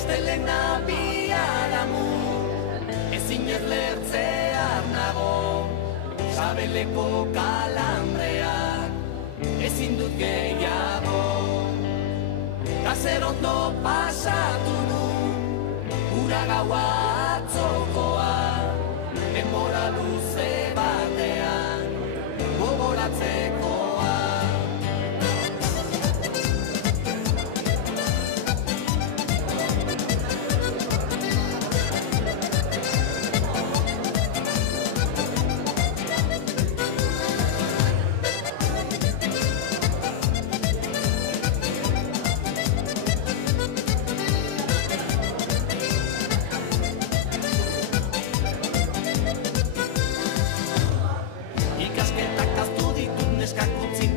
Astelena biharamu, ezin ez lertzear nago, sabeleko kalambreak, ezin dut gehiago. Kaserondo pasatu nu, ura gaua atzokoa, denbora luze batean, gogoratzekoa.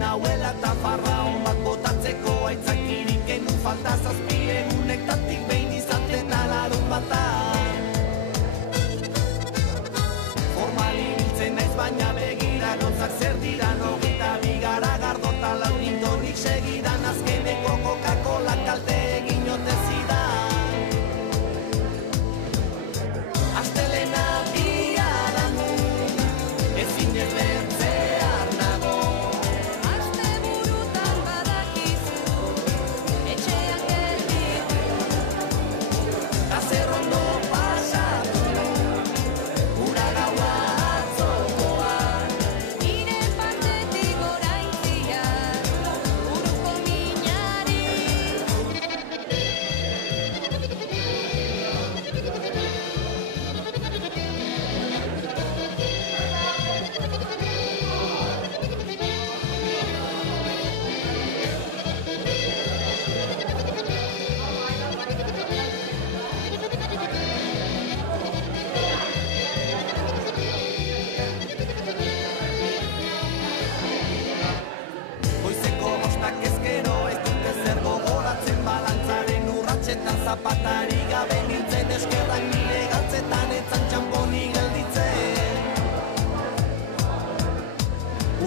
Nauela eta farra honbat botatzeko aitzakirik enun falta zazpi egunektatik behin izaten alarun bata. Formali biltzen naiz baina begira gauzak zer diran, hogeita bigara gardota laurindorik segidan, azkeneko Coca-Cola kalte egin ote zidan. Astelena biharamu, ezin ez lertzear nago. Zerrondo pasatu nu, ura gaua atzokoa, nire partetik oraintzia, buruko minari. Goizeko bostak ezkero ez dute zer gogoratzen, balantzaren urratxetan zapatari gabe nintzen, eskerrak nire galtzetan etzan txamponi gelditzen.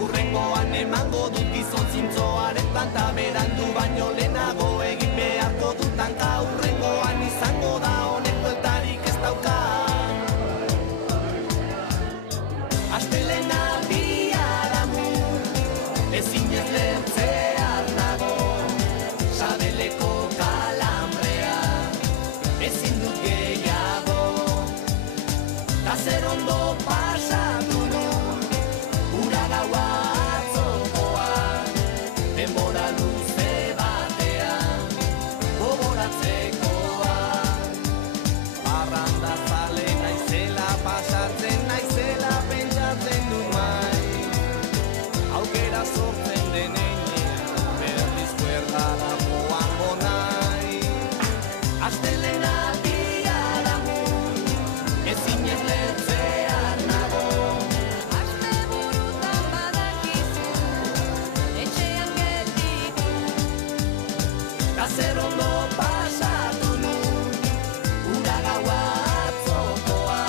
Urrengoan emango dut gizon zintzoaren planta, berandu baino lehenago egin beharko dut hanka, urrengoan izango da honek bueltarik ez dauka. Astelena biharamu, ezin ez lertzear nago, sabeleko kalambrea, ezin dut gehiago. Kaserondo pasatu nu, ura gaua atzokoa, denbora luze batean, gogoratzekoa. Parranda zale naizela, pasatzen naizela, pentsatzen du mai, aukera sortzen denean, berdizko errara joango nahi. Astelena biharamu, ezin ez lertzear nago. Asteburutan badakizu, etxean gelditu, kaserondo pasatu nu, ura gaua atzokoa,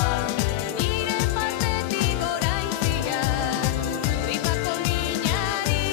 nire partetik oraintzia, tripako minari.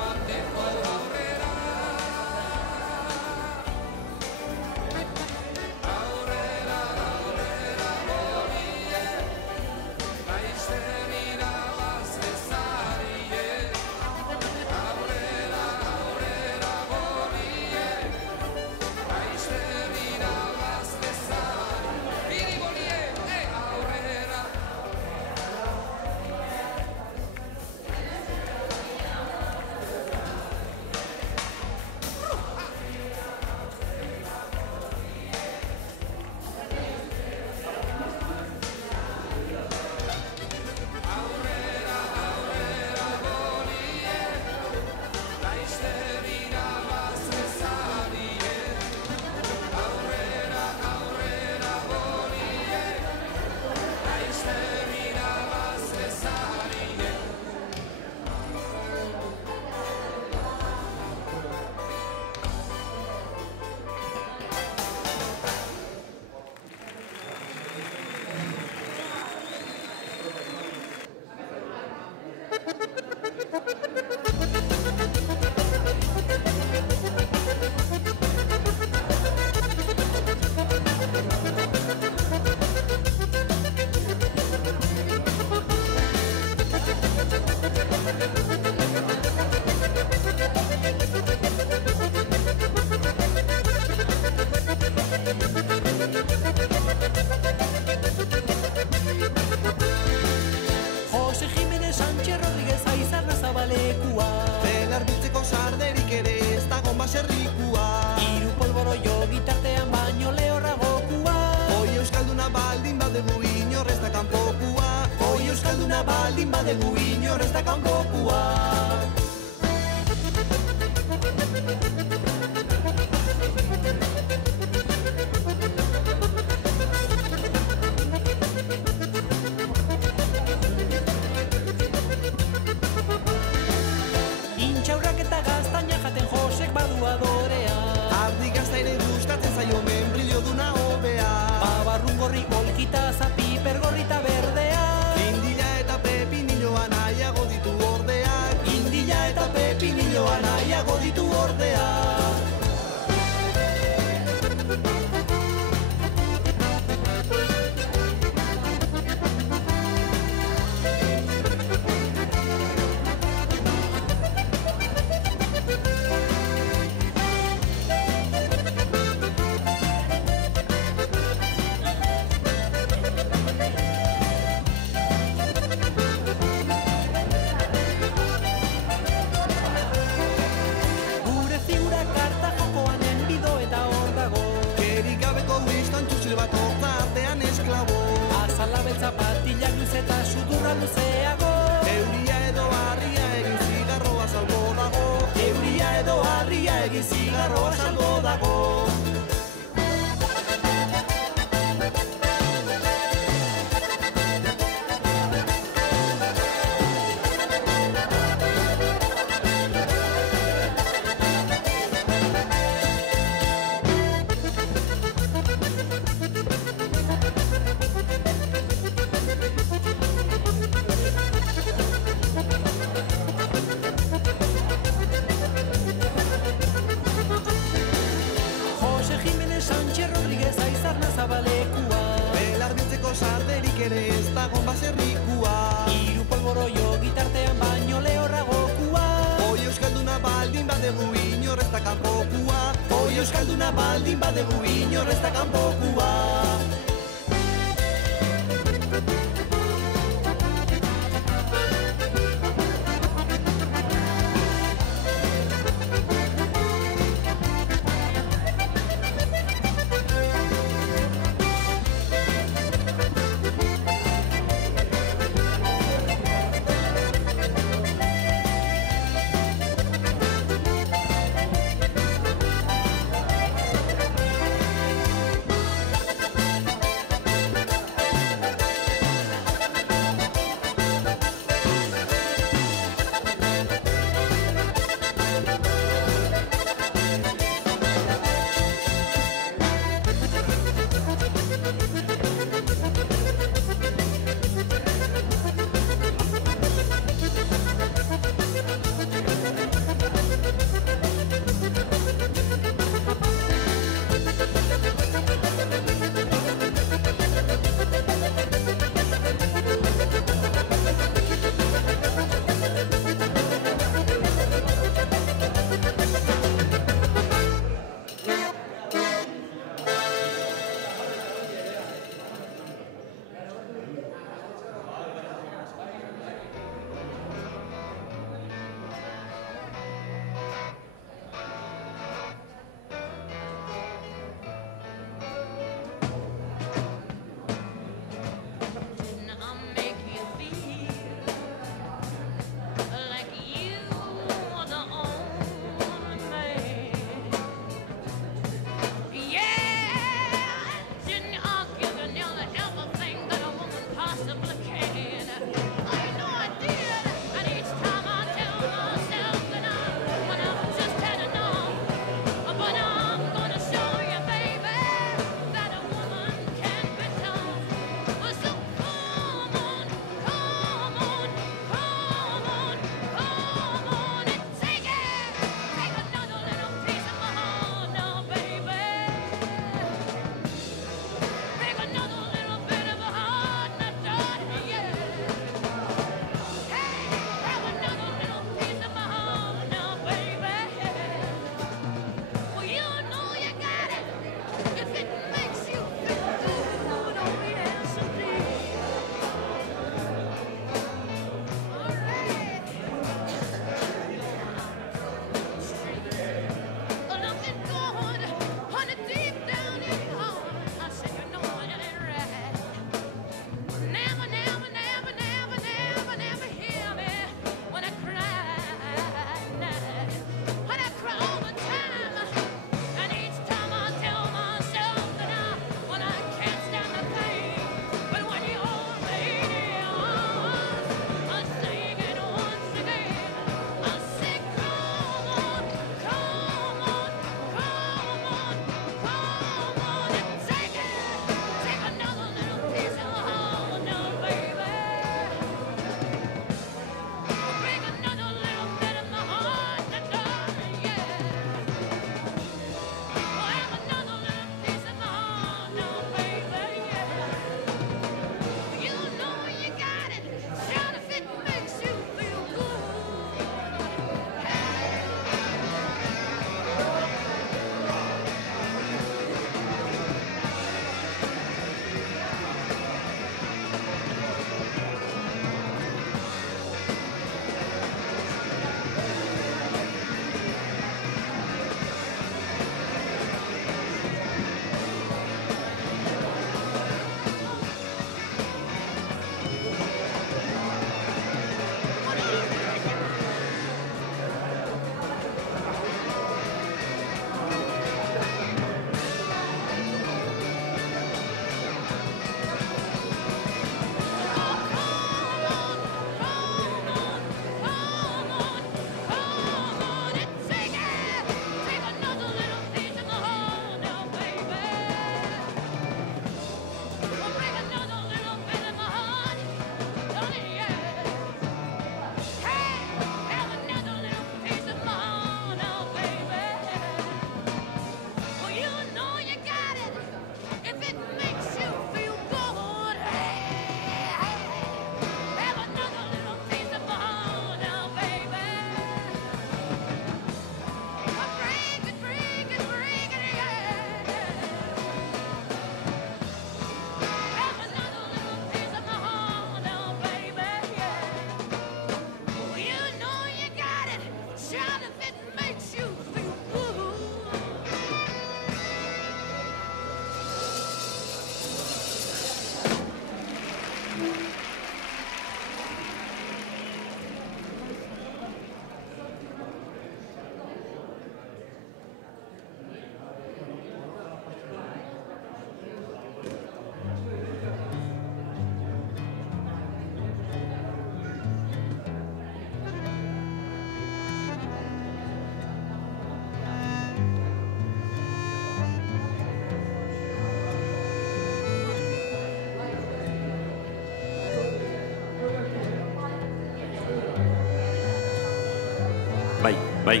Bai, bai.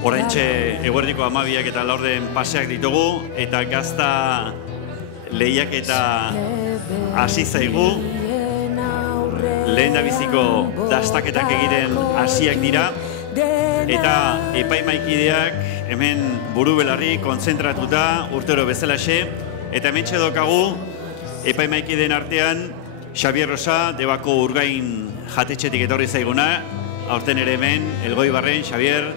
Oraintxe eguerdiko 12 eta laurden paseak ditugu eta gazta lehiak eta hasi zaigu. Lehen da biziko dastaketak egiten hasiak dira eta epaimaikideak hemen buru belarri kontzentratuta urtero bezalaxe eta hemen txedokagu epaimaikideen artean Xabier Rosa, Debako Urgain jatetxetik etorri zaiguna, aurten ere hemen, Elgoibarren, Xabier,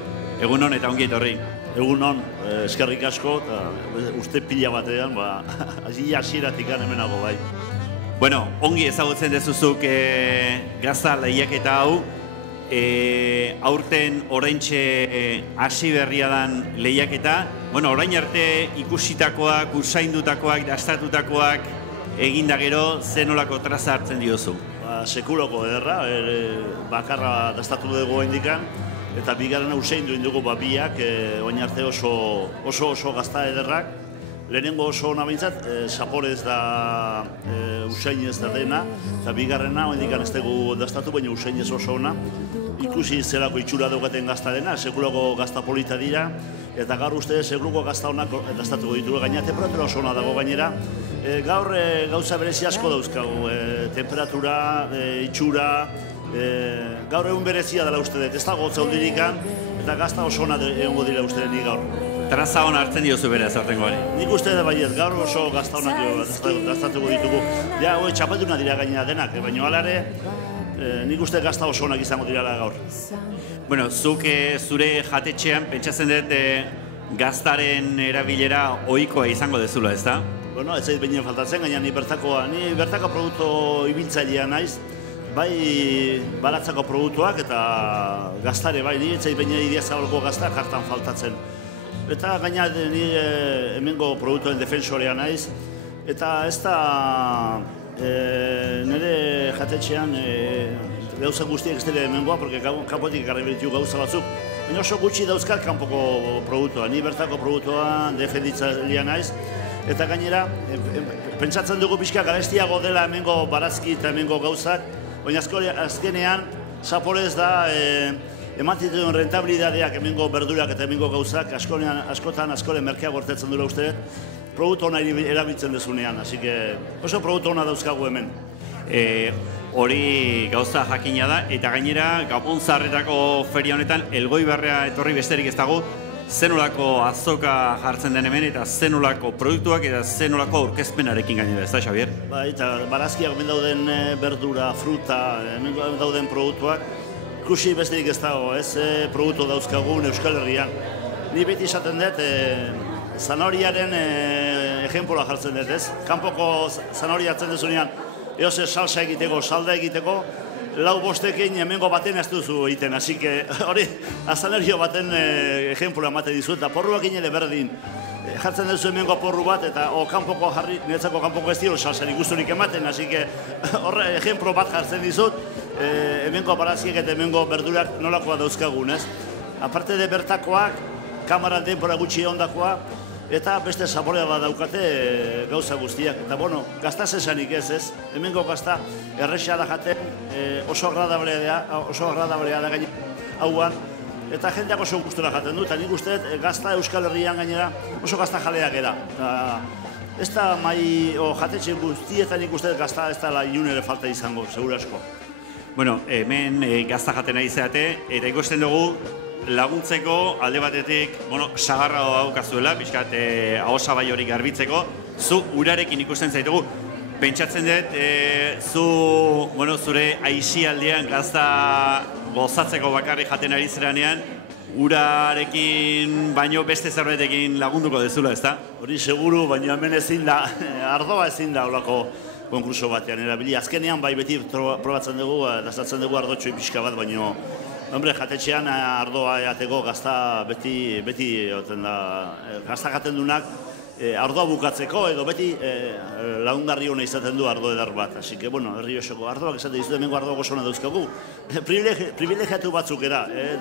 egunon eta ongi etorri. Egunon, eskerrik asko, eta uste pila batean, hasieratik hemenago bai. Bueno, ongi ezagutzen dezuzuk gazta lehiaketa hau, aurten oraintxe hasi berria dan lehiaketa, bueno, orain arte ikusitakoak, usaindutakoak, dastatutakoak, eginda gero, zenolako traza hartzen diozu? Sekuloko ederra, bakarra dastatu dugu indikan, eta bigarren useindu indugu biak, oin arte oso gazta ederrak. Lehenengo oso hona behintzat, Zaporez da usainez da dena, eta bigarrena oin indikan ez dugu dastatu, baina usainez oso hona. Ikusi zelako itxura dugaten gazta dena, sekuloko gazta polita dira, eta gaur uste sekuloko gazta honak dastatuko ditugu gaina, temperatura oso hona dago gainera. Gaur gauza berezi asko dauzkagu, temperatura, itxura, gaur egun berezia dela uste dut, ez dago zaudirikan, eta gazta oso hona egongo dira uste dut gaur. Traza hona hartzen diozu bere azartengoari? Nik uste dut baiet, gaur oso gazta honak dastatuko ditugu. Ja, txapelduna dira gainera denak, baina alare, nik uste gazta oso honak izango dira gaur. Bueno, zuk zure jatetxean, pentsatzen dut gaztaren erabilera ohikoa izango dezula, ez da? Bueno, ez zait behinen faltatzen, gaina ni bertako produktu ibiltzailea naiz, bai baratzako produktuak eta gaztare bai, ni ez zait behinen Idiazabaleko gaztak hartan faltatzen. Eta gaina ni hemengo produktuen defensorea naiz, eta ez da nire jatetxean gauza guztiek ez dira hemengoa, porque kanpotik ekarri beritu gauza batzuk, baina oso gutxi dauzkat kanpoko produktua, ni bertako produktua defenditzailea naiz, eta gainera, pentsatzen dugu pixka garestiago dela hemengo barazki eta hemengo gauzak, baina azkenean, Zaporez da ematen duen rentabilidadeak hemengo berdurak eta hemengo gauzak, askotan merkea gortetzen dura uste, produktu hona erabiltzen dezunean, así que oso produktu hona dauzkagu hemen. Hori gauza jakina da, eta gainera Gabon Zaharretako feria honetan Elgoibarrea etorri besterik ez dago, zenolako azoka jartzen den hemen eta zenolako produktuak eta zenolako aurkezpenarekin gainera, ez da, Xabier? Bai, eta barazkiak hemen dauden berdura, fruta, hemen dauden produktuak, ikusi besterik ez dago, ez produktu dauzkagun Euskal Herrian. Ni beti esaten dut, zanoriaren ejemploa jartzen dut, ez? Kanpoko zanoria hartzen dezunean, eoze salsa egiteko, salda egiteko, lau bostekin hemengo baten ez duzu egiten, así que hori azalerio baten ejemploa ematen dizu, eta porruak ere berdin. Jartzen duzu hemengo porru bat, eta kanpoko jarri, niretzako kanpoko ez dira salsa ikusturik ematen, así que horre ejemplo bat jartzen dizut, hemengo barazkiek eta hemengo berdurak nolakoa dauzkagun, ez? Aparte de bertakoak, kamaran denbora gutxi ondakoa, eta beste Zaporea bat daukate gauza guztiak. Eta, bueno, gazta zesanik ez, hemengo gazta errexea da jaten, oso agradablea da gaine hauan, eta jendeak oso gustura jaten du, eta nik uste gazta Euskal Herrian gainera oso gazta jaleak eda. Ez da mai jatetxe guztietan nik uste gazta ez da la inunere falta izango, segura asko. Bueno, hemen gazta jaten ari zeate, eta ikusten dugu laguntzeko alde batetik, sagarra daukazuela, pixkat ahosabai hori garbitzeko, zu urarekin ikusten zaitugu. Pentsatzen dut, zure aisialdean gazta gozatzeko bakarrik jaten ari zeranean, urarekin baino beste zerbetekin lagunduko dezula, ez da? Hori seguru, baina hemen ezin da, ardoa ezin da konkluso batean erabili. Azkenean bai beti probatzen dugu, dastatzen dugu ardotxoi pixka bat, baina hombre, jatetxean ardoa eateko gazta beti gazta jaten dunak ardoa bukatzeko edo beti lagungarri hona izaten du ardo edar bat. Así que, bueno, Errioxoko ardoak esaten dizut, hemengo ardoa gozona dauzkagu. Privilegiatu batzuk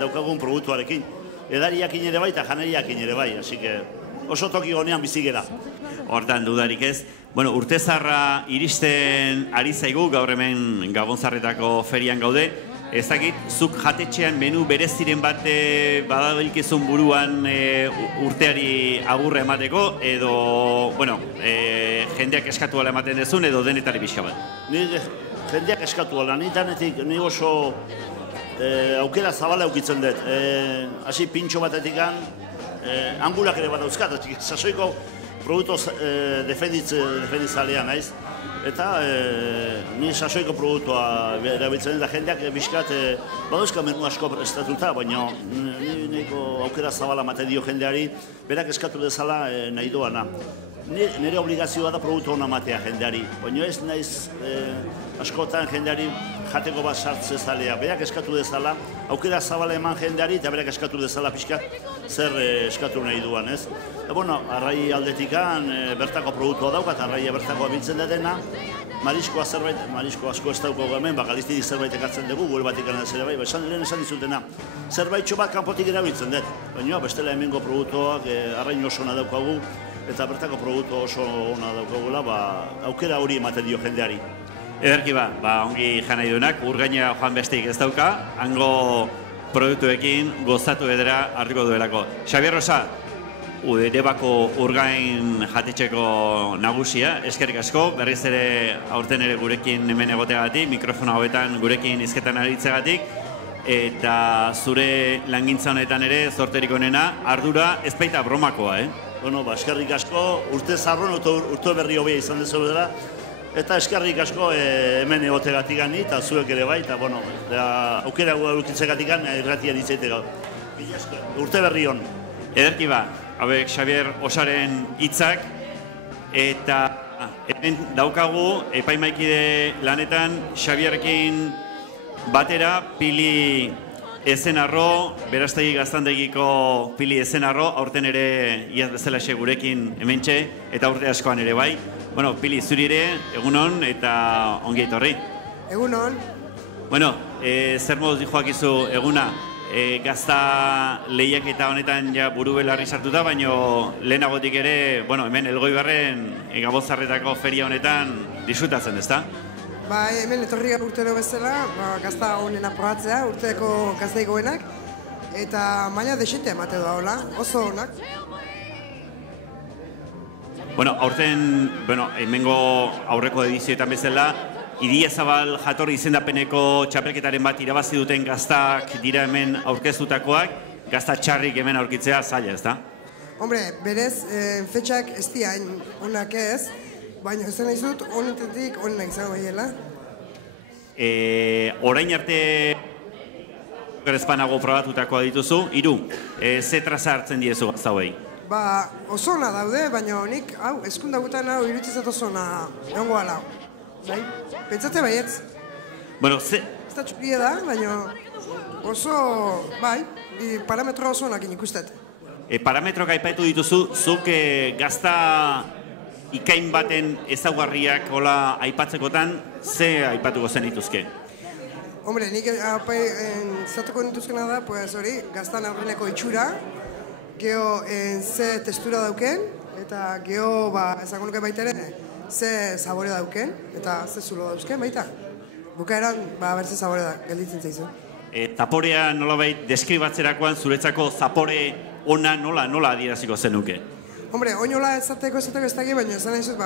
daukagun produktuarekin. Edariakin ere bai eta janeriakin ere bai, así que oso toki honean bizi gera. Hortan dudarik ez. Bueno, urtezarra iristen ari zaigu, gaur hemen Gabonzarretako ferian gaude. Ez dakit, zuk jatetxean menu bereziren bat badabilkizun buruan urteari agurra emateko, edo, bueno, jendeak eskatu ala ematen dezun, edo denetari pixka bat? Ni jendeak eskatu ala, ni oso aukera zabala eukitzen dut. Hasi pintxo batetikan, angulak ere bat dauzkat, sasoiko produktu defenditzalea naiz. Eta ni sasoiko produktua erabiltzen da jendeak bizkat badauzka menu asko prestatuta, baina niko aukera zabala ematen dio jendeari, berak eskatu dezala nahi doana. Nire obligazioa da produktu hona matea jendeari, baina ez naiz askotan jendeari jateko bat sartzezalea. Berak eskatu dezala, aukera zabala eman jendeari eta berak eskatu dezala pixkat zer eskatu nahi duan, ez? Bueno, arrai aldetikan bertako produktua daukat, arraia bertako abiltzen da dena, mariskoa zerbait, marisko asko ez dauko hemen, bakalistitik zerbait ekatzen dugu, guel batik gana ere bai, lehen esan dizutena, zerbaitxo bat kanpotik erabiltzen dut, baina bestela hemengo produktuak arrain oso ona daukagu, eta bertako produktu oso ona daukagula, aukera hori ematen dio jendeari. Ederki ongi janai duenak, urgaina joan besteik ez dauka, hango produktuekin gozatu edera hartuko duelako. Xabier Rosa, Debako urgain jatetxeko nagusia, eskerrik asko, berriz ere aurten ere gurekin hemen egoteagatik, mikrofona hobetan gurekin hizketan aritzeagatik, eta zure langintza honetan ere zorterik onena, ardura ez baita bromakoa, Bueno, eskerrik asko, urte zarron, urte berri hobea izan dezu dela, eta eskerrik asko hemen egoteagatik gani, eta zuek ere bai, eta bueno, aukera gukitzegatik gani, irratian itzaiteko. Urte berri hon. Ederki hauek Xabier Osaren hitzak, eta hemen daukagu epaimaikide lanetan Xabierrekin batera Pili Ezenarro, Berastegi Gaztandegiko Pili Ezenarro, aurten ere iaz bezalaxe gurekin hementxe, eta urte askoan ere bai. Bueno, Pili, zuri ere, egunon eta ongi etorri. Egunon. Bueno, zer moduz dijoakizu eguna? Gazta lehiaketa honetan ja buru belarri sartuta, baina lehenagotik ere, bueno, hemen Elgoibarren Gabonzarretako feria honetan disfrutatzen, ezta? Hemen etorri urtero bezala, gazta honena probatzea, urteko gaztaikoenak, eta maila desente emate da hola, oso honak. Bueno, aurten, hemengo aurreko edizioetan bezala, Idiazabal jatorri izendapeneko txapelketaren bat irabazi duten gaztak dira hemen aurkeztutakoak, gazta txarrik hemen aurkitzea zaila, ez da? Hombre, berez, fetxak ez diain honak ez, baina ez nahi zut honetetik honenak izango behiela. Orain arte gerezpanago probatutakoa dituzu, hiru, ze traza hartzen diezu gazta hoi? Oso ona daude, baina honik, eskundagutan hau irutzizat oso ona egongo ala. Pentsate baietz. Bueno, ze... Ez da txukia da, baina oso, parametro oso onak ikustet. Parametroak aipatu dituzu, zuk gazta ikain baten ezaugarriak hola aipatzekotan, ze aipatuko zen dituzke? Hombre, nik zatuko nituzkena da, hori, gaztan aurreneko itxura, geho ze testura dauken, eta geho, esango nuke baita ere, ze sabore dauken, eta ze zulo dauzken, baita. Bukaeran, berze sabore da, gelditzen zaizu. Zaporea nolabait deskribatzerakoan zuretzako zapore ona nola adieraziko zenuke? Hombre, oinola ezateko ez dakit, baina esan nahi zut,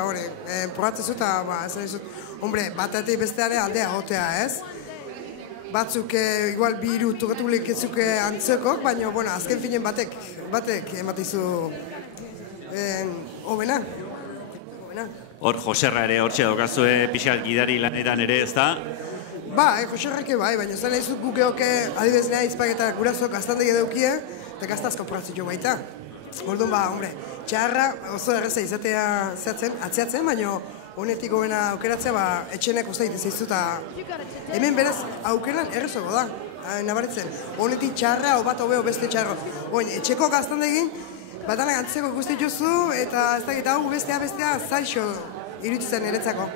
probatzen zut, eta esan nahi zut, hombre, batetik besteare aldea gotea, ez? Batzuk, igual, bi hiru tukatulik etzuke antzekok, baina, azken finen batek ematizu hobena. Hor, Joserra ere hortxe daukazue pixat gidari lanetan ere, ez da? Joserrake baina esan nahi zut gukeoke adibidez izpageta gurazok gaztandegi edukie, eta gaztazko probatzitxo baita. Orduan, hombre, txarra oso erreza izatea atzeatzen, baina honetik gobena aukeratzea, etxenek uste ditu zeizu, eta hemen beraz aukeran errezoko da, nabaritzen. Honetik txarra, bat hobeo beste txarro. Etxeko gaztandegin, batanak antzeko ikusten jozu, eta ez dakit hau bestea zaixo iruditzen eretzako.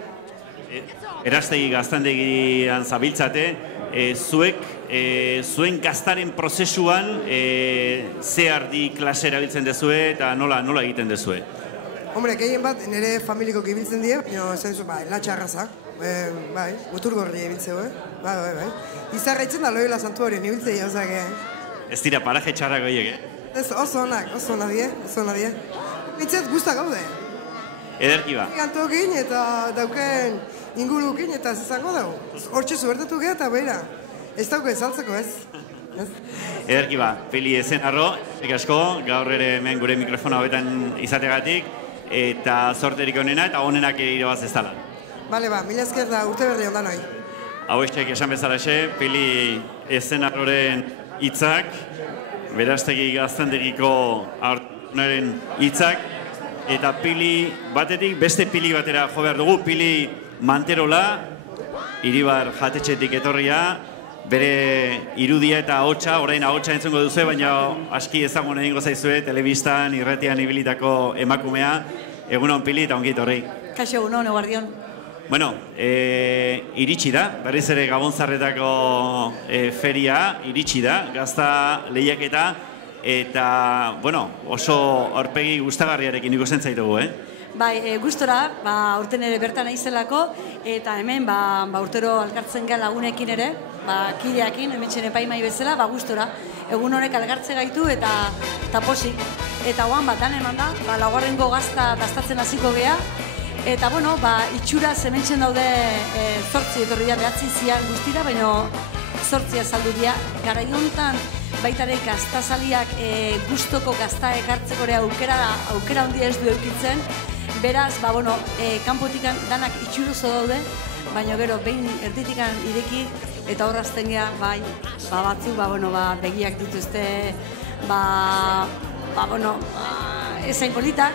Erastegi gaztandegian zabiltzate, zuek, zuen gaztaren prozesuan, ze ardi klase erabiltzen dezue eta nola egiten dezue? Hombre, gehien bat, nire familiko gibiltzen die, baina zen zu, latxa arraza, gutur gorri ebiltzeu, bai. Izarra itzen da loiola santu hori, nibiltzei hauzak, Ez dira paraje txarrak horiek, Ez, oso ona die. Itzet guztak gaude. Ederki ba. Gantokin eta dauken ingurukin eta zizango dau. Hortxe zubertatu geha eta beira. Ez dauke ezaltzeko ez. Ederki ba, Pili Ezenarro, asko, gaur ere hemen gure mikrofona hobetan izategatik, eta sorterik onena eta onenak irabaz ez dala. Bale mila esker da urte berri ondan hoi. Hau estek esan bezalaxe, Pili Ezenarroren hitzak, Berastegi gaztandegiko aurtenaren hitzak, eta Pili batetik beste Pili batera jo behar dugu, Pili Manterola, Iribar jatetxetik etorria, bere irudia eta ahotsa, orain ahotsa entzungo duzu, baina aski ezagun egingo zaizue, telebistan, irratian ibilitako emakumea. Egunon Pili eta ongi etorri. Kaixo, egunon, eguardion. Bueno, iritsi da, berriz ere Gabonzarretako feria iritsi da, gazta lehiaketa, eta, bueno, oso aurpegi gustagarriarekin ikusten zaitugu, Bai, gustora, urten ere bertan naizelako, eta hemen, urtero alkartzen gara lagunekin ere, kideakin, hemen txene epaimai bezala, gustora. Egun horrek algartze gaitu eta posik. Eta oan dan eman da, laugarrengo gazta dastatzen hasiko geha, eta, bueno, itxura zementzen daude 8 etorri da behatzi zian guztira, baina 8 azaldu dira. Garai honetan, baitare gaztazaliak gustoko gazta ekartzeko ere aukera handia ez du eukitzen. Beraz, kanpotikan danak itxurozo daude, baina gero behin erditikan ireki eta horrazten geha, batzuk, begiak dituzte, ezain politak,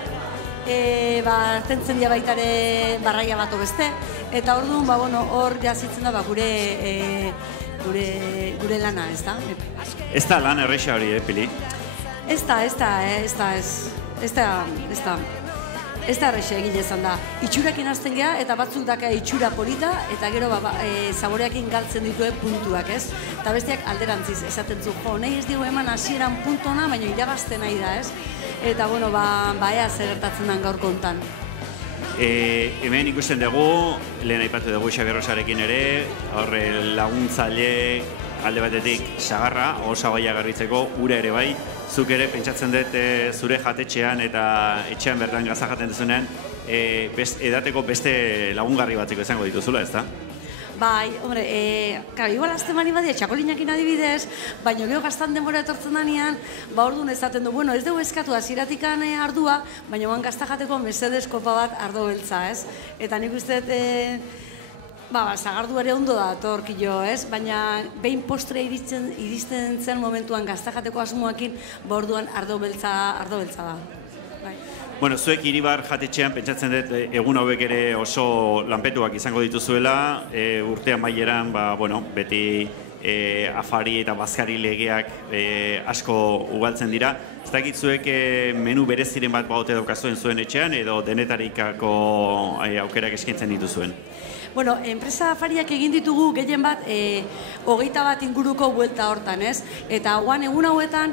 tentzen dira baitare barraia bat beste, eta orduan, hor jazitzen da gure lana, ez da? Ez da lan erreixa hori, Pili? Ez da erreixa egile izan da. Itxurakin hasten geha, eta batzuk daka itxura polita, eta gero zaboreakin galtzen dituen puntuak, ez? Eta bestiak alderantziz, esaten zu, nahi ez dugu eman hasieran puntona, baina irabazten nahi da, ez? Eta, ea zer gertatzen den gaur kontan. Hemen ikusten dugu, lehen aipatu dugu Xabier Rosarekin ere, horre laguntzaile alde batetik sagarra, osabaia garbitzeko, ura ere bai, zuk ere pentsatzen dut zure jatetxean eta etxean bertan gaza jaten duzunean, edateko beste lagungarri batzeko izango dituzula, ez da? Bai, hombre, igual azten mani badia, txakolinakin adibidez, baina gero gaztan denbora etortzen danean, orduan ezaten du, ez dugu eskatu aziratikan ardua, baina oan gazta jateko mesedez kopa bat ardo beltza, ez? Eta nik uste, zagardu ere ondo da, torkillo, ez? Baina behin postre iristen zen momentuan gazta jateko asmoakin, orduan ardo beltza da. Bueno, zuek Iribar jatetxean pentsatzen dut egun hauek ere oso lanpetuak izango dituzuela, urtean maieran, beti afari eta bazkari legeak asko ugaltzen dira. Ez dakit zuek menu bereziren bat baute daukazuen zuen etxean edo denetarikako aukerak eskaintzen dituzuen? Bueno, enpresa afariak egin ditugu gehien bat 21 inguruko buelta hortan, ez? Eta oan egun hauetan,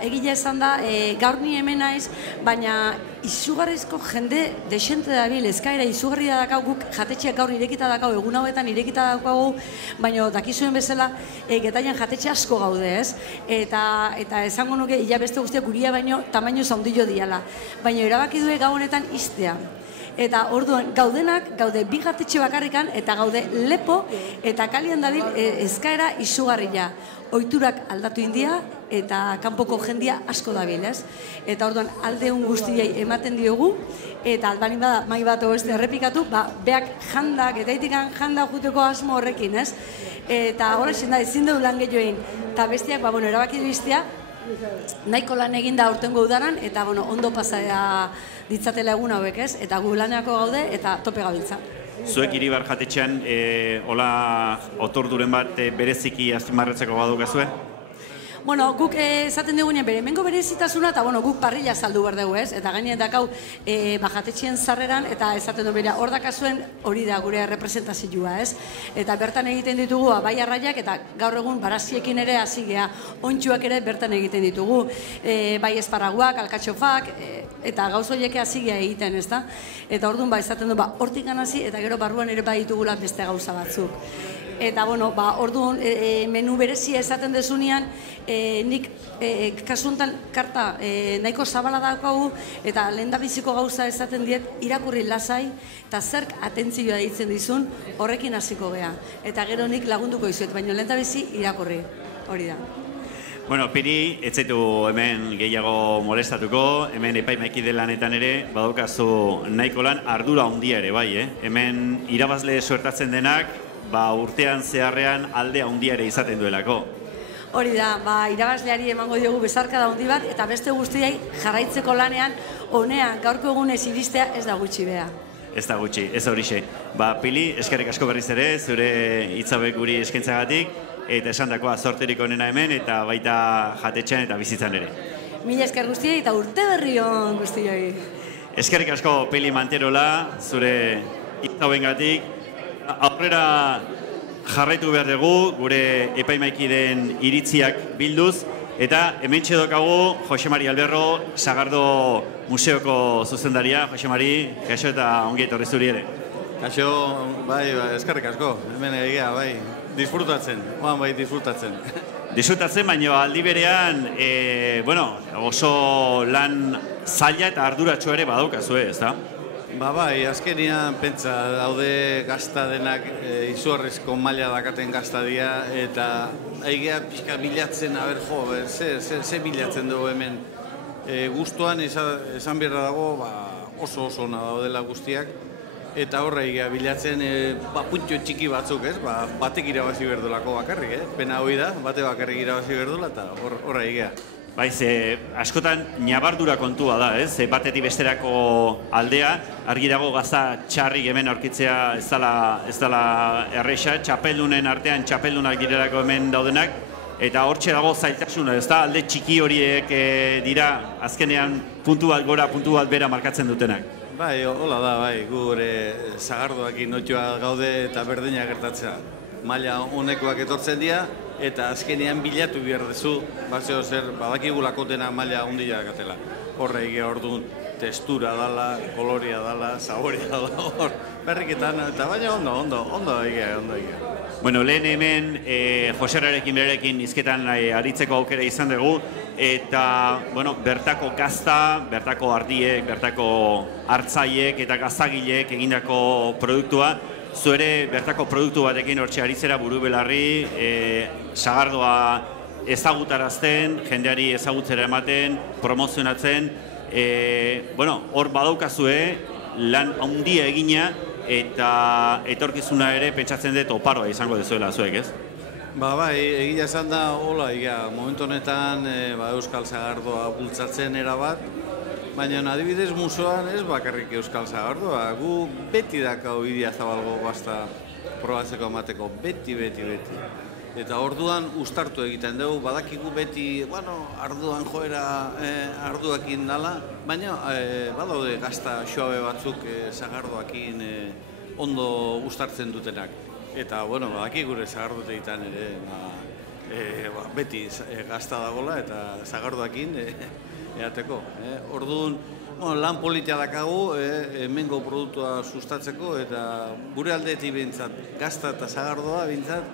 egile esan da, gaur ni hemen naiz, baina izugarrizko jende desente dabil, eskaera izugarria dakau, guk jatetxeak gaur irekita dakau, egun hauetan irekita dakau, baina dakizuen bezala, Getaian jatetxe asko gaude, ez? Eta esango nuke, ila beste guztiak guria baino, tamaino zaundillo diala. Baina erabaki due gau honetan iztea. Eta orduan gaude bi jatetxe bakarrikan eta gaude lepo eta kalian dabil eskaera izugarria. Oiturak aldatu india eta kanpoko jendia asko dabil, ez? Eta orduan aldeun guztiei ematen diogu eta albanin bada mai bat beste errepikatu, beak jandak eta itikan janda juteko asmo horrekin, ez? Eta horrexen da, ezin dugu lan gehioin. Eta bestiak, erabaki du iztea, nahiko lan eginda aurtengo udaran, eta ondo pasea ditzatela egun hauek ez, eta gu laneako gaude eta tope gabiltza. Zuek Iribar jatetxean, hola otorduren bat bereziki azpimarratzeko badukazue? Bueno, guk esaten dugunean bere hemengo berezitasuna, eta guk parrilla saldu behar dugu ez, eta gainean dakau jatetxeen zarreran, eta esaten du bera, hor dakazuen hori da gure representazioa ez, eta bertan egiten ditugu bai arraiak, eta gaur egun baraziekin ere hasi gea, ontsuak ere bertan egiten ditugu, bai esparraguak, alkatxofak, eta gauz horiek hasi gea egiten ez da, eta orduan esaten du hortik hasi, eta gero barruan ere bai ditugula beste gauza batzuk. Eta, orduan, menu berezia esaten dezunean, nik kasuntan karta nahiko zabala daukagu, eta lehendabiziko gauza esaten diet, irakurri lasai, eta zerk atentzioa ditzen dizun, horrekin hasiko gea. Eta gero nik lagunduko izuet, baina lehendabizi irakurri, hori da. Bueno, Piri, ez zaitu hemen gehiago molestatuko, hemen epaimaiki lanetan ere, badaukazu nahiko lan ardura handia ere, bai, hemen irabazle suertatzen denak, urtean zeharrean alde handia ere izaten duelako. Hori da, irabazleari emango diogu bezarka da handi bat, eta beste guztiai jarraitzeko lanean, honean gaurko egunez iristea ez da gutxi beha. Ez da gutxi, ez horixe. Pili, eskerrik asko berriz ere, zure hitzabek guri eskaintzagatik, eta esandakoa zorterik onena hemen, eta baita jatetxean eta bizitzan ere. Mila esker guztiai eta urte berri on guztioi. Eskerrik asko Pili Manterola, zure hitzabengatik. Aurrera jarraitu behar dugu, gure epaimaikideen iritziak bilduz, eta hemen txedokagu Jose Mari Alberro, Sagardo Museoko zuzendaria. Jose Mari, kaixo eta ongi etorri zuri ere. Kaixo, eskerrik asko, hemen egia, disfrutatzen, disfrutatzen. Disfrutatzen, baina aldi berean, oso lan zaila eta arduratxo ere badaukazue, ez da? Azkenean pentsa daude gazta denak izugarrizko maila dakaten gaztadia, eta aigea pixka bilatzen, ze bilatzen dugu hemen. Guztuan esan berra dago, oso ona daudela guztiak, eta horre aigea bilatzen puntio txiki batzuk, ez? Batek irabazi berdolako bakarrik, pena hoi da, bate bakarrik irabazi berdola, eta horre aigea. Askotan nabardura kontua da, ez? Batetik besterako aldea, argi dago gazta txarrik hemen aurkitzea ez dela erresa, txapeldunen artean txapeldunak direlako hemen daudenak, eta hortxe dago zailtasuna, ez da? Alde txiki horiek dira, azkenean puntu bat gora, puntu bat bera markatzen dutenak. Hola da, gure Sagardoakin notioa gaude eta berdina gertatzea. Maila honekoak etortzen dira, eta azkenean bilatu behar dezu, badakigulako dena maila handia gatela. Horre egia orduan, testura dala, koloria dala, saboria dala, hor, berriketan, eta baina ondo egia. Bueno, lehen hemen Joserarekin berekin izketan aritzeko aukera izan dugu, eta, bertako gazta, bertako ardiek, bertako hartzaiek eta gaztagileek egindako produktua, zuere bertako produktu batekin hortxe aritzera buru belarri, Sagardoa ezagutarazten, jendeari ezagutzera ematen, promozionatzen, hor badaukazue lan handia egina eta etorkizuna ere pentsatzen dut oparoa izango dezuela zuek, ez? Egia esan da, hola, momentu honetan Euskal Sagardoa bultzatzen erabat, baina adibidez museoan ez bakarrik Euskal Sagardoa, gu beti dakau Idia Zabalgo gazta probatzeko emateko, beti. Eta orduan ustartu egiten dugu, badakigu beti, arduan joera arduakin dala, baina badaude gazta xoabe batzuk Sagardoakin ondo ustartzen dutenak. Eta, badaki gure Sagardote egiten ere, beti gazta dagoela eta Sagardoakin eateko. Orduan, lan politia dakagu, hemengo produktua sustatzeko, eta gure aldeetik bintzat, gazta eta Sagardoa bintzat,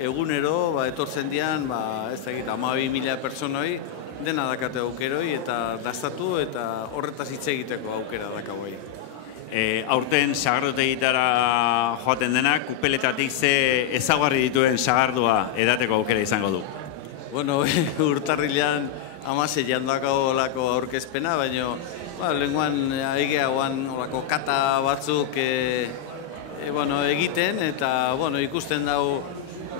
egunero etortzen dian, ez dakit, 12.000 pertsonoi, dena dakate aukeroi, eta dastatu eta horretaz hitz egiteko aukera dakagoi. Aurten Sagardote egitara joaten denak, kupeletatik ze ezaugarri dituen Sagardoa edateko aukera izango du? Urtarrilean 16an dakau olako aurkezpena, baina lenguan aigeagoan olako kata batzuk egiten, eta ikusten dago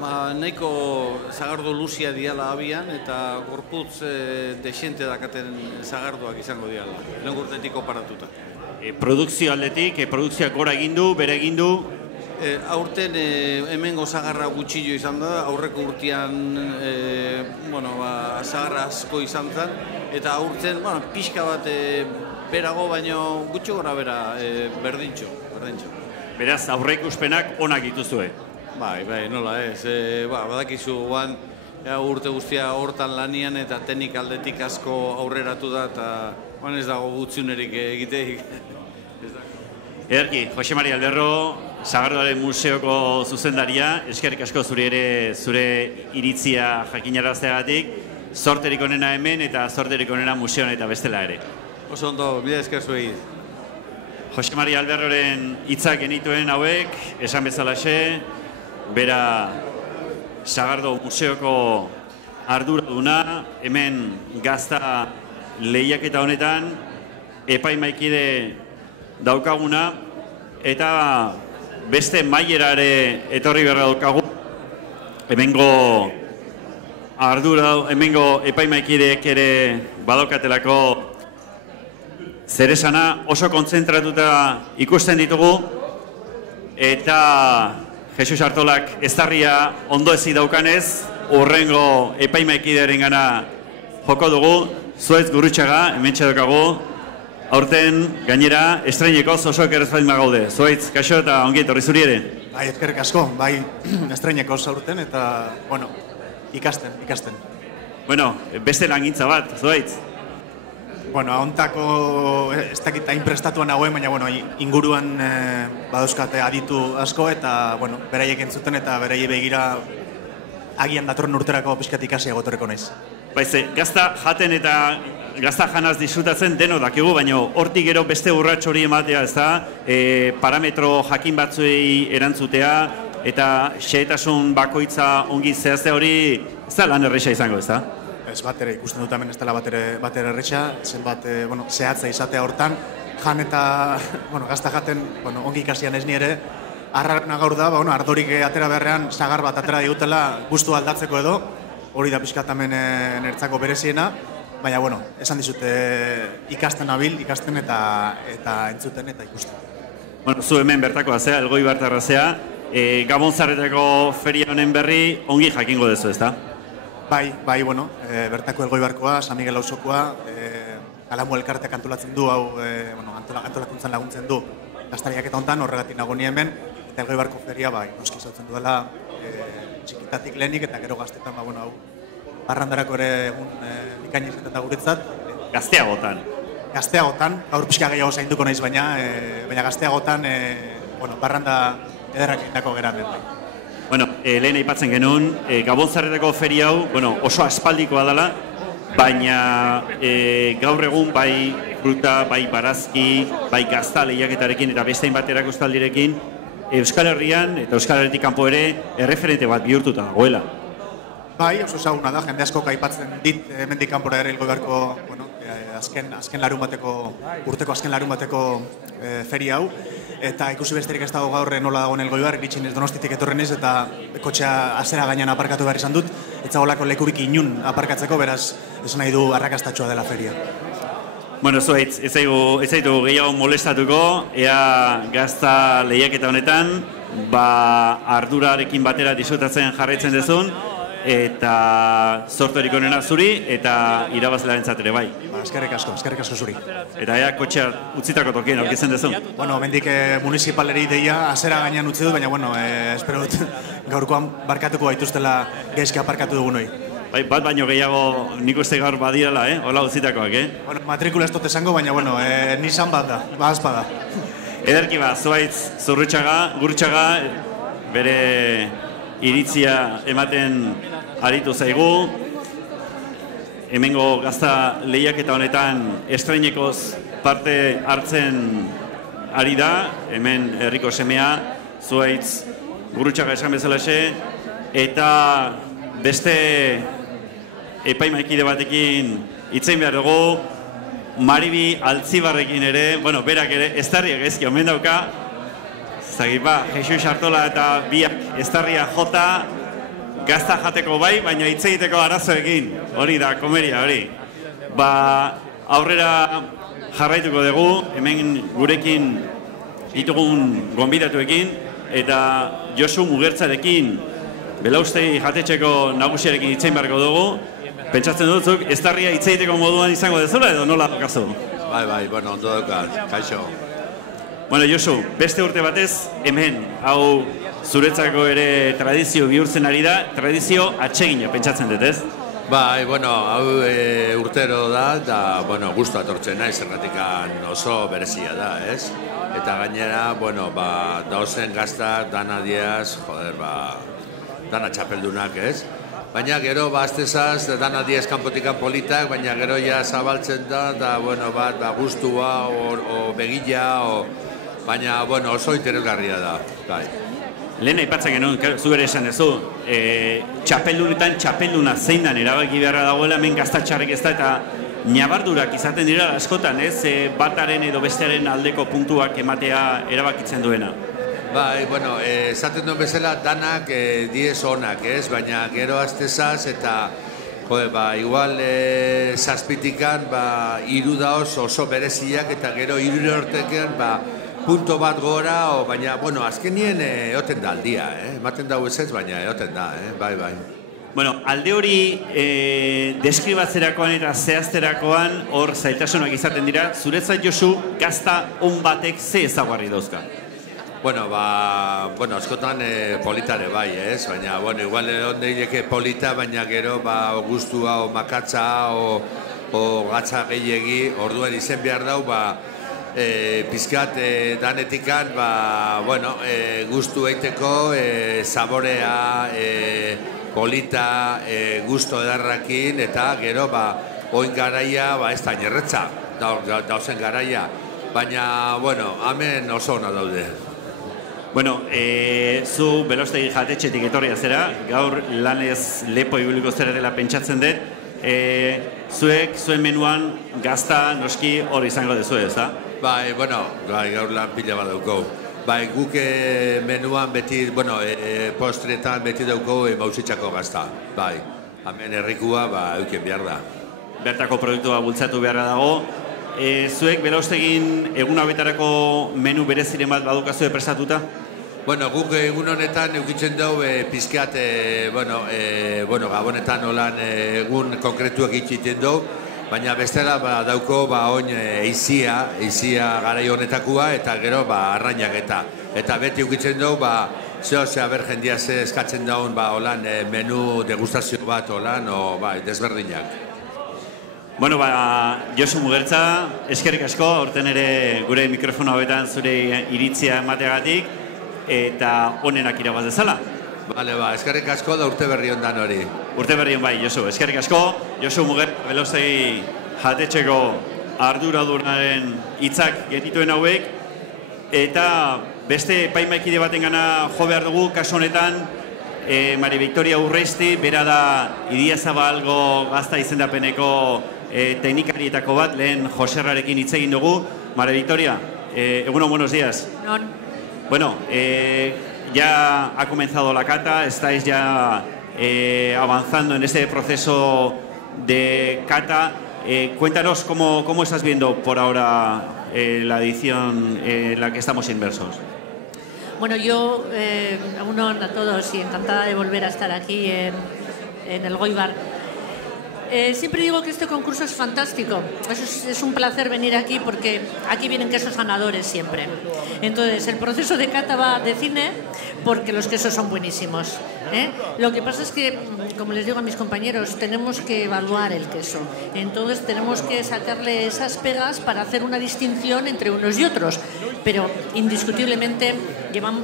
nahiko zagardo luzia diala abian eta gorputz desente dakaten zagardoak izango diala, lehen urtetik oparatuta. Produkzio aldetik, produkzioak gora egindu, bere egindu? Aurten hemengo zagarra gutxillo izan da, aurreko urtean zagarra asko izan zen, eta aurten pixka bat berago, baino gutxi gora bera berdintxo. Beraz, aurreikuspenak onak dituzue? Bai, nola ez. Badakizu guan urte guztia hortan lanian eta teknik aldetik asko aurreratu da eta ez dago gutzunerik egiteik. Ederki, Jose Mari Alderro, Sagardoaren Museoko zuzendaria, eskerrik asko zure iritzia jakinarazteagatik, zorterik onena hemen eta zorterik onena museoan eta bestela ere. Oso ondo, bide esker zuei. Jose Mari Alderroren hitzak genituen hauek, esan bezalaxe, bera Sagardo Museoko arduraduna, hemen gazta lehiaketa honetan, epaimaikide daukaguna, eta beste mailera ere etorri berra daukagu, hemengo epaimaikideek ere badokatelako zeresana oso kontzentratuta ikusten ditugu, eta Jesus Artolak eztarria ondo ezi daukanez, urrengo epaimaikidearen gana joko dugu, Zuaitz Gurrutxaga, hemen txedokagu, aurten gainera estreinekoz oso ekerrezpain magaude. Zuaitz, kaixo eta ongi etorri zuri ere? Bai, ezkerrik asko, bai estreinekoz aurten eta, ikasten. Beste langintza bat, Zuaitz? Hontako ez dakit hain prestatuan nagoen, baina inguruan badauzkate aditu asko eta beraiek entzuten eta beraiek begira agian datorren urterako pixkat ikasi egotoreko naiz. Baize, gazta jaten eta gazta janaz disfrutatzen deno dakigu, baina hortik gero beste urrats hori ematea, ez da, parametro jakin batzuei erantzutea eta xehetasun bakoitza ongi zehaztea hori, ez da lan erresa izango, ez da? Ez bat ere, ikusten dut hemen ez dela bat ere erretxa, zenbat zehatza izatea hortan, jan eta gazta jaten ongi ikasian ez nire, arrarena gaur da, ardorik atera beharrean sagar bat atera digutela gustu aldatzeko edo, hori da pixkat hemen nertzako bereziena, baina esan dizute ikasten eta entzuten eta ikusten. Zu hemen bertakoa zea, Elgoibartarra zea, Gabonzarretako feria honen berri ongi jakingo dezu, ez da? Bai, bertako Elgoibarkoa, San Miguel auzokoa, Alamu elkarteak antolatzen du, antolakuntzan laguntzen du gaztariak eta hontan, horregatik nagoni hemen, eta Elgoibarko feria, noski zautzen duela txikitatik lehenik, eta gero gaztetan, barrandarako ere egun bikaina izaten da guretzat. Gazteagotan, gaur pixka gehiago zainduko naiz baina gazteagotan, barranda ederrak egindako geran den. Lehen aipatzen genuen, Gabonzarretako feria hau, oso aspaldikoa dela, baina gaur egun bai fruta, bai barazki, bai gazta lehiaketarekin eta beste hainbat erakustaldirekin Euskal Herrian eta Euskal Herritik kanpo ere erreferente bat bihurtuta dagoela. Bai, oso ezaguna da, jende asko aipatzen dit hemendik kanpora ere Elgoibarko urteko azken larun bateko feria hau, eta ikusi besterik ez dago gaur nola dagoen Elgoibar, iritsin ez Donostitik etorren ez, eta kotxea azera gainean aparkatu behar izan dut, ez zagolako lekurik inun aparkatzeko, beraz, ez nahi du arrakastatxoa dela feria. Zuaitz, ez zaitu gehiago molestatuko, ea gazta lehiaketa honetan, ardurarekin batera disfrutatzen jarraitzen dezun, eta zortorik onena zuri, eta irabazlea entzat ere bai. Eskerrik asko zuri. Eta ea kotxea utzitako tokien aurkitzen dezun? Mendik municipaleri deia azera gainean utzi dut, baina espero dut gaurkoan barkatuko gaituztela gaizki aparkatu dugun hori. Bat baino gehiago nik uste gaur badirala, hola utzitakoak, Matrikula ez dut esango, baina Nissan bat da, azpada. Ederki Zuaitz Gurrutxaga, bere iritzia ematen aritu zaigu. Hemengo gazta lehiaketa honetan estreinekoz parte hartzen ari da, hemen herriko semea, Zuaitz Gurrutxaga esan bezalaxe, eta beste epaimaikide batekin hitzein behar dugu, Maribi Altzibarrekin ere, berak ere eztarriak ezki omen dauka, Jesus Artola eta biak eztarria jota, gazta jateko bai, baina hitz egiteko arazoekin. Hori da, komeria, hori. Aurrera jarraituko dugu, hemen gurekin ditugun gonbidatuekin, eta Josu Mugertzarekin, Belaustegi jatetxeko nagusiarekin hitzein beharko dugu. Pentsatzen dutzuk, ez darria hitz egiteko moduan izango dezula edo nola kasu? Bai, bueno, ondo daukat, kaixo. Bueno, Josu, beste urte batez, hemen, hau zuretzako ere tradizio bihurtzen ari da, tradizio atsegina, pentsatzen dut, ez? Bai, bueno, hau urtero da, eta, bueno, gustu atortzen naiz, zergatikan oso berezia da, ez? Eta gainera, bueno, dauzen gaztak, dana diaz, joder, dana txapeldunak, ez? Baina gero, aztezaz, dana diaz kanpotikan politak, baina gero ja zabaltzen da, eta, bueno, gustua, o begila, baina, bueno, oso interesgarria da, bai. Lehen aipatzen genuen, zu ere esan duzu, txapeldunetan txapelduna zein dan erabaki beharra dagoela, hemen gaztatxarrek ez da, eta nabardurak izaten dira askotan, ez? Bataren edo bestearen aldeko puntuak ematea erabakitzen duena. Bai, bueno, esaten duen bezala danak diez onak, ez? Baina gero aztezaz eta, igual zazpitikan, hiru daoz oso bereziak eta gero hiru hortekean, punto bat gora, baina, bueno, azkenien eoten da aldia, ematen dago ez ez, baina eoten da, bai. Bueno, alde hori deskribatzerakoan eta zehazterakoan hor zailtasunak izaten dira, zuretzat Josu, gazta on batek ze ezaguarri dauzka? Bueno, askotan politare bai, ez? Baina, bueno, igual ondeileke polita, baina gero, gustua, o makatza, o gatza gehiegi, orduan izen behar dau, pizkat danetikan, gustu eiteko, saborea, polita, gusto edarrakin, eta gero, oin garaia, ez da nierretza, dauzen garaia. Baina, bueno, hemen oso ona daude. Bueno, zu Belaustegi jatetxetik etorria zera, gaur lanez lepo ibiliko zera dela pentsatzen dut. Zuen menuan gazta noski hori izango dezu ez, da? Bai, gaur lan pila bat dauko. Guk menuan beti, postretan beti dauko mausitxako gazta. Hemen herrikua, euken behar da. Bertako produktua bultzatu beharra dago. Zuek Belaustegin egun hauetarako menu bereziren bat badukazue prestatuta? Guk egun honetan eukitzen dugu pizkat, gabonetan holan egun konkretuak itxiten dugu, baina bestela dauko oin eizia garai honetakua eta gero arrainak eta beti eukitzen dugu, zehose haber jendia ze eskatzen daun holan menu degustazio bat holan, desberdinak. Bueno, Josu Mugertza, eskerrik asko, horten ere gure mikrofono hauetan zure iritzia emateagatik, eta onenak irabaz dezala. Bale, eskerrik asko da urte berri ondan hori. Urte berri on bai, Josu, eskerrik asko. Josu Mugertza, Belaustegi jatetxeko arduradunaren hitzak getituen hauek, eta beste epaimaikide baten gana jo behar dugu, kasu honetan, Mari Victoria Urreisti, bera da Idiazabalgo gazta izendapeneko teknikarietako bat, lehen Joserrarekin hitz egin dugu. Mari Victoria, buenos días. Bueno, ya ha comenzado la cata, estáis ya avanzando en este proceso de cata. Cuéntanos cómo estás viendo por ahora la edición en la que estamos inmersos. Bueno, yo uno a todos y encantada de volver a estar aquí en el Goibar. Siempre digo que este concurso es fantástico. Es un placer venir aquí porque aquí vienen quesos ganadores siempre. Entonces, el proceso de cata va de cine porque los quesos son buenísimos. Lo que pasa es que, como les digo a mis compañeros, tenemos que evaluar el queso. Entonces, tenemos que sacarle esas pegas para hacer una distinción entre unos y otros. Pero, indiscutiblemente,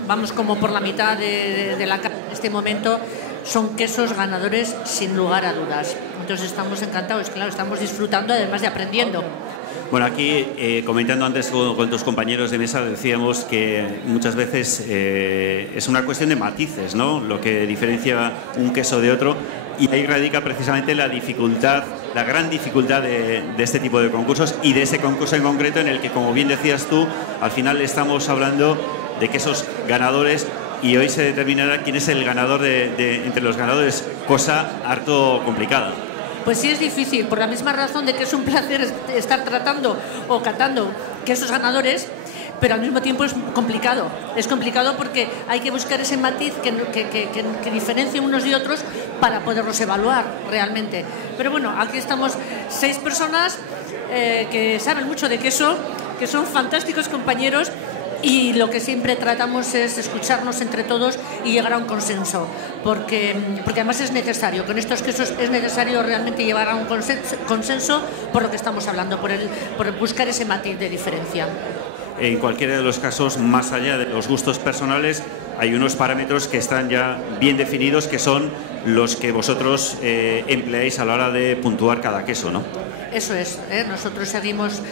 vamos como por la mitad de la cata en este momento. Son quesos ganadores sin lugar a dudas. Entonces estamos encantados, claro, estamos disfrutando además de aprendiendo. Bueno, aquí comentando antes con tus compañeros de mesa decíamos que muchas veces es una cuestión de matices, ¿no? Lo que diferencia un queso de otro, y ahí radica precisamente la dificultad, la gran dificultad de este tipo de concursos y de ese concurso en concreto en el que, como bien decías tú, al final estamos hablando de quesos ganadores y hoy se determinará quién es el ganador entre los ganadores, cosa harto complicada. Pues sí, es difícil, por la misma razón de que es un placer estar tratando o catando quesos ganadores, pero al mismo tiempo es complicado. Es complicado porque hay que buscar ese matiz que diferencie unos y otros para poderlos evaluar realmente. Pero bueno, aquí estamos 6 personas que saben mucho de queso, que son fantásticos compañeros, y lo que siempre tratamos es escucharnos entre todos y llegar a un consenso, porque además es necesario, con estos quesos es necesario realmente llegar a un consenso por lo que estamos hablando, por buscar ese matiz de diferencia. En cualquiera de los casos, más allá de los gustos personales, hay unos parámetros que están ya bien definidos, que son los que vosotros empleáis a la hora de puntuar cada queso, ¿no? Eso es, nosotros seguimos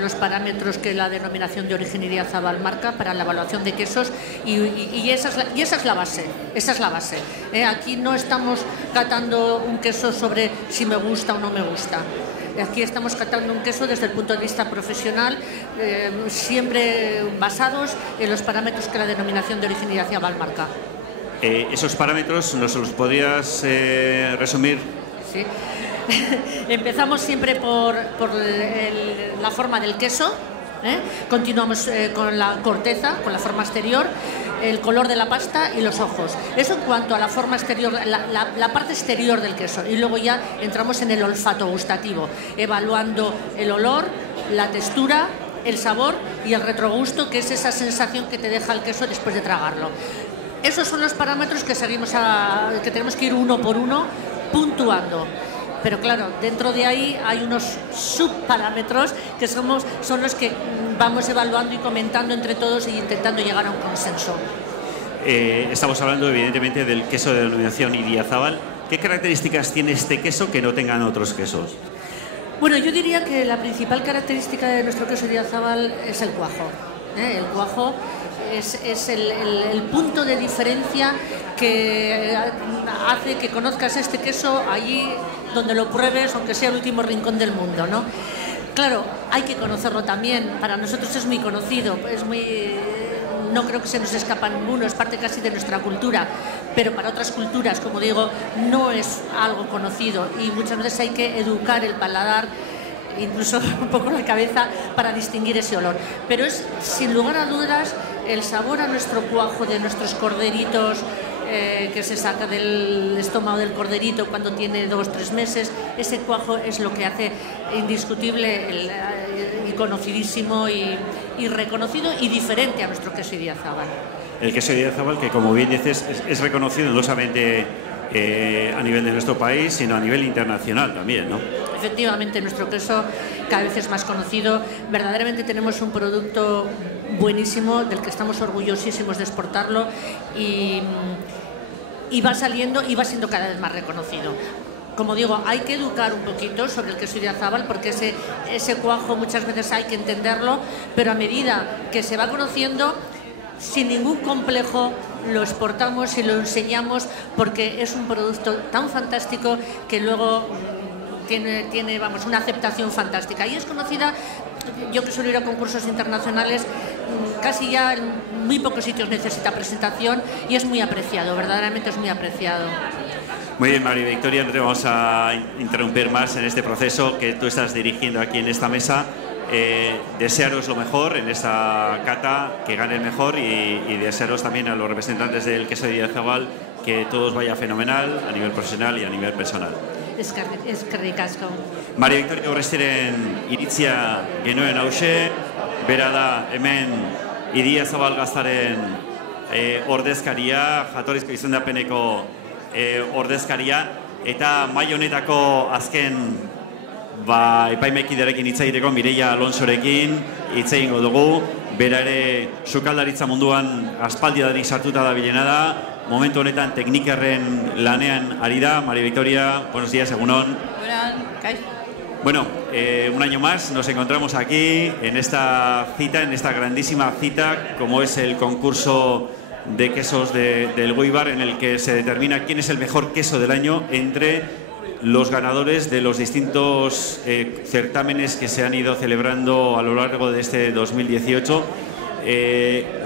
los parámetros que la denominación de origen Idiazabal marca para la evaluación de quesos y esa es la base, Aquí no estamos catando un queso sobre si me gusta o no me gusta. Aquí estamos catando un queso desde el punto de vista profesional, siempre basados en los parámetros que la denominación de origen Idiazabal marca. ¿Esos parámetros nos los podrías resumir? Sí. Empezamos siempre por la forma del queso, continuamos con la corteza, con la forma exterior, el color de la pasta y los ojos. Eso en cuanto a la forma exterior, la parte exterior del queso. Y luego ya entramos en el olfato gustativo, evaluando el olor, la textura, el sabor y el retrogusto, que es esa sensación que te deja el queso después de tragarlo. Esos son los parámetros que que tenemos que ir uno por uno puntuando. Pero claro, dentro de ahí hay unos subparámetros que son los que vamos evaluando y comentando entre todos e intentando llegar a un consenso. Estamos hablando evidentemente del queso de denominación Idiazabal. ¿Qué características tiene este queso que no tengan otros quesos? Bueno, yo diría que la principal característica de nuestro queso Idiazabal es el cuajo. El cuajo es el punto de diferencia que hace que conozcas este queso allí donde lo pruebes, aunque sea el último rincón del mundo, ¿no? Claro, hay que conocerlo también. Para nosotros es muy conocido, no creo que se nos escapa ninguno, es parte casi de nuestra cultura, pero para otras culturas, como digo, no es algo conocido y muchas veces hay que educar el paladar, incluso un poco la cabeza, para distinguir ese olor. Pero es, sin lugar a dudas, el sabor a nuestro cuajo de nuestros corderitos, que se saca del estómago del corderito cuando tiene 2 o 3 meses. Ese cuajo es lo que hace indiscutible y conocidísimo y reconocido y diferente a nuestro queso Idiazabal. El queso Idiazabal, que como bien dices, es reconocido no solamente a nivel de nuestro país, sino a nivel internacional también, ¿no? Efectivamente, nuestro queso cada vez es más conocido. Verdaderamente tenemos un producto buenísimo del que estamos orgullosísimos de exportarlo y va saliendo y va siendo cada vez más reconocido. Como digo, hay que educar un poquito sobre el queso Idiazabal porque ese cuajo muchas veces hay que entenderlo, pero a medida que se va conociendo, sin ningún complejo, lo exportamos y lo enseñamos porque es un producto tan fantástico que luego tiene una aceptación fantástica y es conocida. Yo que suelo ir a concursos internacionales, casi ya en muy pocos sitios necesita presentación y es muy apreciado, verdaderamente es muy apreciado. Muy bien, María Victoria, no te vamos a interrumpir más en este proceso que tú estás dirigiendo aquí en esta mesa. Desearos lo mejor en esta cata, que gane el mejor y desearos también a los representantes del queso de Idiazabal que todos vaya fenomenal a nivel profesional y a nivel personal. Eskerrik asko. María Victoria Urrestiren iritzia genuen hause, bera da hemen Idiazabal gaztaren ordezkaria, jatorrizko izendapeneko ordezkaria, eta mai honetako azken epaimaikiderekin hitz egiteko Mireia Alonsorekin hitz egingo dugu. Bera ere sukaldaritza munduan aspaldidanik sartuta dabilena da. Momentu honetan teknikerren lanean ari da. María Victoria, buenos días, egunon. Bueno, un año más nos encontramos aquí en esta cita, en esta grandísima cita, como es el concurso de quesos del Goibar, en el que se determina quién es el mejor queso del año entre los ganadores de los distintos certámenes que se han ido celebrando a lo largo de este 2018.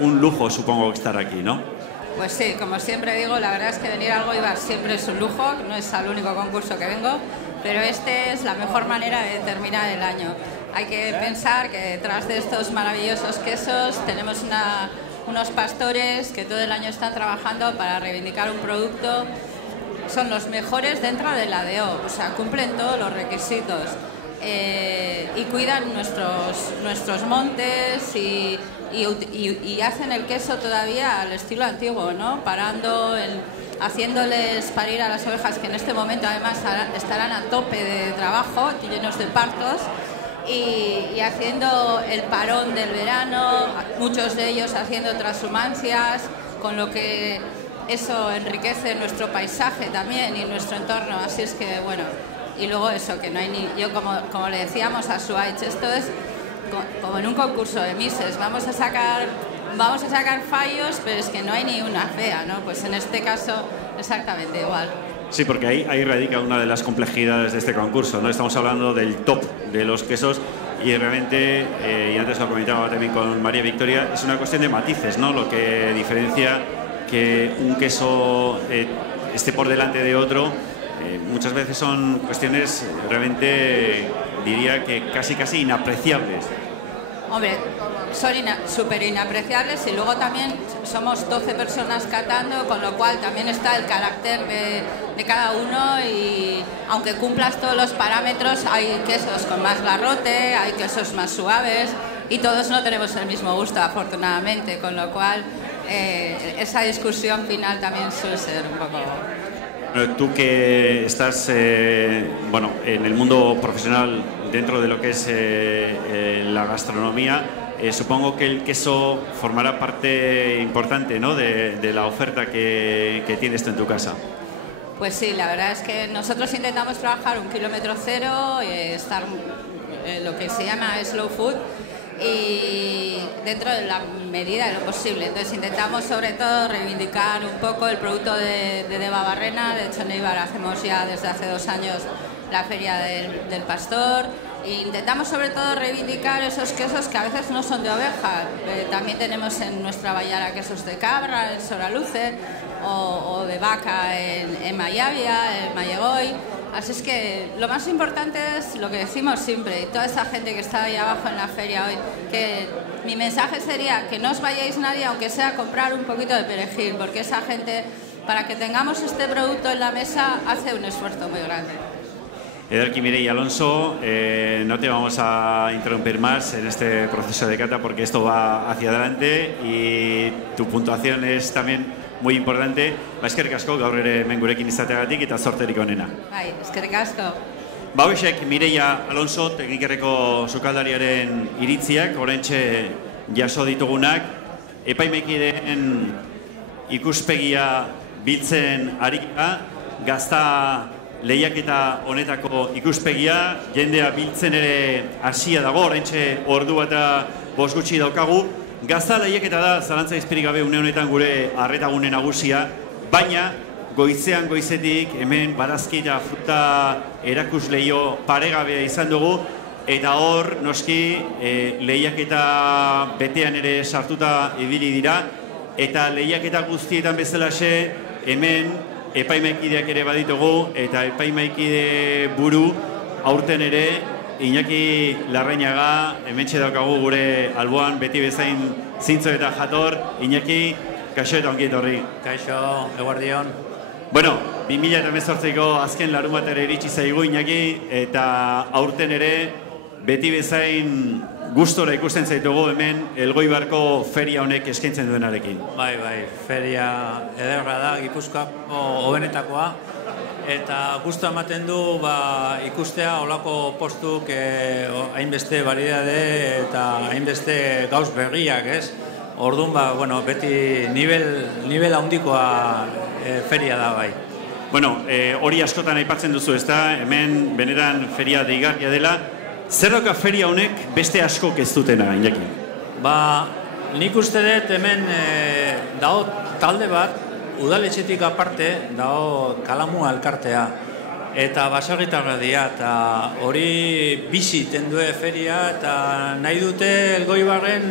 Un lujo, supongo, estar aquí, ¿no? Pues sí, como siempre digo, la verdad es que venir al Goibar siempre es un lujo, no es el único concurso que vengo, pero este es la mejor manera de terminar el año. Hay que pensar que detrás de estos maravillosos quesos tenemos unos pastores que todo el año están trabajando para reivindicar un producto. Son los mejores dentro de la DO, o sea, cumplen todos los requisitos y cuidan nuestros montes y hacen el queso todavía al estilo antiguo, ¿no? Haciéndoles parir a las ovejas, que en este momento además estarán a tope de trabajo, llenos de partos, y haciendo el parón del verano, muchos de ellos haciendo transhumancias, con lo que eso enriquece nuestro paisaje también y nuestro entorno, así es que bueno, y luego eso, que no hay ni, yo como le decíamos a Suaich, esto es como en un concurso de Misses, vamos a sacar fallos, pero es que no hay ni una fea, ¿no? Pues en este caso exactamente igual. Sí, porque ahí radica una de las complejidades de este concurso, ¿no? Estamos hablando del top de los quesos y realmente, y antes lo comentaba también con María Victoria, es una cuestión de matices, ¿no? Lo que diferencia que un queso esté por delante de otro, muchas veces son cuestiones realmente, diría que casi inapreciables. Hombre, son súper inapreciables y luego también somos 12 personas catando, con lo cual también está el carácter de cada uno y aunque cumplas todos los parámetros, hay quesos con más garrote, hay quesos más suaves y todos no tenemos el mismo gusto, afortunadamente, con lo cual esa discusión final también suele ser un poco... Tú que estás en el mundo profesional dentro de lo que es la gastronomía, supongo que el queso formará parte importante, ¿no? de la oferta que tienes tú en tu casa. Pues sí, la verdad es que nosotros intentamos trabajar 1 kilómetro cero, estar lo que se llama slow food y dentro de la medida de lo posible. Entonces intentamos sobre todo reivindicar un poco el producto de Debabarrena. De hecho en Eibar hacemos ya desde hace 2 años la feria del pastor e intentamos sobre todo reivindicar esos quesos que a veces no son de oveja. También tenemos en nuestra Ballara quesos de cabra, en Soraluce, o de vaca en Mayavia, en Mallegoy. Así es que lo más importante es lo que decimos siempre, y toda esa gente que está ahí abajo en la feria hoy, que mi mensaje sería que no os vayáis nadie, aunque sea a comprar un poquito de perejil, porque esa gente, para que tengamos este producto en la mesa, hace un esfuerzo muy grande. Ederki, Mireia, Alonso, no te vamos a interrumpir más en este proceso de cata porque esto va hacia adelante y tu puntuación es también muy importante. Eskerrik asko gaur ere hemen gurekin izateagatik eta zorterik onena. Bai, eskerrik asko. Hauexek Mireia Alonso, teknikerreko sukaldariaren iritziak, oraintxe jaso ditugunak, epaimaikideen ikuspegia biltzen ari gara, gazta lehiaketa honetako ikuspegia, jendea biltzen ere hasia dago, oraintxe ordu eta 5 gutxi daukagu. Gazta lehiaketa da, zalantza izpirik gabe une honetan gure arretagune nagusia, baina goizean goizetik hemen barazki eta fruta erakusleio paregabea izan dugu, eta hor noski lehiaketa betean ere sartuta ibili dira, eta lehiaketa guztietan bezalaxe hemen epaimaikideak ere baditugu, eta epaimaikide buru aurten ere Iñaki Larrañaga, hementxe daukagu gure alboan, beti bezain zintzo eta jator. Iñaki, kaixo eta ongi etorri. Kaixo, eguardion. Bueno, 2018ko azken larunbatera iritsi zaigu Iñaki, eta aurten ere beti bezain gustora ikusten zaitugu hemen Elgoibarko feria honek eskaintzen duenarekin. Bai, feria ederra da, Gipuzkoako hobenetakoa. Eta gustu ematen du ikustea olako postuk hainbeste variedade eta hainbeste gauz berriak, ez? Orduan, beti nivel handikoa feria da bai. Bueno, hori askotan aipatzen duzu, ezta? Hemen benetan feria deigarria dela. Zer dauka feria honek beste askok ez dutena, Iñaki? Nik uste dut hemen dago talde bat, udaletxetik aparte dago Kalamua elkartea eta baserritarra dira eta hori bizi tendue feria eta nahi dute Elgoibarren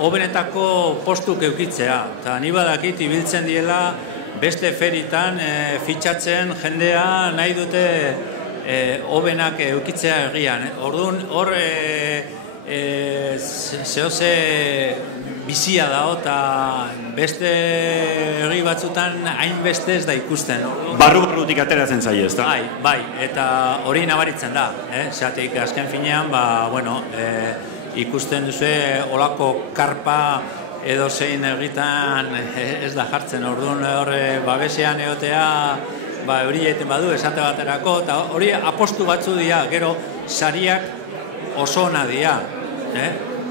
obenetako postuk eukitzea. Eta ni badakit ibiltzen diela beste feritan fitxatzen jendea nahi dute obenak eukitzea egian. Orduan, hor zehose bizia dago eta beste herri batzutan hainbeste ez da ikusten. Barru-barrutik ateratzen zaie, ez da? Bai, eta hori nabaritzen da. Zeratik, azken finean, ikusten duzu olako karpa edo zein herritan ez da jartzen. Orduan, babesean egotea hori egiten badu, esate baterako, eta hori apostu batzu dira, gero sariak oso ona dira.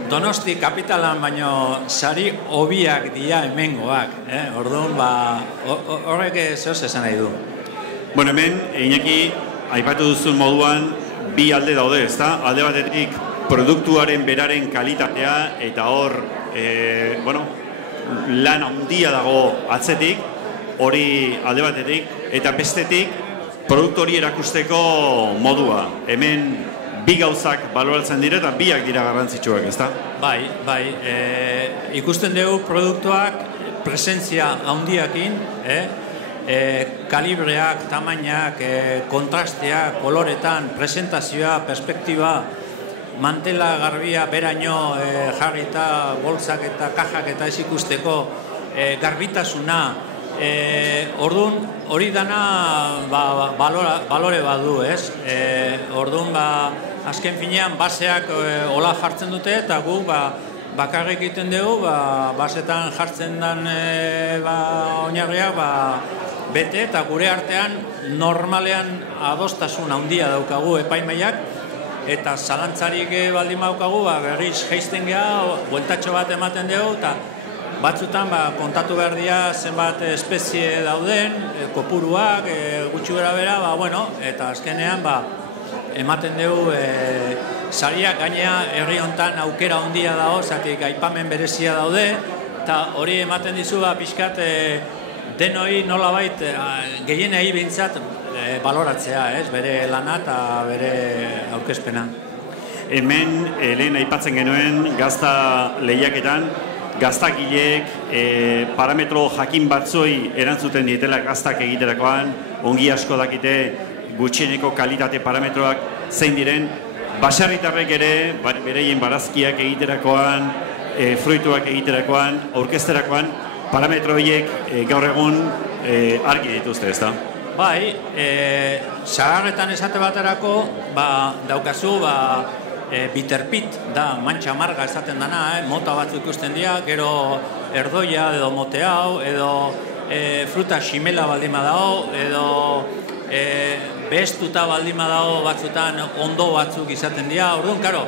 Donosti kapitalan baino sari hobiak dira hemengoak. Orduan, horrek zehoz esan nahi du. Bueno, hemen, Iñaki, aipatu duzun moduan, bi alde daude, ez da? Alde batetik, produktuaren beraren kalitatea, eta hor, lan handia dago atzetik, hori alde batetik, eta bestetik, produktu hori erakusteko modua. Hemen, bi gauzak baloratzen dira eta biak dira garrantzitsuak, ezta? Bai, ikusten dugu produktuak presentzia handiakin, kalibreak, tamainak, kontrasteak, koloretan, presentazioa, perspektiba, mantela garbia beraino jarrita, bolsak eta kajak eta ez ikusteko garbitasuna. Orduan, hori dana balore badu, ez? Orduan, azken finean, baseak hola jartzen dute, eta gu bakarrik egiten dugu, basetan jartzen den oinarriak bete, eta gure artean normalean adostasun handia daukagu epaimaiak, eta zalantzarik baldin daukagu, berriz jaisten geha, bueltatxo bat ematen dugu, eta batzutan kontatu behar dira zenbat espezie dauden, kopuruak, gutxi bera, eta azkenean ematen dugu sariak gainea herri hontan aukera handia dago, zatik aipamen berezia daude, eta hori ematen dizu pixkat denoi nolabait gehienei behintzat baloratzea, bere lana eta bere aurkezpena. Hemen, lehen aipatzen genuen gazta lehiaketan, gaztakileek parametro jakin batzoi erantzuten dietela gaztak egiterakoan, ongi asko dakite gutxieneko kalitate parametroak zein diren, baserritarrek ere, bereien barazkiak egiterakoan, fruituak egiterakoan, aurkezterakoan, parametro horiek gaur egun argi dituzte, ez da? Bai, sagarretan esate baterako, daukazu, bitterpit da mantxa amarga esaten dana, mota batzu ikusten dira, gero erdoia edo mote hau, edo fruta ximela baldin badago, edo behestuta baldin badago batzutan ondo batzuk izaten dira. Orduan, karo,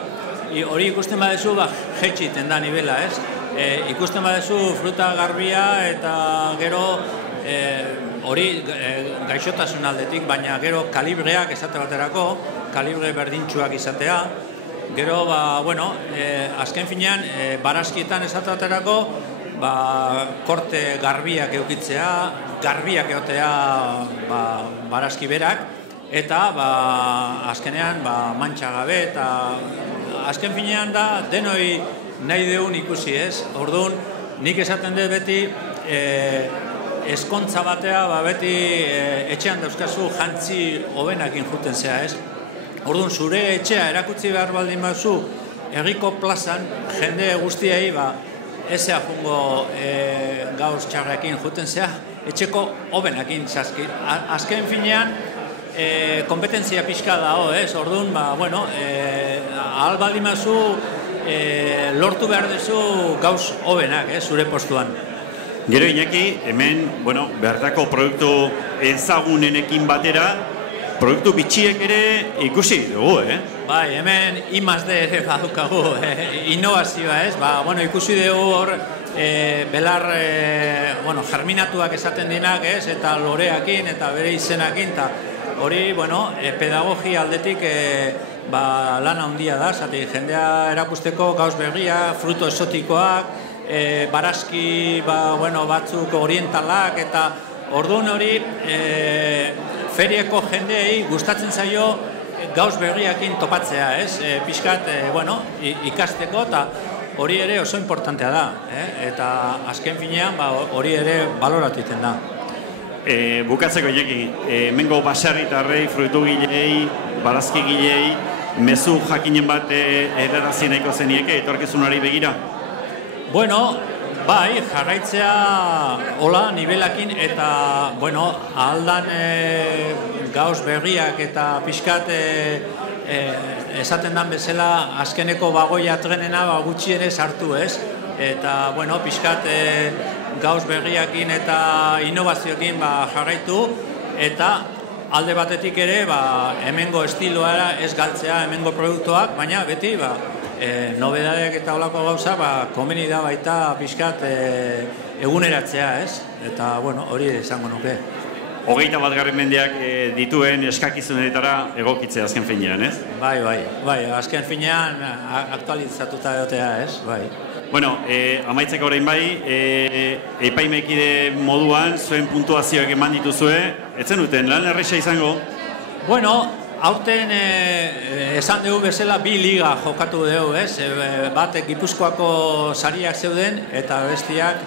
hori ikusten badezu, jetxiten da nivela, ez? Ikusten badezu fruta garbia eta gero hori gaixotasun aldetik, baina gero kalibreak esate baterako, kalibre berdintxuak izatea. Gero, azken finean, barazkietan esataterako, korte garbiak eukitzea, garbiak egotea barazki berak, eta azkenean mantxa gabe, eta azken finean da denoi nahi deun ikusi, ez? Orduan, nik esaten dut beti, eskontza batea, beti etxean dauzkazu jantzi hobenakin juten zea, ez? Orduan, zure etxea erakutsi behar baldin baduzu, herriko plazan, jende guztiei, ezea jungo gauz txarrekin juten zea, etxeko hobenakin zazki. Azken finean, kompetentzia pixka dago, ez? Orduan, ahal baldin baduzu, lortu behar duzu gauz hobenak, zure postuan. Gero, Iñaki, hemen, behartako produktu ezagunenekin batera, produktu bitxiek ere ikusi dugu, Bai, hemen I+D ere badukagu, innovazioa, ez? Ikusi dugu hor, belar, germinatuak esaten dinak, ez? Eta loreakin, eta bere izenakin, eta hori, pedagogia aldetik lan handia da, zati jendea erakusteko gauz berria, fruto esotikoak, barazki batzuk orientalak, eta orduan hori, ferieko jendeei gustatzen zaio gauz berriakin topatzea, ez? Piskat, ikasteko, eta hori ere oso importantea da, eta azken finean hori ere baloratu egiten da. Bukatzeko Iñaki, hemengo baserritarrei, frutugilei, barazkigilei, mezu jakinen bat erarazi nahiko zenieke etorkizunari begira? Bueno, bai, jarraitzea hola nibelakin eta, bueno, ahaldan gauz berriak eta pixkat esaten dan bezala azkeneko bagoia trenena gutxi ere sartu, ez? Eta, bueno, pixkat gauz berriakin eta innovazioekin jarraitu eta alde batetik ere hemengo estiloa ez galtzea hemengo produktuak, baina beti nobedadeak eta olako gauza komeni da baita pixkat eguneratzea, ez? Eta, bueno, hori izango nuke. 21. mendeak dituen eskakizunetara egokitzea azken finean, ez? Bai, azken finean aktualizatuta egotea, ez? Bai. Bueno, amaitzeko orain bai, epaimaikide moduan zuen puntuazioak eman dituzue, etzen duten, lan erresa izango? Bueno, aurten esan dugu bezala 2 liga jokatu dugu, ez? Batek Gipuzkoako sariak zeuden eta bestiak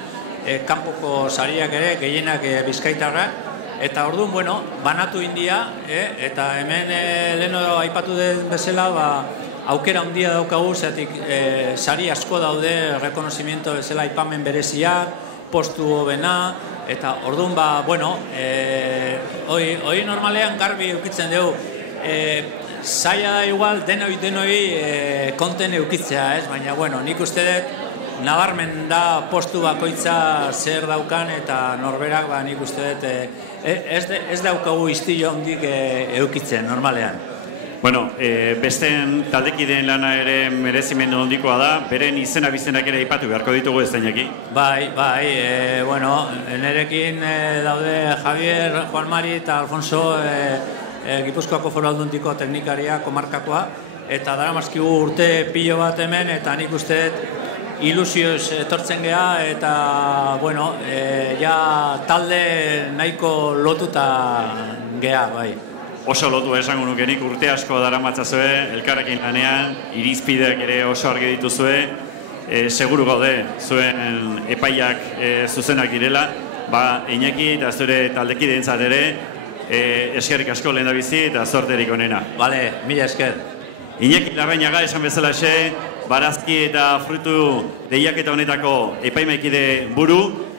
kanpoko sariak ere, gehienak Bizkaitarrak. Eta orduan, bueno, banatu India, eta hemen leheno aipatu den bezala, aukera handia daukagu, zeatik sari asko daude, rekonozimiento bezala aipamen bereziak, postu hobena, eta orduan, bueno, hori normalean garbi eukitzen dugu. Zaila da igual, denoi konten eukitzea, ez? Baina, bueno, nik uste dut, nabarmen da postu bakoitza zer daukan eta norberak nik uste dut ez daukagu iztilo handik eukitzen normalean. Bueno, besteen taldekideen lana ere merezimendu handikoa da, beren izena bizenak ere aipatu beharko ditugu ez dainaki? Bai, bueno, nerekin daude Javier, Juan Mari eta Alfonso Gipuzkoako Foru Alduntiko teknikaria, komarkakoa, eta daramazkigu urte pilo bat hemen, eta nik uste dut ilusioz etortzen geha eta, bueno, ja talde nahiko lotuta geha, bai. Oso lotu esango nukenik urte asko daramatzazue, elkarrekin lanean, irizpideak ere oso argi dituzue, seguru gaude zuen epaiak zuzenak direla, Iñaki eta zure taldekideentzat ere, eskerrik asko lehendabizi eta zorterik onena. Bale, mila esker. Iñaki Larrañaga esan bezalaxe, barazki eta frutu lehiaketa honetako epaimaikide buru.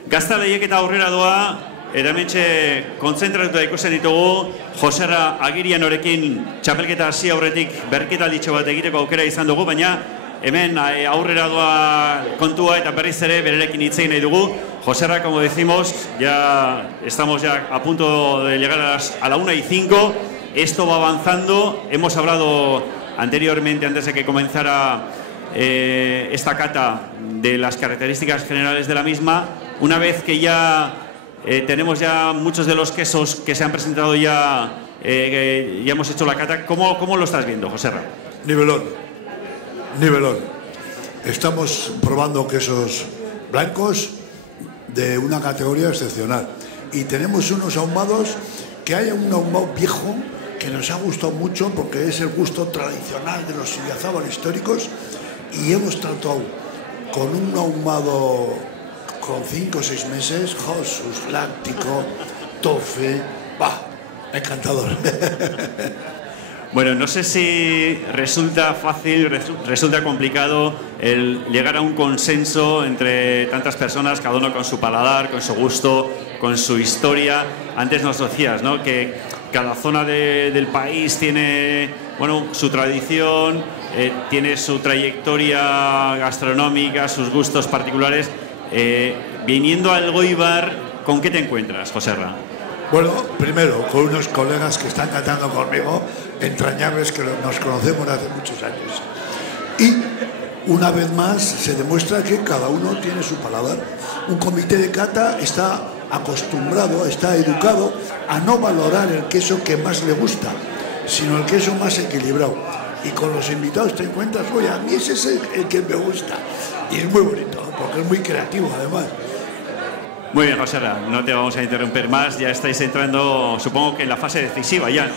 Gazta lehiaketa aurrera doa, eramentxe kontzentratuta ikusten ditugu, Joserra Agirianorekin txapelketa hasi aurretik berketalditxo bat egiteko aukera izan dugu, baina hemen aurrera doa kontua eta berriz ere bererekin hitz egin nahi dugu. Joserra, como decimos, ya estamos ya a punto de llegar a la 1:05. Esto va avanzando. Hemos hablado anteriormente, antes de que comenzara esta cata, de las características generales de la misma. Una vez que ya tenemos ya muchos de los quesos que se han presentado ya hemos hecho la cata, ¿cómo lo estás viendo, Joserra? Nivelón. Estamos probando quesos blancos de una categoría excepcional. Y tenemos unos ahumados, que hay un ahumado viejo que nos ha gustado mucho porque es el gusto tradicional de los Idiazábal históricos, y hemos tratado con un ahumado con 5 o 6 meses, Josus, láctico, tofe, encantador. Bueno, no sé si resulta fácil, resulta complicado el llegar a un consenso entre tantas personas, cada uno con su paladar, con su gusto, con su historia. Antes nos decías, ¿no?, que cada zona del país tiene, bueno, su tradición, tiene su trayectoria gastronómica, sus gustos particulares. Viniendo al Elgoibar, ¿con qué te encuentras, Joserra? Bueno, primero, con unos colegas que están cantando conmigo, entrañables, que nos conocemos hace muchos años. Y una vez más se demuestra que cada uno tiene su paladar. Un comité de cata está acostumbrado, está educado a no valorar el queso que más le gusta, sino el queso más equilibrado. Y con los invitados te encuentras, oye, a mí ese es el que me gusta. Y es muy bonito, porque es muy creativo además. Muy bien, Joserra, no te vamos a interrumpir más, ya estáis entrando, supongo que en la fase decisiva ya.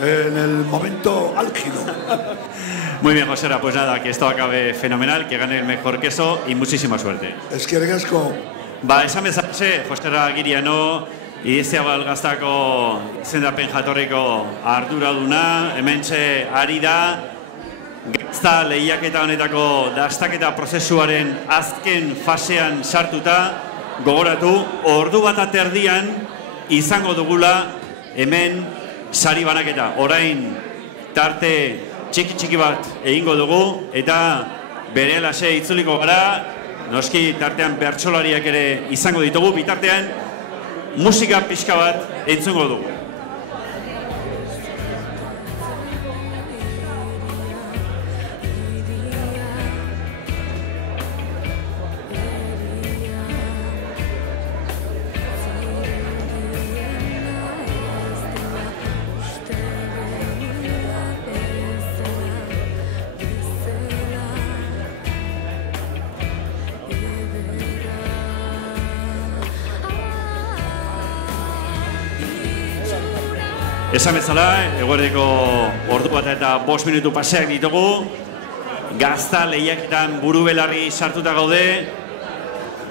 En el momento álgido. Muy bien, Joserra, pues nada, que esto acabe fenomenal, que gane el mejor queso y muchísima suerte. Eskerrik asko. Esan bezalaxe, Joserra Agiriano, Idiziabal Gaztako izendapen jatorriko arduraduna, hementxe ari da, gazta lehiaketa honetako dastaketa prozesuaren azken fasean sartuta, gogoratu, ordu bat aterdian izango dugula hemen sari banaketa. Orain tarte txiki bat egingo dugu eta berelase itzuliko gara, noski tartean bertsolariak ere izango ditugu, bitartean musika pixka bat entzungo dugu. Esan bezala, eguerdeko ordu bat eta 5 minutu paseak ditugu, gazta lehiaketan buru belarri sartuta gaude,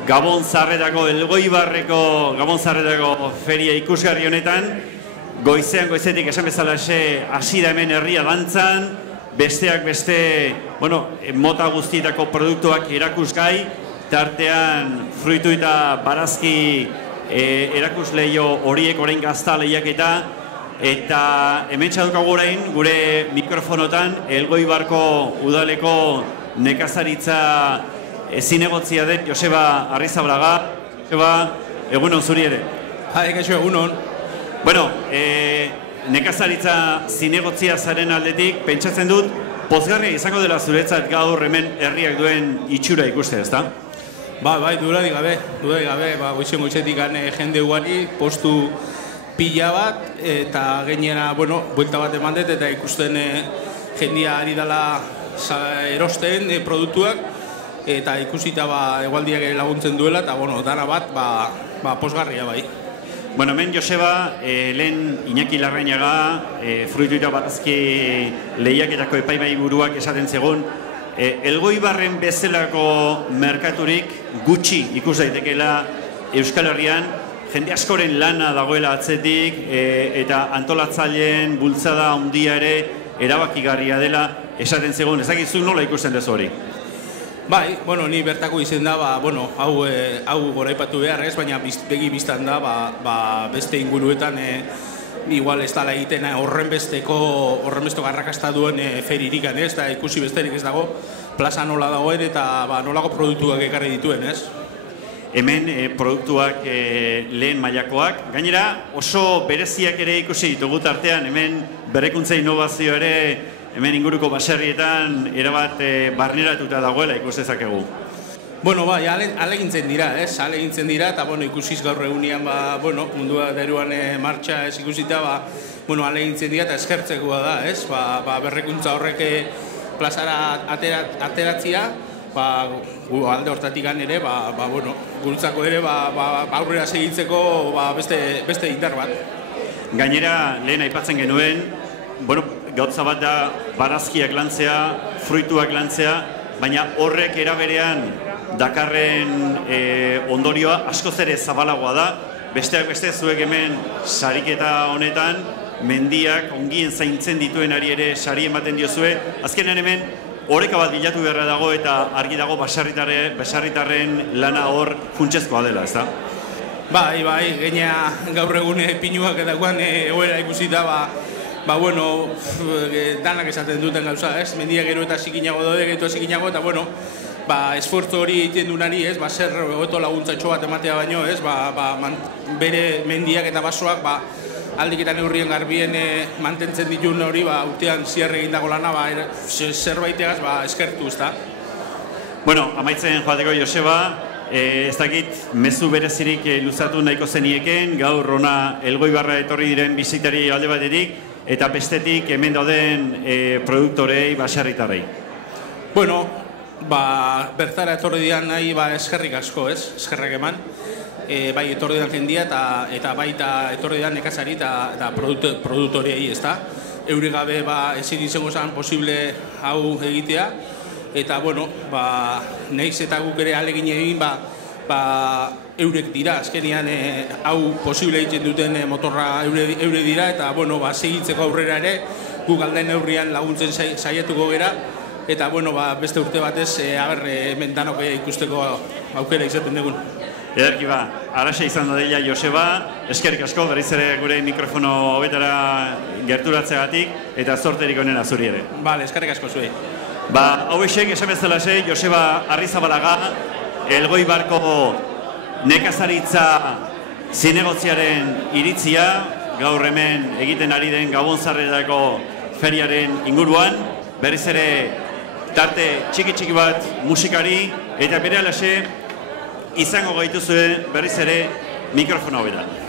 Gabon Zarretako, Elgoibarreko Gabon Zarretako feria ikusgarri honetan, goizetik esan bezala hasi da hemen herria dantzan, besteak beste, mota guztietako produktuak erakusgai, tartean fruitu eta barazki erakusleio horiek orain gazta lehiaketa, eta hemen txadukagu orain gure mikrofonotan Elgoibarko udaleko nekazaritza zinegotzia den Joseba Arrizabalaga. Joseba, egunon zuri ere. Kaixo, egunon. Nekazaritza zinegotzia zaren aldetik, pentsatzen dut, pozgarria izango dela zuretzat gaur hemen herriak duen itxura ikuste, ezta? Bai, dudarik gabe, goizetik jende ugari, postu pila bat, eta gainera, buelta bat eman dut, eta ikusten jendia ari dela erosten produktuak, eta ikusita egualdiak laguntzen duela, eta dana bat, posgarria bai. Hemen Joseba, lehen Iñaki Larrañaga, fruitu eta barazki lehiaketako epaimai buruak esaten zegoen, Elgoibarren bezalako merkaturik gutxi ikus daitekeela Euskal Herrian, jende askoren lana dagoela atzetik eta antolatzaileen bultzada handia ere erabakigarria dela esaten zegoen. Ezakizu nola ikusten dezu hori? Bai, ni bertako izen da, hau goraipatu behar ez, baina begi biztan da, beste inguruetan igual ez dala egiten horren besteko garrakasta duen feririkan ez, eta ikusi besterik ez dago, plaza nola dagoen eta nolako produktuak ekarri dituen ez. Hemen produktuak lehen mailakoak, gainera oso bereziak ere ikusi ditugu tartean, hemen berrekuntza innovazio ere hemen inguruko baserrietan erabat barneratuta dagoela ikus dezakegu. Bai, alegintzen dira, eta ikusiz gaur egunean, mundua deruan martxa ez ikusita, alegintzen dira eta eskertzekoa da, ez? Berrekuntza horrek plazara ateratzia, alde hortatik ere, gurutzako ere, aurrera segitzeko beste indar bat. Gainera, lehen aipatzen genuen, gauza bat da barazkiak lantzea, fruituak lantzea, baina horrek eraberean dakarren ondorioa askoz ere zabalagoa da. Besteak beste zuek hemen sariketa honetan, mendiak ongien zaintzen dituenari ere sari ematen diozue. Azkenean hemen oreka bat bilatu beharra dago eta argi dago basarritarren lana hor funtsezkoa dela, ez da? Bai, gaina gaur egun pinuak eta guan egoera ikusita, danak esaten duten gauza, ez? Mendiak gero eta zikinago daude, gero eta zikinago, eta esfuerzo hori egiten dunari, ez? Zer hobeto laguntzatxo bat ematea baino, ez? Bere mendiak eta basoak, aldiketan eurrien garbien mantentzen ditun hori, urtean ziarre egindako lana, zerbaiteaz, eskertu, ez da? Amaitzen joateko Joseba, ez dakit, mezu berezirik luzatu nahiko zenieken, gaur hona Elgoibarra etorri diren bizitari alde batetik, eta bestetik hemen dauden produktorei, baserritarrei. Bertara etorri dian nahi eskerrik asko, ez? Eskerrak eman. bai etorri dan jendia eta baita etorri dan nekazari eta produktoriei, ezta? Eure gabe ezin izango zen posible hau egitea, eta, bueno, nahiz eta guk ere alegin egin, eurek dira, azkenean hau posible egiten duten motorra eure dira, eta, bueno, segitzeko aurrera ere, guk aldain neurrian laguntzen saiatuko gera, eta, bueno, beste urte batez, hemen danok ikusteko aukera izaten dugun. Ederki araxe izan da dela Joseba, eskerrik asko, berriz ere gure mikrofono hobetara gerturatzeagatik, eta zorterik onena zuri ere. Bale, eskerrik asko zuei. Hau esek, esan bezalaxe, Joseba Arrizabalaga, Elgoibarko nekazaritza zinegotziaren iritzia, gaur hemen egiten ari den Gabon-Zarrerako feriaren inguruan, berriz ere tarte txiki bat musikari, eta bere alaxe, izango gaituzue berriz ere mikrofono hobetan.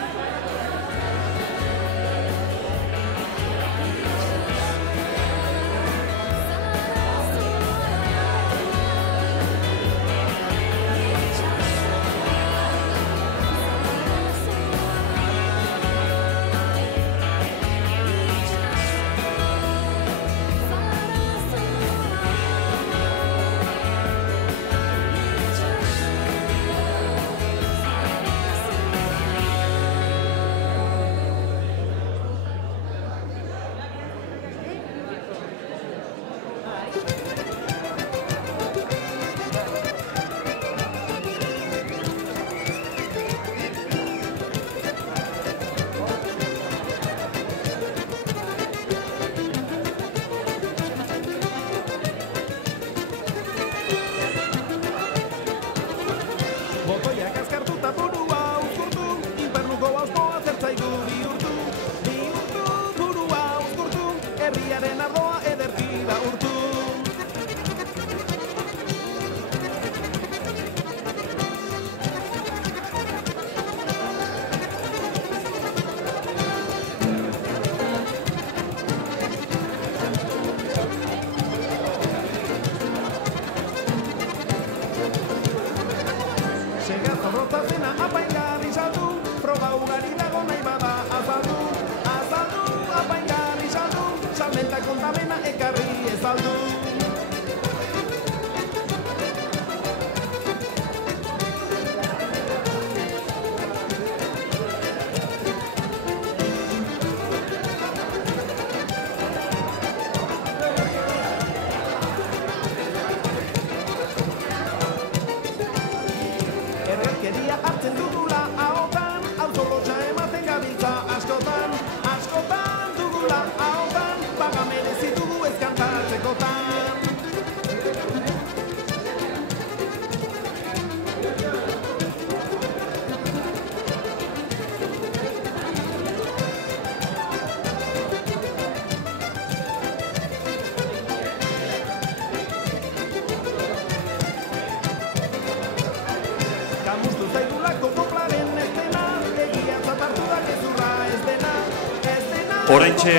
Oraintxe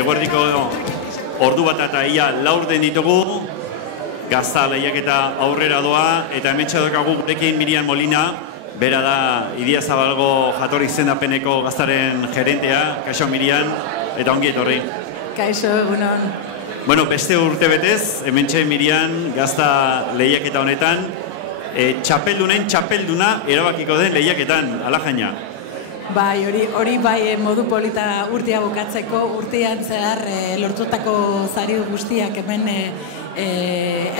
eguerdiko ordu bat eta ia laurden ditugu, gazta lehiaketa aurrera doa, eta hementxe dokagu gurekin Miriam Molina, bera da Idiazabalgo jatorri izendapeneko gaztaren gerentea. Kaixo Miriam, eta ongi etorri. Kaixo, egunon. Bueno, beste urte betez, hementxe Miriam gazta lehiaketa honetan, txapeldunen txapelduna erabakiko den lehiaketan, ala jaina. Bai, hori bai modu polita urtea bukatzeko, urtean zehar lortutako zari guztiak hemen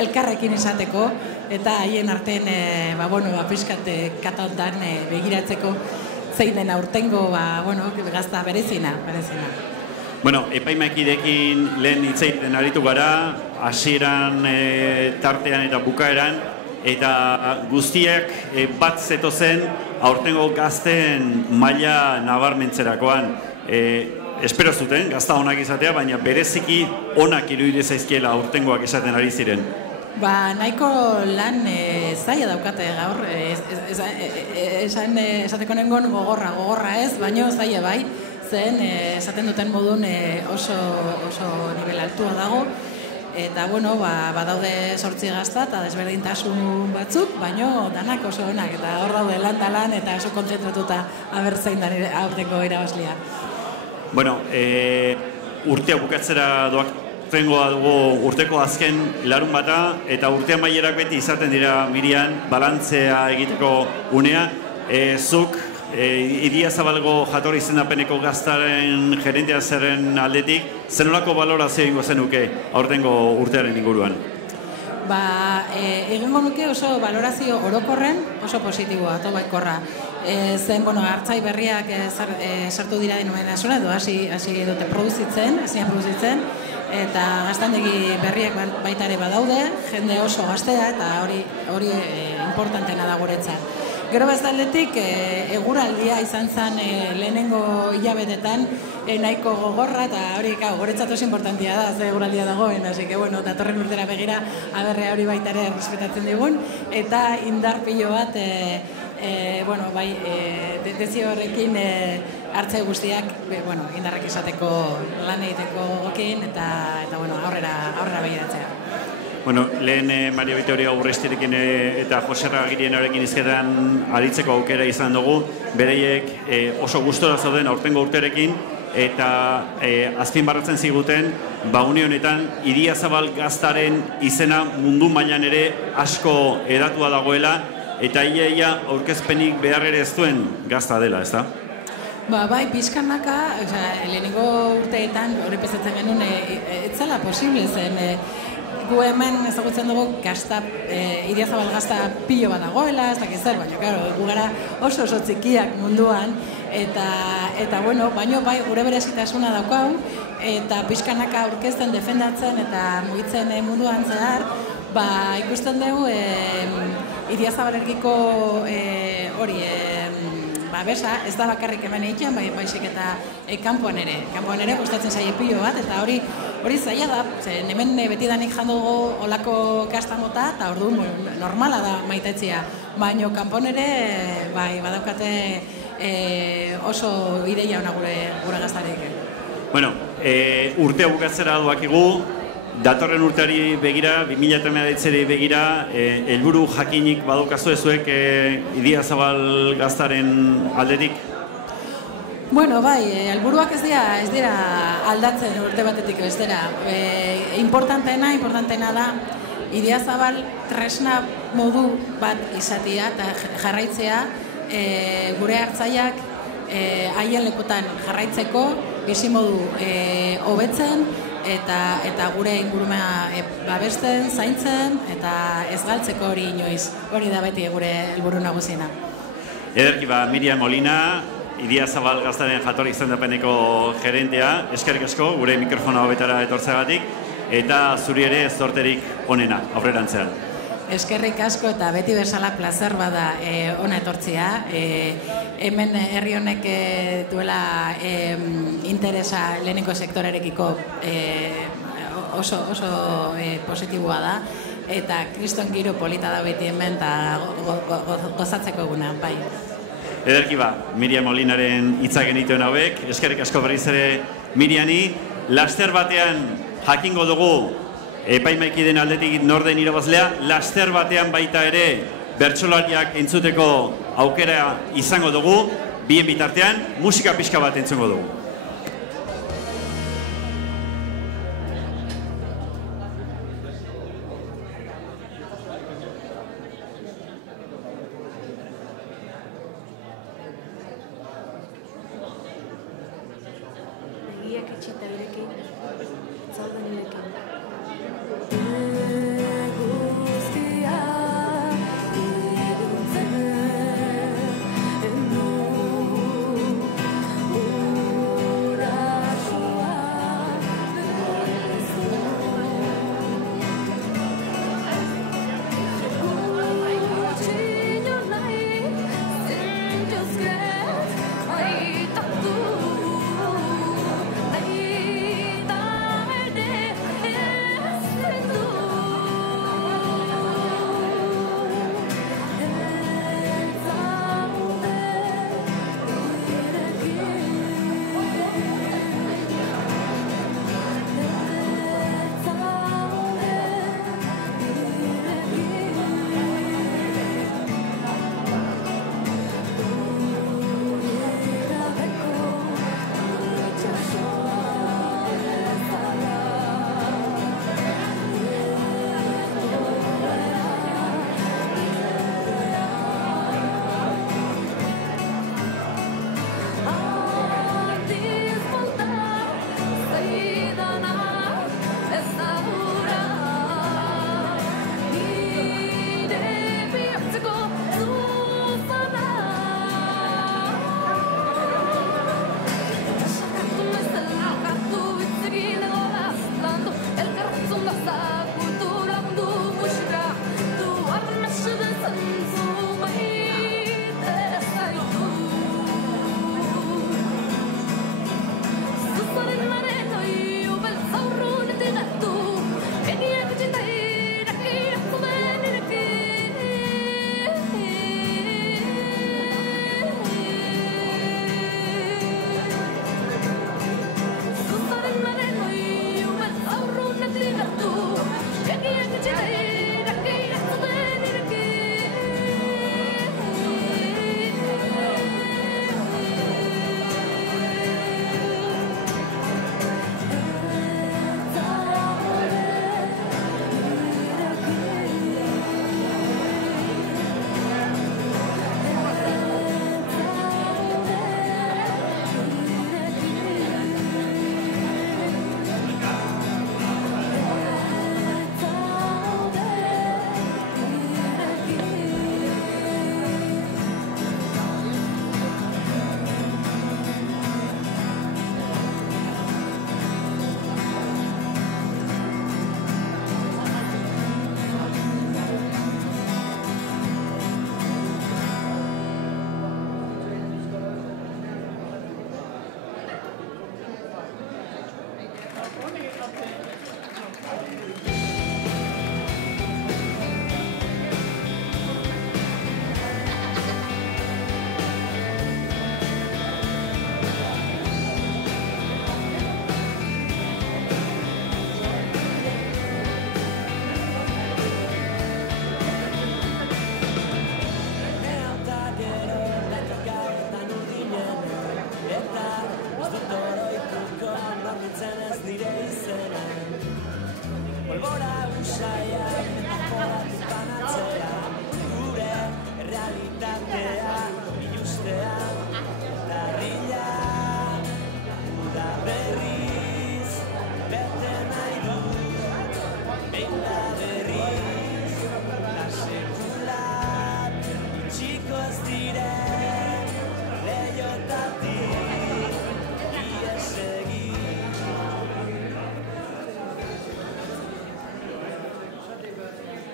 elkarrekin izateko, eta haien artean pixkat kataldan begiratzeko zein den aurtengo gazta berezina. Bueno, epaimaikidekin lehen hitzeiten aritu gara, hasieran, tartean eta bukaeran, eta guztiak bat zetozen aurtengo gazten maila nabarmentzerakoan. Espero zuten, gazta onak izatea, baina bereziki onak iruditu zaizkiela aurtengoak esaten ari ziren. Nahiko lan zaila daukate gaur, esateko nengon gogorra ez, baino zaila bai, zen esaten duten modun oso nivel altua dago, Eta, bueno, badaude 8 gazta eta desberdintasun batzuk, baino danak oso onak, eta hor daude lan eta oso kontzentratuta abertzein da aurtengo irabazlia. Bueno, urtea bukatzera doakengoa dugu urteko azken larun bata, eta urtean maierak beti izaten dira Mirian, balantzea egiteko unea. Zuk, Idia Zabalgo jatorri izendapeneko gaztaren gerentea zerren aldetik, zenolako balorazio egingo zenuke aurtengo urtearen inguruan? Egingo nuke oso balorazio orokorren oso positiboa, baikorra. Zen, hartzai berriak sartu dira denominazioa, edo hasi dute produzitzen, eta gaztandegi berriak baita ere badaude, jende oso gaztea, eta hori importantena da guretzat. Gero bezaletik, eguraldia izan zen lehenengo hilabetetan nahiko gogorra, eta hori guretzat oso importantia da, ze eguraldia dagoen, hasi que, datorren urtera begira, aberrea hori baita ere respetatzen digun, eta indar pilo bat, dezio horrekin hartze guztiak, indarrak izateko lan egiteko gokin, eta aurrera begiratzea. Lehen Mario Vitoria Urrestirekin eta Joserra Agirienarekin izketan aritzeko aukera izan dugu, bereiek oso gustora zauden aurtengo urterekin, eta azpimarratzen ziguten, une honetan, Idia Zabal gaztaren izena mundu mailan ere asko edatua dagoela, eta ia aurkezpenik behar ere ez duen gazta dela, ez da? Bai, pizkanaka, lehenengo urteetan, hori pezatzen genuen, etzala posible zen, gu hemen ezagutzen dugu Idia Zabal gazta pilo bat dagoela, ez dakiz zer, baina, gu gara oso txikiak munduan, eta baino bai, gure berezitasuna daukau, eta pixkanaka aurkezten, defendatzen eta mugitzen munduan zehar, ikusten dugu Idia Zabalergiko hori, besa, ez da bakarrik hemen egiten, baizik eta kanpoan ere gustatzen zaie pilo bat, eta hori zaila da, hemen betidanik jandugu olako kastamota, eta ordu normala da maitetzia, baina kanpoan ere badaukate oso ideia ona gure gaztarik. Urtea bukatzera doakigu, datorren urteari begira, 2019 begira, helburu jakinik badaukazu ezuek Idia Zabal gaztaren aldetik? Helburuak ez dira aldatzen urte batetik bestera. Importanteena da, Idia Zabal tresna modu bat izatea eta jarraitzea gure hartzaiak haien lekutan jarraitzeko, bizimodu hobetzen, eta gure ingurumea babesten, zaintzen, eta ez galtzeko hori inoiz. Hori da beti gure helburu nagusiena. Ederki Miriam Molina, Idia Zabal gaztaren jatorri izendapeneko gerentea, eskerrik asko gure mikrofona hobetara etortzeagatik, eta zuri ere zorterik onena aurrerantzean. Eskerrik asko eta beti bezala plazer bada ona etortzea. Hemen herri honek duela interesa lehenengo sektorerekiko oso positiboa da, eta kriston giro polita da beti hemen eta gozatzeko eguna, bai. Ederki Miriam Molinaren hitzak genituen hauek, eskerrik asko berriz ere Miriani, laster batean jakingo dugu epaimaiki den aldetik norden irabazlea, laster batean baita ere bertsolariak entzuteko aukera izango dugu, bien bitartean musika pixka bat entzungo dugu.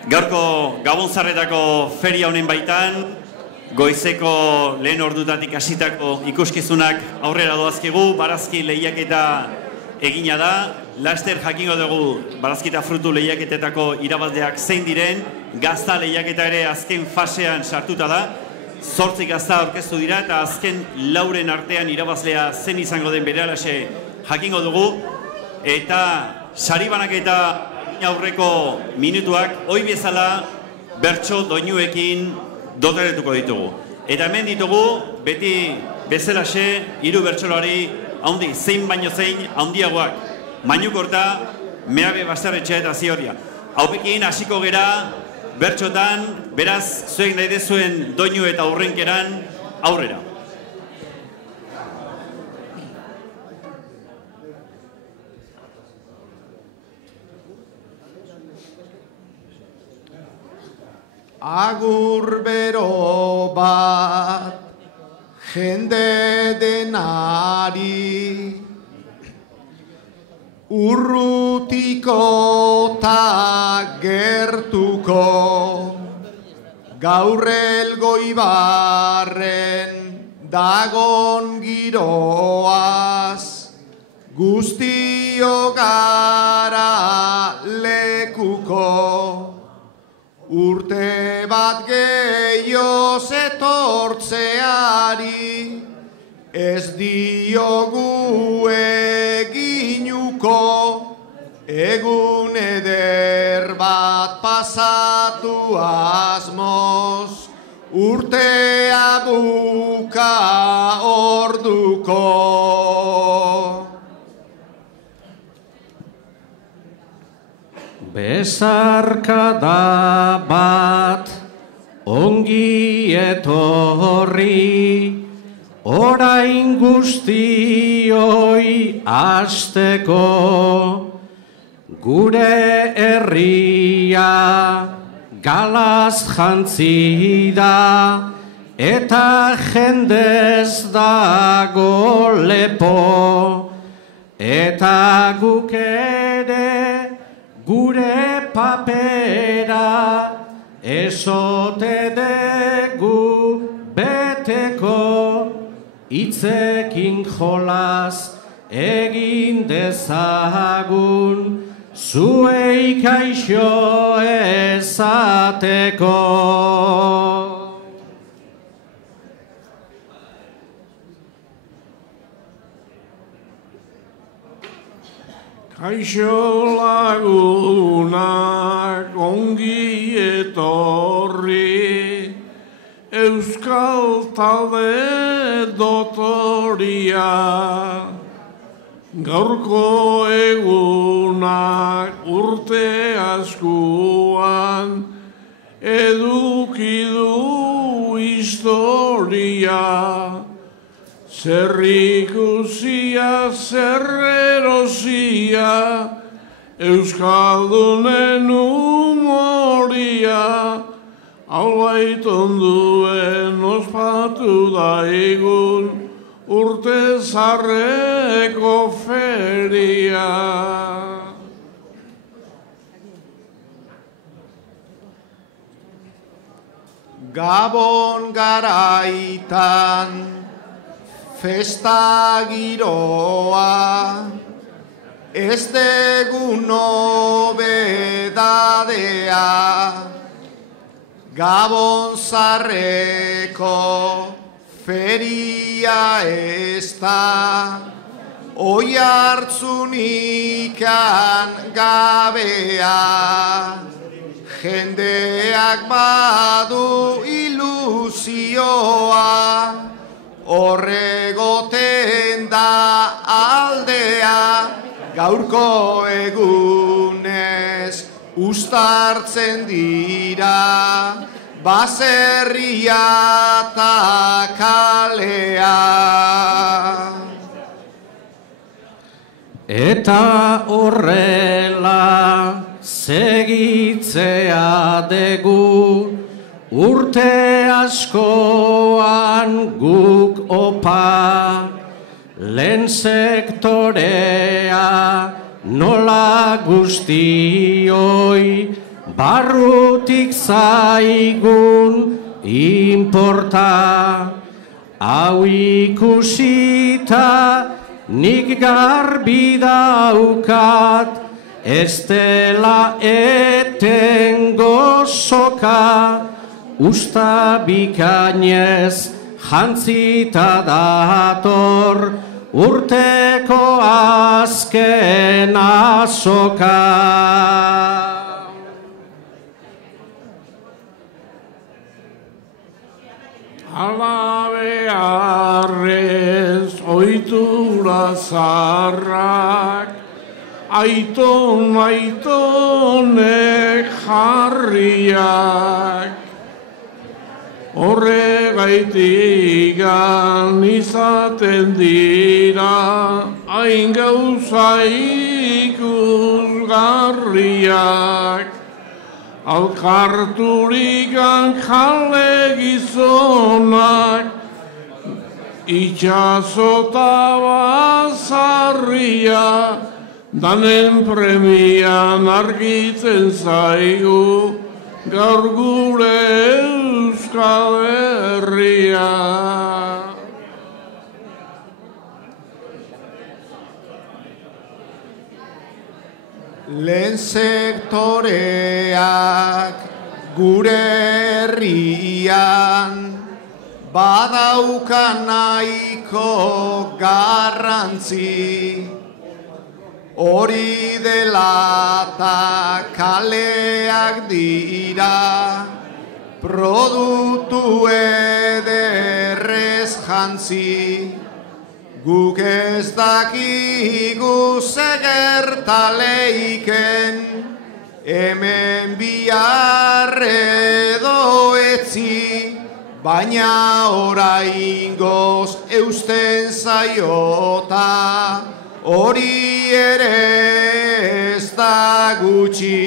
Gaurko Gabonzarretako feria honen baitan, goizeko lehen ordutatik hasitako ikuskizunak aurrera doazkigu, barazki lehiaketa egina da. Laster jakingo dugu barazkita frutu lehiaketetako irabazleak zein diren, gazta lehiaketa ere azken fasean sartuta da. 8 gazta aurkeztu dira eta azken lauren artean irabazlea zen izango den berehalaxe jakingo dugu. Eta sari banaketa aurreko minutuak hoi bezala bertso doinuekin dotaretuko ditugu. Eta hemen ditugu beti bezalaxe 3 bertsolari haundi zein baino zein handiagoak. Mainukorta, Meabe Basterretxea eta Zioria. Haupekin hasiko gera bertxotan, beraz zuek nahi dezuen doinu eta aurrenkeran aurrera. Agur bero bat jende denari, urrutiko ta gertuko, gaur Elgoibarren dagon giroaz, guztio gara lekuko. Urte bat gehioz etortzeari, ez diogu eginuko, egun eder bat pasatu asmoz, urtea buka orduko. Besarkada bat ongi etorri, orain guztioi hasteko, gure herria galaz jantzi da, eta jendez dago lepo, eta guk ere gure papera esote dugu beteko, hitzekin jolas egin dezagun, zuei kaixo esateko. Kaixo lagunak ongi etorri, Euskal talde dotoria. Gaurko egunak urte askuan, eduki du historia. Zer ikusia, zer erosia, Euskaldunen umoria, albait onduen ospatu daigun urte zarreko feria. Gabon garaitan festa giroa, ez dugu nobedadea, Gabon zarreko feria ez da, oi hartzunikan gabea, jendeak badu ilusioa, horregoten da aldea, gaurko egunez uztartzen dira, baserria eta kalea. Eta horrela segitzea dugu, urte askoan guk opa, lehen sektorea nola guztioi barrutik zaigun inporta. Hau ikusita nik garbi daukat, ez dela etengo soka, usta bikainez jantzita dator, urteko azken azoka. Alabearrez oitura zarrak, aitonek jarriak, horregaitikan izaten dira, hain gauza ikusgarriak. Alkarturikan jale gizonak, itxasota bazarria, danen premian argitzen zaigu, gaur gure Euskal Herria. Lehen sektoreak gure herrian badauka nahiko garrantzi, hori dela eta kaleak dira produktu ederrez jantzi. Guk ez dakigu zegertaleiken, hemen bihar edo etzi, baina oraingoz eusten zaiota, hori ere ez da gutxi.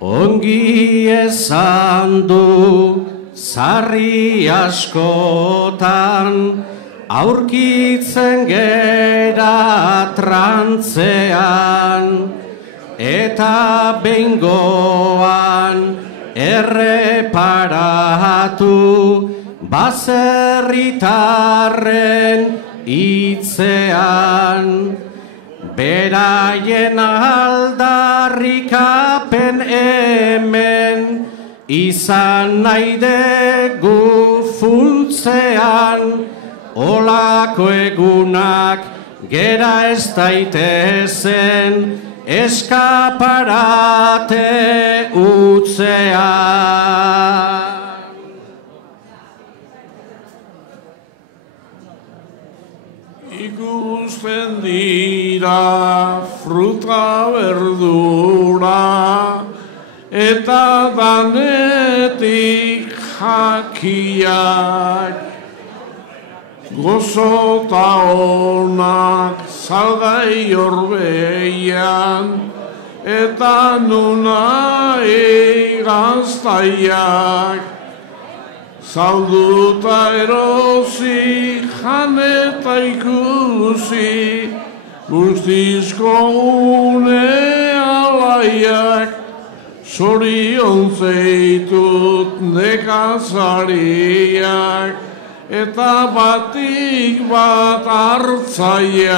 Ongi esan du sarri askotan, aurkitzen gera trantzean, eta behingoan erreparatu baserritarren hitzean. Beraien aldarrikapen hemen izan nahi dugu funtzean, olako egunak gera ez daitezen eskaparate utzean. Ikusten dira fruta verdura, eta danetik jakiak, gozota onak salgai horbeian, eta nunai gaztaiak, salduta erosi jan eta ikusi, guztizko une alaiak, zorion zeitut nekazariak, eta batik bat hartzaiak.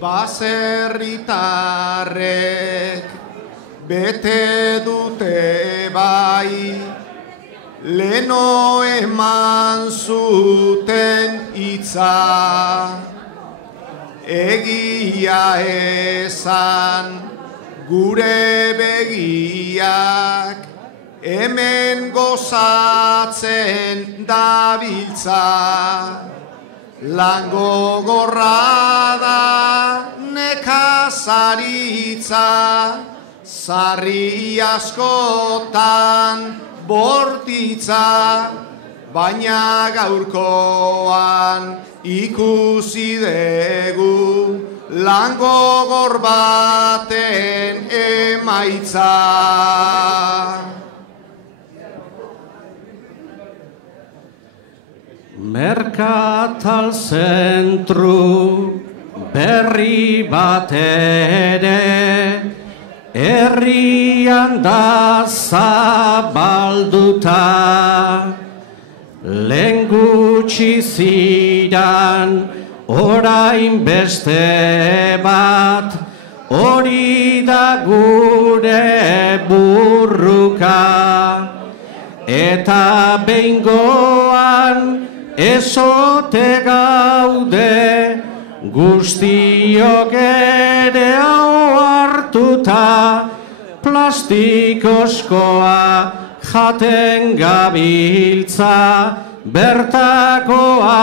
Baserritarrek bete dute bai, leno eman zuten hitza, egia esan gure begiak, hemen gozatzen dabiltza. Lan gogorra da nekazaritza, sarri askotan bortitza, baina gaurkoan ikusi dugu lan gogor baten emaitza. Merkatal zentru berri bat ere herrian da zabalduta. Lehen gutxi ziran orain beste bat, hori da gure burruka. Eta behingoan ezote gaude, guztiok ere hau hartuta, plastikozkoa jaten gabiltza, bertakoa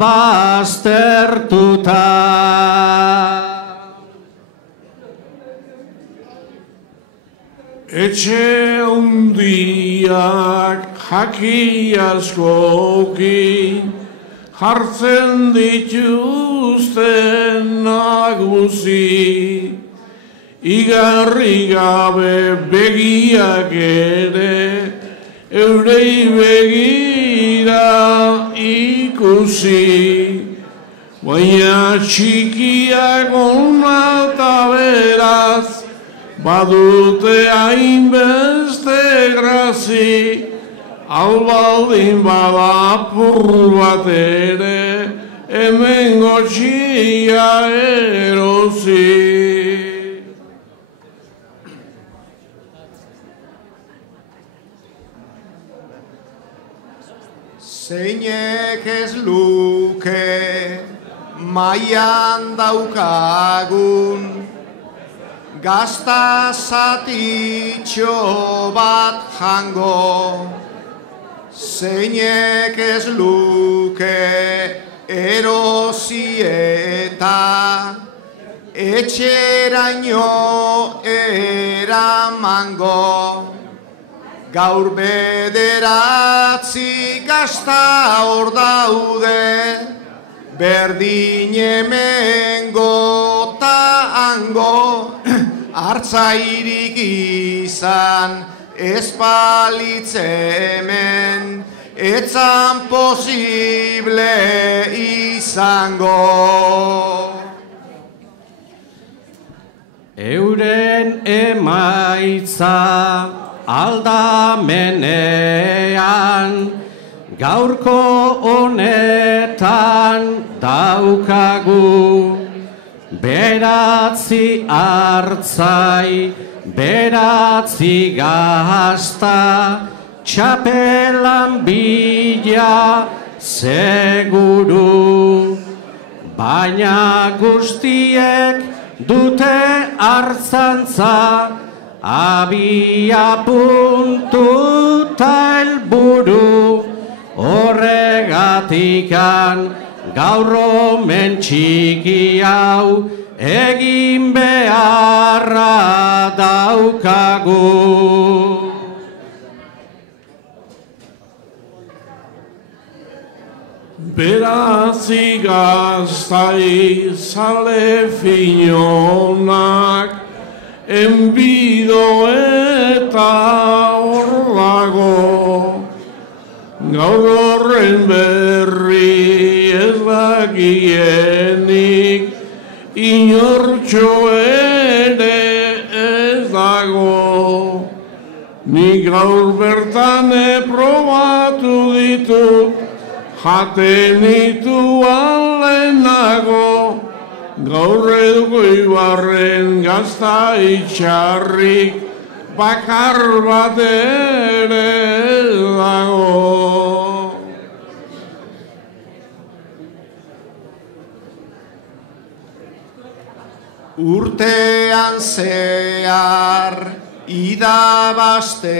baztertuta. Etxe hundiak jaki askoki jartzen dituzten nagusi, igarri gabe begiak ere eurei begira ikusi, baina txikiak ona eta beraz badute hainbeste grazi, hau baldin bada apur bat ere hemen gotxia erosi. Zeinek ez luke maian daukagun gazta zatitxo bat jango. Zeinek ez luke erosi eta etxeraino eramango. Gaur bederatzi gazta hor daude, berdin hemengo ta hango, hartzairik izan ez balitz hemen, etzan posible izango. Euren emaitza aldamenean, gaurko honetan daukagu. Beratzi hartzai, beratzi gazta, txapelan bila seguru. Baina guztiek dute hartzantza, abia puntuta helburu, horregatikan gaur omen txiki hau egin beharra daukagu. Beratzi gaztai zale finonak, enbido eta hor dago, gaur horren berri ez dakienik, inortxo ere ez dago. Ni gaur bertan probatu ditut, jaten nituan lehenago, gaur eduko Ibarren gazta itxarrik bakar bat ere dago. Urtean zehar idabastea,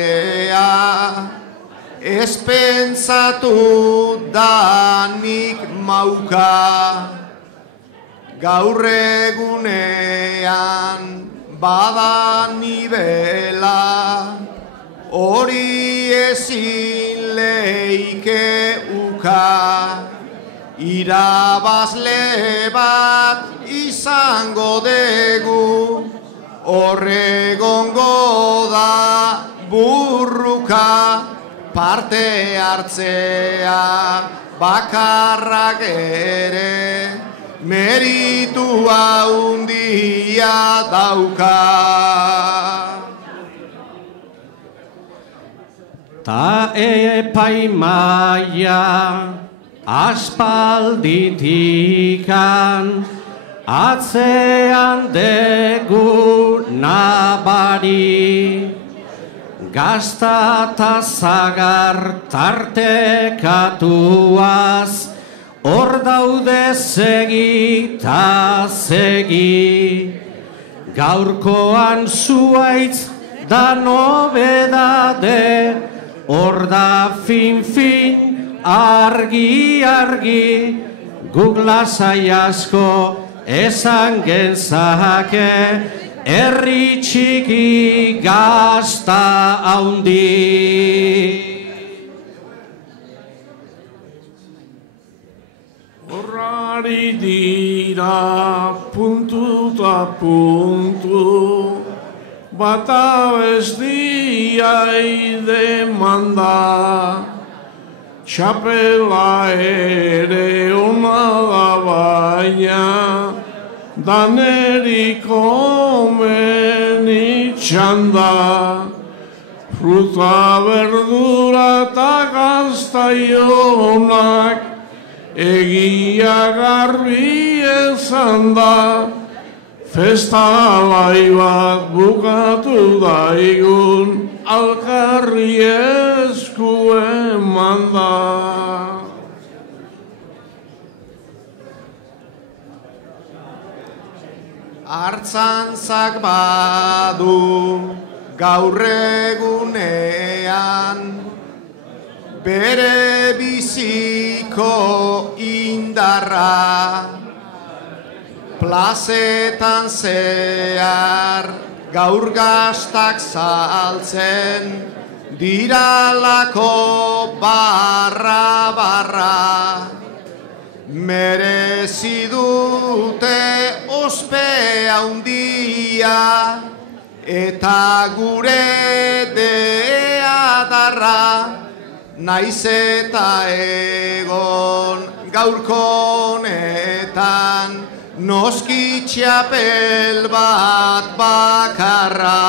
ez pentsatu danik mauka, gaur egunean bada nibela, hori ezin leike uka. Irabazle bat izango dugu, horregongo da burruka, parte hartzea bakarrak ere meritu handia dauka. Ta epaimaia aspalditikan atzean degu nabari, gazta ta zagar tartekatuaz, hor daude segi ta segi. Gaurkoan zuaitz da nobedade, hor da fin argi argi, guk lasai asko esan genzake, herri txiki gazta haundi. Horrari dira puntu ta puntu, bata bestiai demanda, txapela ere ona da baina, daneri komen itxanda, fruta, verdura eta gaztaionak, egia garbi ezan da, festa alai bat bukatu daigun, alkarri esku eman da. Artzantzak badu gaur egunean, bere biziko indarra, plazetan zehar gaur gaztak saltzen, diralako barra, merezi dute ospe handia, eta gure deadarra, naiz eta egon gaurko honetan, noski txapel bat bakarra.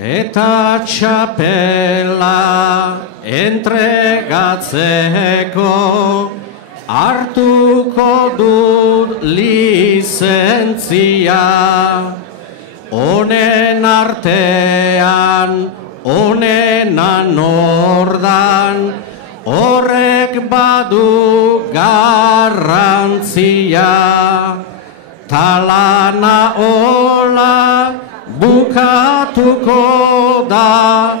Eta txapela entregatzeko hartuko dut lizentzia, honen artean, honenan ordan, horrek badu garrantzia, talana ola bukatuko da,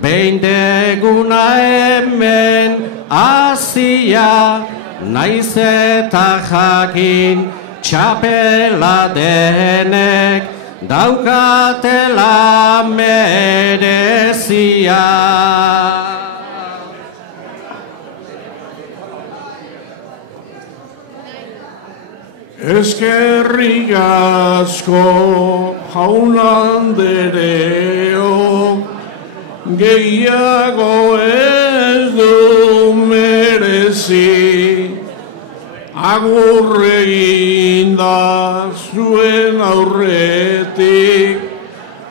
behin deguna hemen hasia, naiz eta jakin txapela denek daukatela merezia. Eskerrik asko jaun andereok, gehiago ez du merezi, agur eginda zuen aurretik,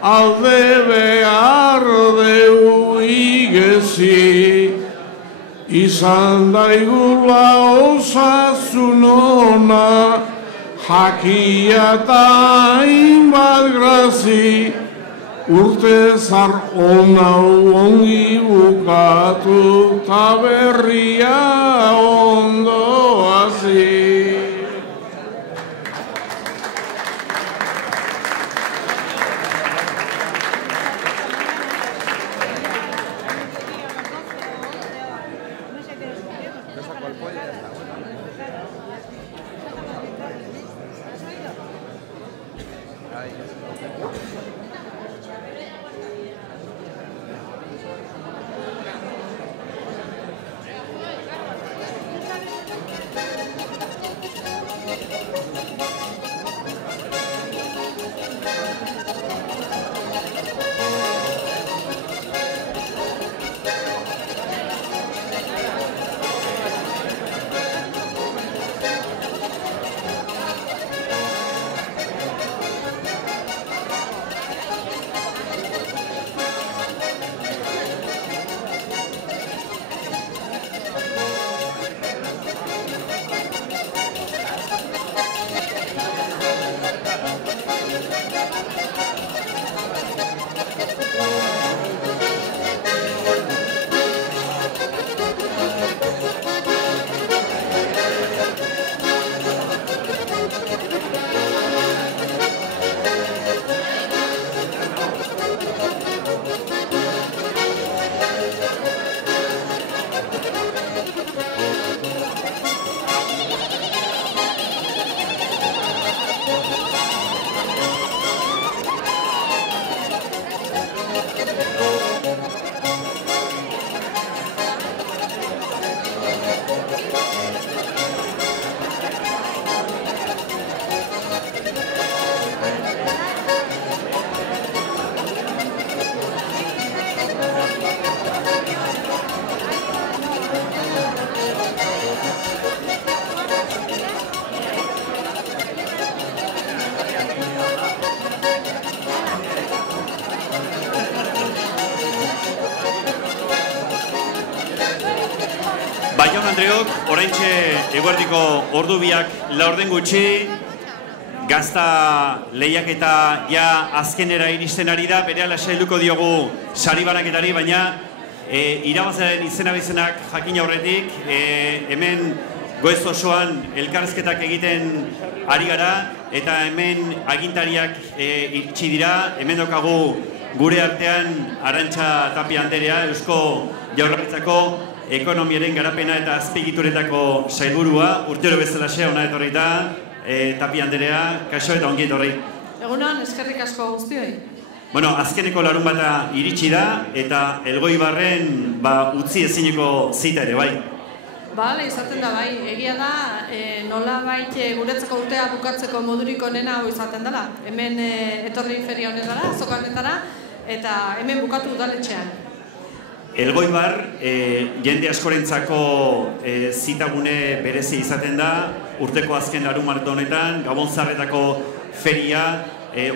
alde behar deu igezi, izan daigula osasun ona, jakia eta hainbat grazi, urte zar ona ongi bukatu, ta berria ondo hasi. Jaun-Andreok, oraintxe eguerdiko ordu biak laurden gutxi, gazta lehiaketa ja azkenera iristen ari da, berehala sailduko diogu sari banaketari, baina irabazaren izena bizenak jakin aurretik, hemen goiz osoan elkarrizketak egiten ari gara, eta hemen agintariak iritsi dira, hemen daukagu gure artean Arantxa Tapia Anderea, Eusko Jaurlaritzako ekonomiaren garapena eta azpiegituretako sailburua, urtero bezalaxe ona etorri da, Tapia Anderea, kaixo eta ongi etorri. Egunon, eskerrik asko guztioi. Bueno, azkeneko larun bata iritsi da, eta Elgoibarren utzi ezineko zita ere, bai? Bale, izaten da bai, egia da, nola guretzako urtea bukatzeko modurik onena hau izaten dela. Hemen etorri feria honetara, azoka honetara, eta hemen bukatu udaletxean. Elgoibar, jende askorentzako zitagune berezi izaten da, urteko azken larun marto honetan, Gabon Zarretako feria,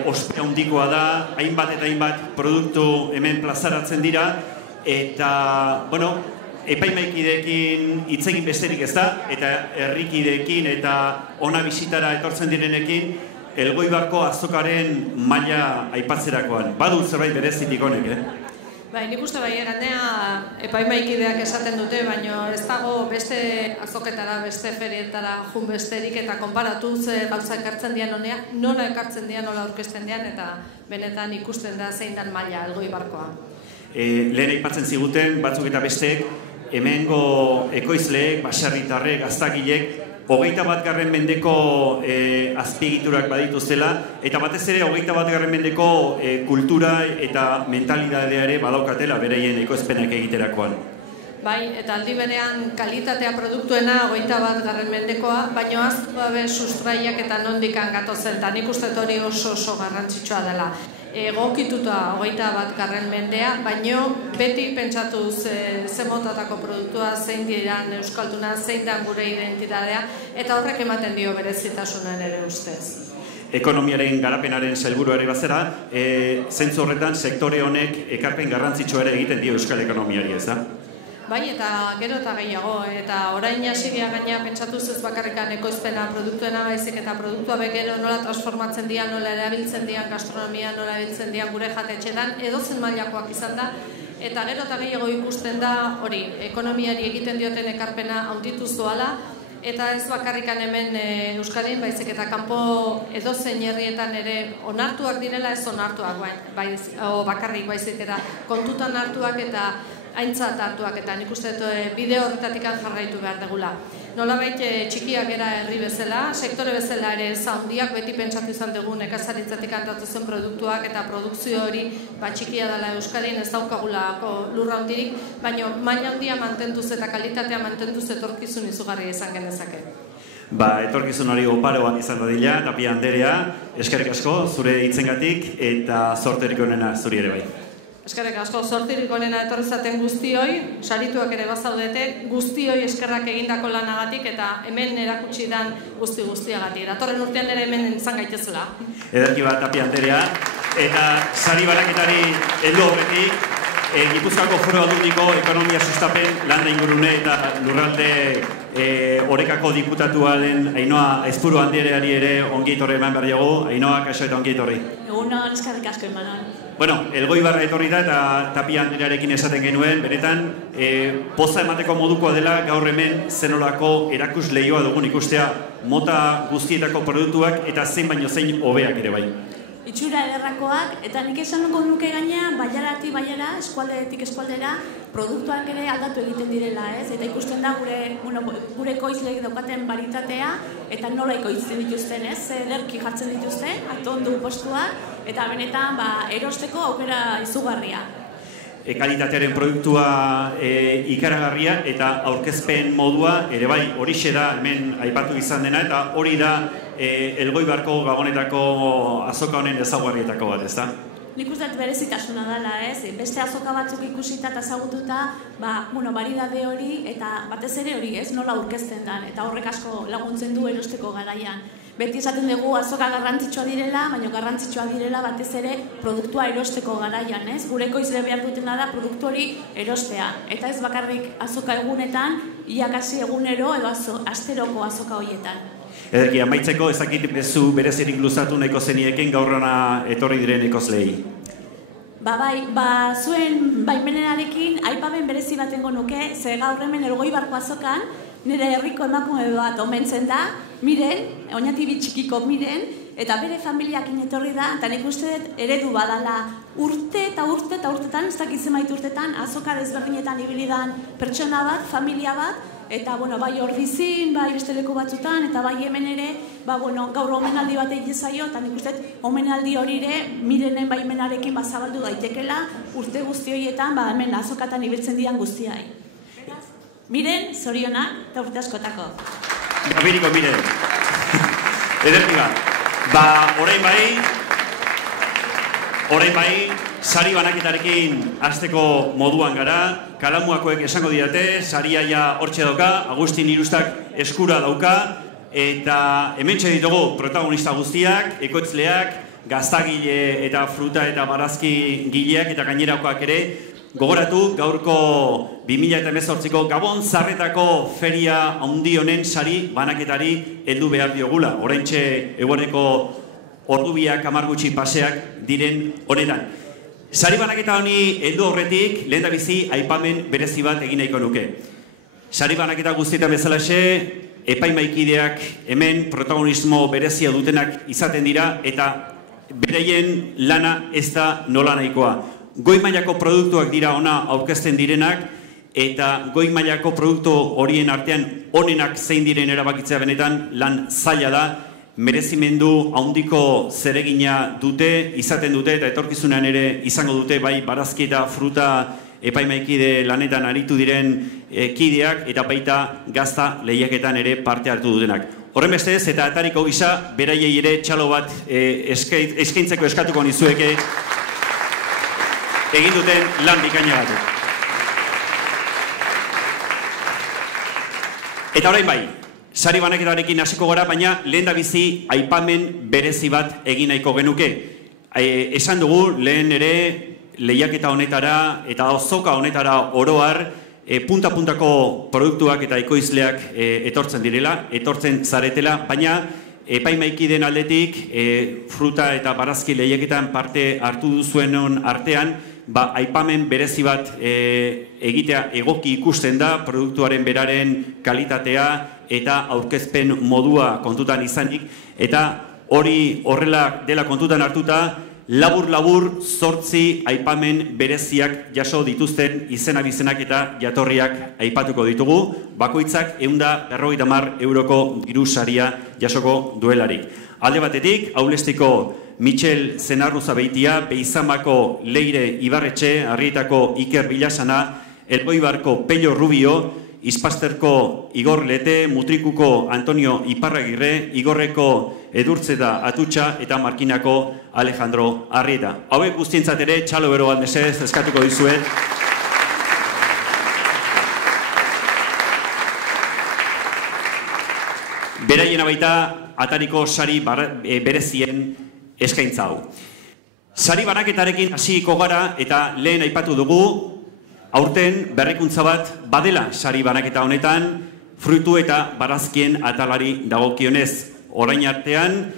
ospea handikoa da, hainbat eta hainbat produktu hemen plazaratzen dira, eta, bueno, epaimaikideekin hitz egin besterik ez da, eta herrikideekin eta ona bisitara etortzen direnekin, Elgoibarko azokaren maila aipatzerakoan. Badu zerbait berezitik honek, Bai, nik uste bai eranea epaimaikideak esaten dute, baina ez dago beste azoketara, beste ferietara jun besterik eta konparatuz gauza ekartzen dian honea, nola ekartzen dian, nola aurkezten dian, eta benetan ikusten da zein dan maila Elgoibarkoa. Lehen aipatzen ziguten, batzuk eta besteek, hemengo ekoizleek, baserritarrek, gaztakilek, 21. mendeko azpiegiturak badituztela, eta batez ere 21. mendeko kultura eta mentalidadea ere badaukatela bereien ekoizpenak egiterakoan. Bai, eta aldi berean kalitatea produktuena 21. mendekoa, baina aztu gabe sustraiak eta nondikan gatozen, eta nik uste hori oso garrantzitsua dela. Egokituta 21. mendea, baina beti pentsatuz zemotatako produktua, zein diran euskalduna, zein dan gure identitatea, eta horrek ematen dio berezitasunen ere ustez. Ekonomiaren garapenaren sailburuari bazera, zentzu horretan sektore honek ekarpen garrantzitsua ere egiten dio euskal ekonomiari, ez da? Bai, eta gero eta gehiago, eta orain hasiria gaina pentsatuz ez bakarrikan ekoizpena produktuena baizik eta produktua begero nola transformatzen dira, nola erabiltzen dira gastronomia, nola erabiltzen dira gure jatetxetan, edozen mailakoak izan da, eta gero eta gehiago ikusten da hori, ekonomiari egiten dioten ekarpena handituz doala, eta ez bakarrikan hemen Euskadin, baizik eta kanpo edozein herrietan ere onartuak direla, ez onartuak bakarrik baizik eta kontutan hartuak eta aintzat hartuak, eta nik uste bide horretatik jarraitu behar degula. Nolabait txikiak era herri bezala, sektore bezala ere zaundiak beti pentsatu izan dugu nekazaritzatik antatu zen produktuak eta produkzio hori txikia dela Euskadin ez daukagulako lurra handirik, baina maila handia mantenduz eta kalitatea mantenduz etorkizun izugarria izan genezake. Etorkizun hori oparoan izan dadila, Tapia Anderea, eskerrik asko zure hitzengatik eta zorterik onena zuri ere bai. Eskerrik asko, zortirik onena etorrezaten guztioi, sarituak ere bazaudete, guztioi eskerrak egindako lanagatik eta hemen erakutsi dan guztiagatik. Datorren urtean ere hemen izan gaitezela. Ederki bat, Tapia Anderea, eta sari baraketari heldu horretik, Gipuzkoako Foru Aldundiko ekonomia sustapen, landa ingurune eta lurralde orekako diputatuaren Ainhoa Aizpuru Andereari ere ongi etorri eman behar dugu. Ainhoa, kaixo eta ongi etorri. Egunon, eskerrik asko emanon. Bueno, Elgoibarra etorri da eta Tapia Anderearekin esaten genuen, benetan, poza emateko modukoa dela gaur hemen zenolako erakus lehioa dugun ikustea mota guztietako produktuak eta zein baino zein hobeak ere bai. Itxura ederrakoak, eta nik esan nuke gaina, baiaratik baiara, eskualdetik eskualdera, produktuak ere aldatu egiten direla, ez? Eta ikusten da gure ekoizleek daukaten baritatea, eta nola ekoizten dituzten, ez? Ederki jartzen dituzten, atondu postua, eta benetan erosteko aukera izugarria. Kalitatearen produktua ikaragarria eta aurkezpen modua ere bai horixe da hemen aipatu izan dena eta hori da Elgoibarko Gabonetako azoka honen ezaugarrietako bat, ez da? Nik uste berezitasuna dela, ez? Beste azoka batzuk ikusita eta ezagututa, baridade hori eta batez ere hori, ez? Nola aurkezten da eta horrek asko laguntzen du erosteko garaian. Beti esaten dugu azoka garrantzitsua direla, baina garrantzitsua direla batez ere produktua erosteko garaian, ez? Gure ekoizle behar dutena da produktu hori erostea. Eta ez bakarrik azoka egunetan, iakasi egunero edo asteroko azoka horietan. Ederki, amaitzeko ezakit bezu berezirik luzatu nahiko zenieken gaur hona etorri diren ekoizleei. Bai, zuen baimenarekin aipamen berezi batengo nuke, ze gaur hemen Elgoibarko azokan, nire herriko emakume bat omentzen da, Miren, oinatibi txikiko Miren, eta bere familiakin etorri da, eta nik uste dut eredu badala urte eta urtetan, ez dakit zenbait urtetan, azoka desberdinetan ibilidan pertsona bat, familia bat, eta bai Ordizin, bai beste leku batzutan, eta bai hemen ere, gaur omenaldi bat egin zaio, eta nik uste dut omenaldi hori ere Mirenen baimenarekin zabaldu daitekela, urte guzti horietan, hemen azokatan ibiltzen dian guztiai. Miren, zorionak, eta urte askotako. Gabiriko, Miren. Ederki bat. Orain bai, sari banaketarekin hasteko moduan gara, Kalamuakoek esango didate, saria ja hortxe dauka, Agustin Irustak eskura dauka, eta hementxe ditugu protagonista guztiak, ekoitzleak, gaztagile eta fruta eta barazki gileak eta gainerakoak ere, gogoratu gaurko 2018ko Gabon Zarretako feria handi honen sari banaketari heldu behar diogula. Oraintxe eguerdeko ordubiak 10 gutxi paseak diren honetan. Sari banaketa honi heldu horretik lehendabizi aipamen berezi bat egin nahiko nuke. Sari banaketa guztietan bezalaxe, epaimaikideak hemen protagonismo berezia dutenak izaten dira eta bereien lana ez da nola nahikoa. Goi mailako produktuak dira ona aurkezten direnak, eta goi mailako produktu horien artean onenak zein diren erabakitzea benetan lan zaila da, merezimendu handiko zeregina dute, izaten dute eta etorkizunean ere izango dute bai barazki eta fruta epaimaikide lanetan aritu diren kideak eta baita gazta lehiaketan ere parte hartu dutenak. Horren bestez eta atariko gisa beraiei ere txalo bat eskaintzeko eskatuko nizueke egin duten lan bikaina batek. Eta orain bai, sari banaketarekin hasiko gara, baina lehendabizi aipamen berezi bat egin nahiko genuke. Esan dugu lehen ere lehiaketa honetara eta azoka honetara oroar punta-puntako produktuak eta ekoizleak etortzen direla, etortzen zaretela, baina epaimaikiden aldetik fruta eta barazki lehiaketan parte hartu duzuenon artean, aipamen berezi bat egitea egoki ikusten da, produktuaren beraren kalitatea eta aurkezpen modua kontutan izanik, eta hori horrela dela kontutan hartuta, labur-labur 8 aipamen bereziak jaso dituzten izen-abizenak eta jatorriak aipatuko ditugu, bakoitzak 150 euroko diru saria jasoko duelarik. Alde batetik, Aulestiko Michel Zenarruzabeitia, Beizamako Leire Ibarretxe, Arrietako Iker Bilasana, Elgoibarko Pello Rubio, Izpasterko Igor Lete, Mutrikuko Antonio Iparragirre, Igorreko Edurtzeta Atutxa eta Markinako Alejandro Arrieta. Hauek guztientzat ere, txalo bero bat mesez, eskatuko dizuet. Beraiena baita, atariko sari berezien eskaintza hau. Sari banaketarekin hasiko gara eta lehen aipatu dugu, aurten berrikuntza bat badela sari banaketa honetan, frutu eta barazkien atalari dagokionez. Orain artean,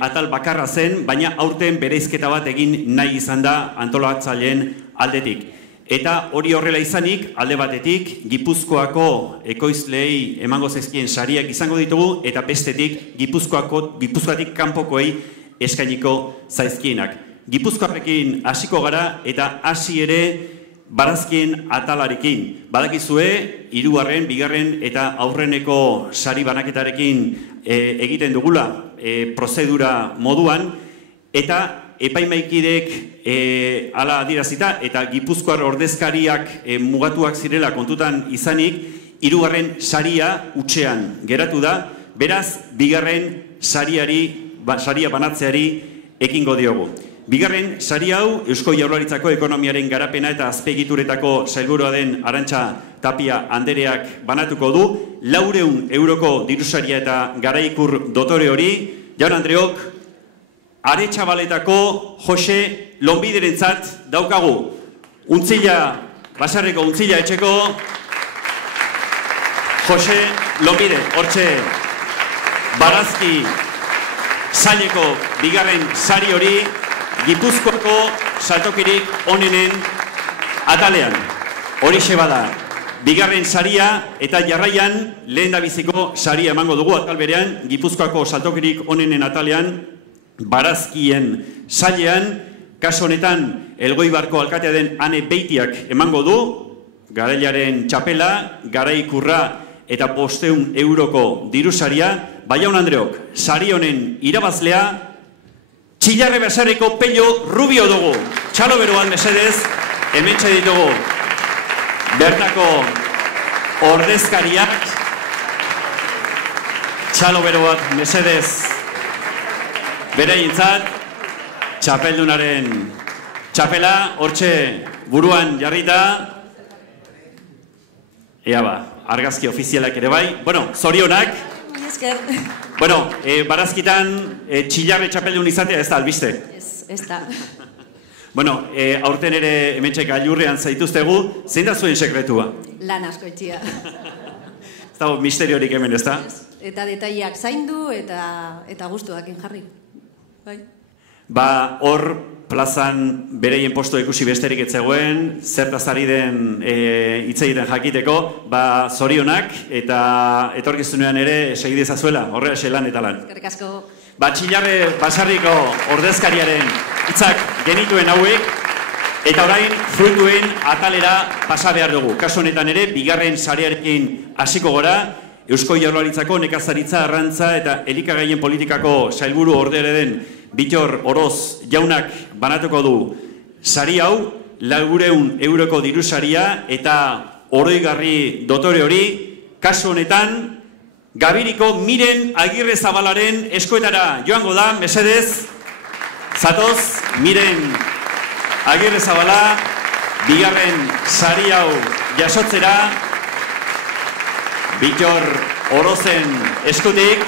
atal bakarra zen, baina aurten bereizketa bat egin nahi izan da antolatzaileen aldetik. Eta hori horrela izanik, alde batetik, Gipuzkoako ekoizleei emango zaizkien sariak izango ditugu, eta bestetik, Gipuzkoatik kanpokoei eskainiko zaizkienak. Gipuzkoarekin hasiko gara eta hasi ere barazkien atalarekin. Badakizue, 3., 2. eta aurreneko sari banaketarekin egiten dugula prozedura moduan, eta epaimaikidek ala adirazita eta Gipuzkoar ordezkariak mugatuak zirela kontutan izanik, 3. saria utxean geratu da, beraz, 2. saria banatzeari ekingo diogu. 2. sari hau Eusko Jaurlaritzako ekonomiaren garapena eta azpiegituretako sailburua den Arantxa Tapia Andereak banatuko du, 400 euroko dirusaria eta garaikur dotore hori. Jaun Andreok, Aretxabaletako Jose Lonbiderentzat daukagu. Basarriko Untzilla etxeko Jose Lonbide, hortxe Barazki saileko bigarren sari hori Gipuzkoako saltokirik onenen atalean. Horixe bada, bigarren saria eta jarraian lehendabiziko saria emango dugu atal berean Gipuzkoako saltokirik onenen atalean Barazkien sailean, kaso honetan Elgoibarko alkatea den Ane Beitiak emango du, garailaren txapela, garaikurra eta 500 euroko dirusaria. Jaun Andreok, sari honen irabazlea Txillarre Basarriko Pello Rubio dugu. Txalo beroan mesedez, hementxe ditugu bertako ordezkariak. Txalo beroak mesedez bereintzat, txapeldunaren txapela, hortxe buruan jarrita. Ea ba, argazki ofizialak ere bai. Bueno, zorionak. Bueno, Barazkitan Txillarre txapeldun izatea ez da albiste. Ez da. Bueno, aurten ere hementxe gailurrean zaituztegu, zein da zuen sekretua? Lan asko etxia. Ez dago misteriorik hemen, ez da? Eta detaileak zaindu eta gustuakin jarri. Bai. Ba, hor plazan bereien postu ikusi besterik etzegoen, zertaz ari den hitz egiten jakiteko, ba, zorionak eta etorkizunean ere segi dezazuela, horrela lan eta lan. Eskerrik asko. Ba, Txillarre Basarriko ordezkariaren hitzak genituen hauek, eta orain fruituen atalera pasa behar dugu. Kasu honetan ere, bigarren sarearekin hasiko gora, Eusko Jaurlaritzako nekazaritza, arrantza eta elikagaien politikako sailburu ordere den Bitor Oroz jaunak banatuko du sari hau, 400 euroko dirusaria eta oroigarri dotore hori. Kasu honetan, Gabiriko Miren Agirre Zabalaren eskoetara joango da, mesedez, zatoz, Miren Agirre Zabala, bigarren sari hau jasotzera, Bitor Orozen eskutik,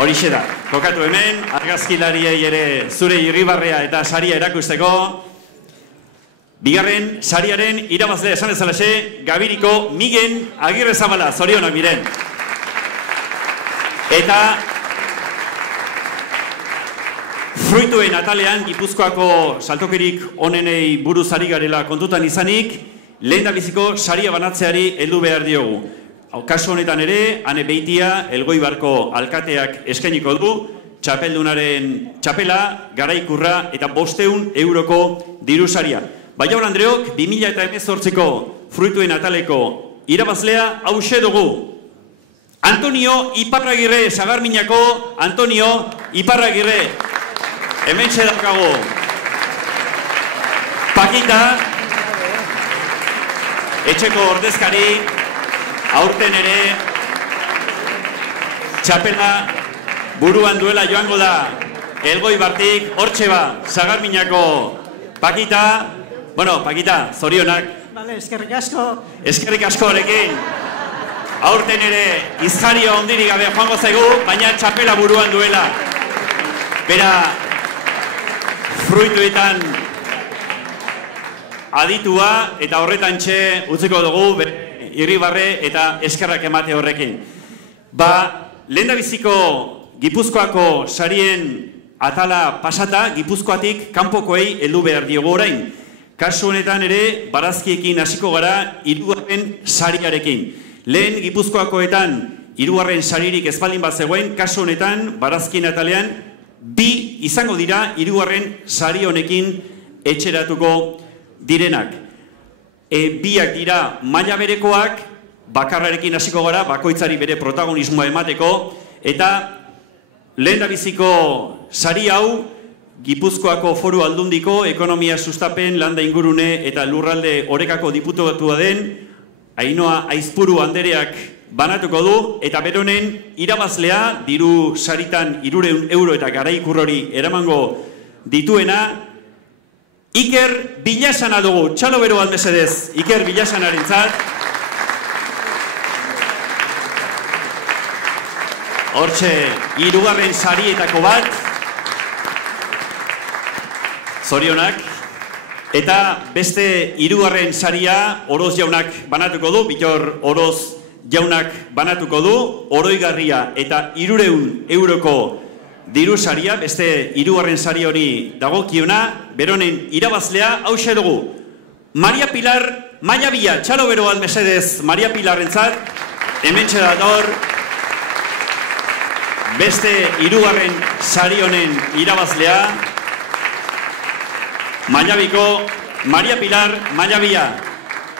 horixe da. Kokatu hemen, argazkilariei ere zure irribarrea eta saria erakusteko. Bigarren sariaren irabazlea esan ezalaxe, Gabiriko Miren Agirre Zabala, zorionak Miren. Eta fruituen atalean Gipuzkoako saltokirik onenei buruz ari garela kontutan izanik, lehendabiziko saria banatzeari heldu behar diogu. Kasu honetan ere, Ane Beitia, Elgoibarko alkateak eskainiko du, txapeldunaren txapela, garaikurra eta 500 euroko dirusaria. Jaun Andreok, 2018ko fruituen ataleko irabazlea hauxe dugu. Antonio Iparragirre, Sagarminako Antonio Iparragirre. Hementxe daukagu. Pakita, etxeko ordezkari, aurten ere txapela buruan duela joango da Elgoibartik, hortxe ba, Sagarminako Pakita. Bueno, Pakita, zorionak. Bale, eskerrik asko. Eskerrik asko horekin. Aurten ere izjaria ondirik gabe joango zaigu, baina txapela buruan duela. Bera, fruituetan aditua eta horretan txe utziko dugu irribarre eta eskerrak emate horrekin. Ba, lehendabiziko Gipuzkoako sarien atala pasata, Gipuzkoatik kanpokoei heldu behar diogu orain. Kasu honetan ere, Barazkiekin hasiko gara 3. sariarekin. Lehen Gipuzkoakoetan 3. saririk ez baldin bat zegoen, kasu honetan, Barazkien atalean, 2 izango dira 3. sari honekin etxeratuko direnak. Biak dira maila berekoak, bakarrarekin hasiko gara, bakoitzari bere protagonismoa emateko, eta lehendabiziko sari hau, Gipuzkoako Foru Aldundiko Ekonomia Sustapen, Landa Ingurune eta Lurralde Orekako diputatua den Ainoa Aizpuru Andereak banatuko du, eta beronen irabazlea, diru saritan 300 euro eta garaikurrori eramango dituena, Iker Bilasana dugu. Txalo beroan mesedez, Iker Bilasanarentzat. Hortxe, 3. sarietako bat. Zorionak. Eta beste 3. saria Oroz jaunak banatuko du, Bitor Oroz jaunak banatuko du, oroigarria eta 300 euroko diru saria, beste 3. sari hori dagokiona, beronen irabazlea hauxe dugu. Maria Pilar Mallabia, txalo bero bat mesedez Maria Pilarrentzat, hementxe dator, beste 3. sari honen irabazlea, Mallabiko Maria Pilar Mallabia.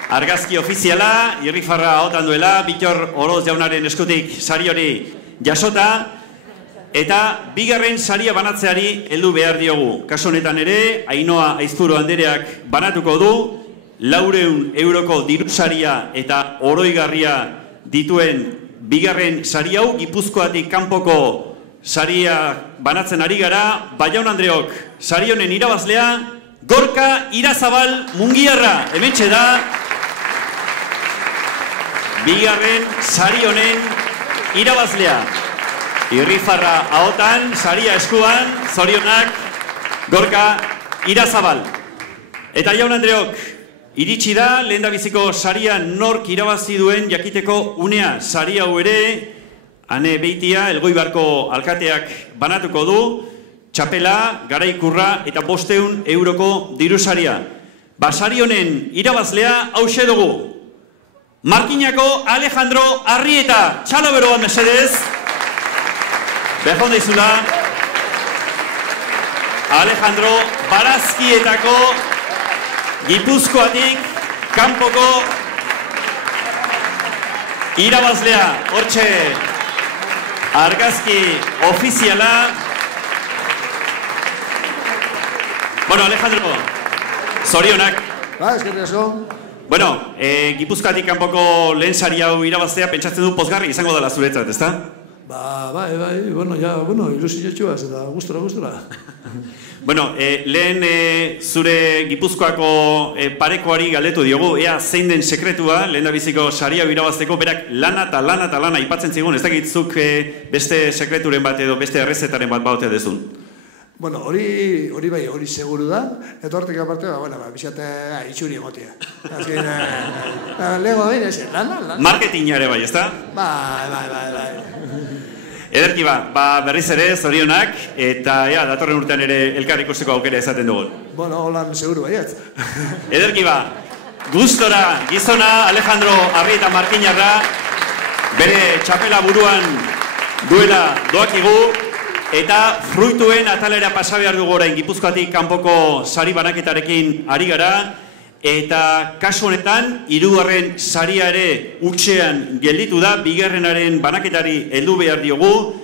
Argazki ofiziala, irrifarra ahotan duela, Bitor Oroz jaunaren eskutik sari hori jasota, eta 2. saria banatzeari heldu behar diogu. Kaso honetan ere, Ainoa Aizpuru andereak banatuko du, 400 euroko diru saria eta oroigarria dituen 2. sari hau, Gipuzkoatik kanpoko saria banatzen ari gara, Bajaun Andreok sari honen irabazlea, Gorka Irazabal Mungiarra, hementxe da, 2. sari honen irabazlea. Irrifarra ahotan, saria eskuan, zorionak, Gorka Irazabal. Eta Jaun Andreok, iritsi da, lehendabiziko saria nork irabazi duen jakiteko unea. Sari hau ere, Ane Beitia, Elgoibarko alkateak banatuko du, txapela, garaikurra eta 500 euroko diru saria. Sari honen irabazlea hauxe dugu. Markinako Alejandro Arrieta, txalo bero bat mesedez. Behon daizula, Alejandro Barazkietako Gipuzkoatik kanpoko irabazlea. Hortxe, argazki ofiziala. Bueno, Alejandro, zorionak. Eskerrik asko. Bueno, Gipuzkoatik kanpoko lehen sari hau irabaztea pentsatzen du pozgarri izango dela zuretzat, ezta? Bai, ilusiotxuaz eta gustora. Bueno, lehen zure Gipuzkoako parekoari galdetu diogu, ea zein den sekretua, lehen da biziko sari hau irabazteko, berak lana eta lana aipatzen zigun, ez dakitzuk beste sekreturen bat edo beste errezetaren bat baute dezun. Bueno, hori bai, hori seguru da, eta hortik aparte, bizate itxuri egotia. Azken, lego behin, lana. Marketingare bai, ezta? Bai. Ederki berriz ere, zorionak, eta datorren urtean ere elkar ikusteko aukera ezaten dugun. Bueno, holan seguru baietz. Ederki gustora gizona Alejandro Arrieta Markinarra, bere txapela buruan duela doakigu, eta fruituen atalera pasa behar dugu orain Gipuzkoatik kanpoko sari banaketarekin ari gara, eta kasu honetan 3. saria ere utxean gelditu da, 2. banaketari heldu behar diogu,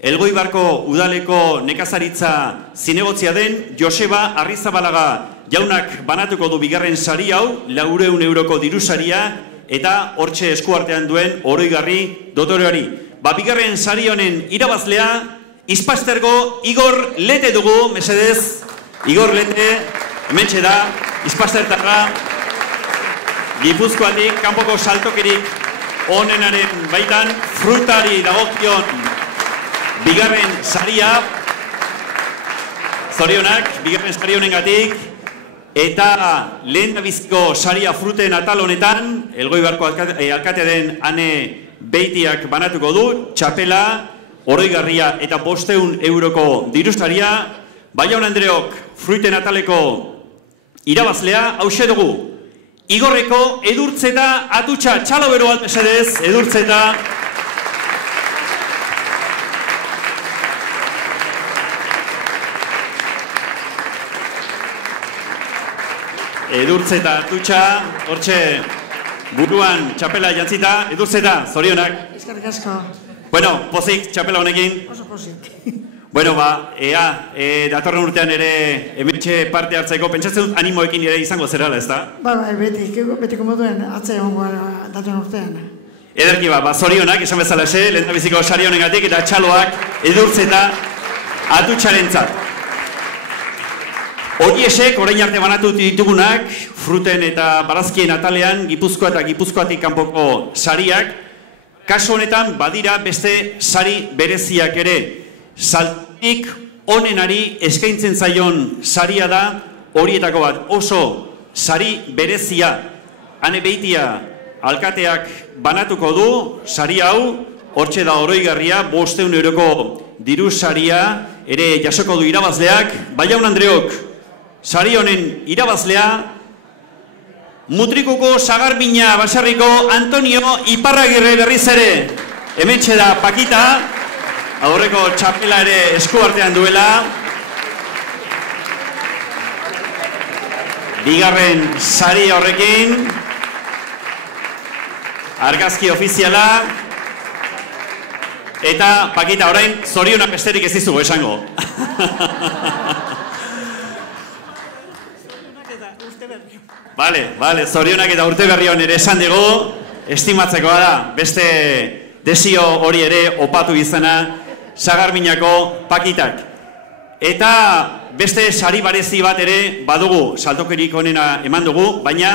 Elgoibarko udaleko nekazaritza zinegotzia den Joseba Arrizabalaga jaunak banatuko du 2. sari hau, 400 euroko diru saria, eta hortxe eskuartean duen oroigarri dotoreari. 2. sari honen irabazlea, Izpastergo Igor Lete dugu, mesedez. Igor Lete, hementxe da, Izpastertarra, Gipuzkoatik, kanpoko saltokirik onenaren baitan, frutari dagokion 2. saria, zorionak, 2. sari honengatik, eta lehen biziko saria fruten atal honetan, Elgoibarko alkate den Ane Beitiak banatuko du, txapela, oroigarria eta 500 euroko diru saria, Bajaun Andreok fruiten ataleko irabazlea hauxe dugu. Igorreko Edurtzeta Atutxa, txalo bero bat mesedez, Edurtzeta. Edurtzeta Atutxa, hortxe buruan txapela jantzita, Edurtzeta, zorionak. Eskerrik asko. Bueno, pozik txapela honekin. Oso pozik. Bueno, datorren urtean ere hementxe parte hartzeko, pentsatzen dut animoekin ere izango zerala, ez da? Bai, betiko moduen atzea hongo datorren urtean. Ederki zorionak, esan bezala lehen biziko sari honengatik eta txaloak Edurtzeta Atutxarentzat. Horiesek, orain arte banatu ditugunak, fruten eta barazkien atalean, Gipuzkoa eta Gipuzkoatik kanpoko sariak, kasu honetan badira beste sari bereziak ere. Saltokirik onenari eskaintzen zaion saria da horietako bat. Oso sari berezia. Ane Beitia alkateak banatuko du sari hau, hortxe da oroigarria, 500 euroko diru saria ere jasoko du irabazleak. Jaun Andreok, sari honen irabazlea Mutrikuko Sagarbina Basarriko Antonio Iparragirre berriz ere. Hementxe da Pakita, aurreko txapela ere esku artean duela. Bigarren sari horrekin, argazki ofiziala. Eta Pakita, orain zorionak besterik ez dizugu esango. Bale, zorionak eta urte berri hon ere esan dugu, estimatzekoa da, beste desio hori ere opatu izana Sagarminako Pakitak. Eta beste sari barezi bat ere badugu, saltokirik onena eman dugu, baina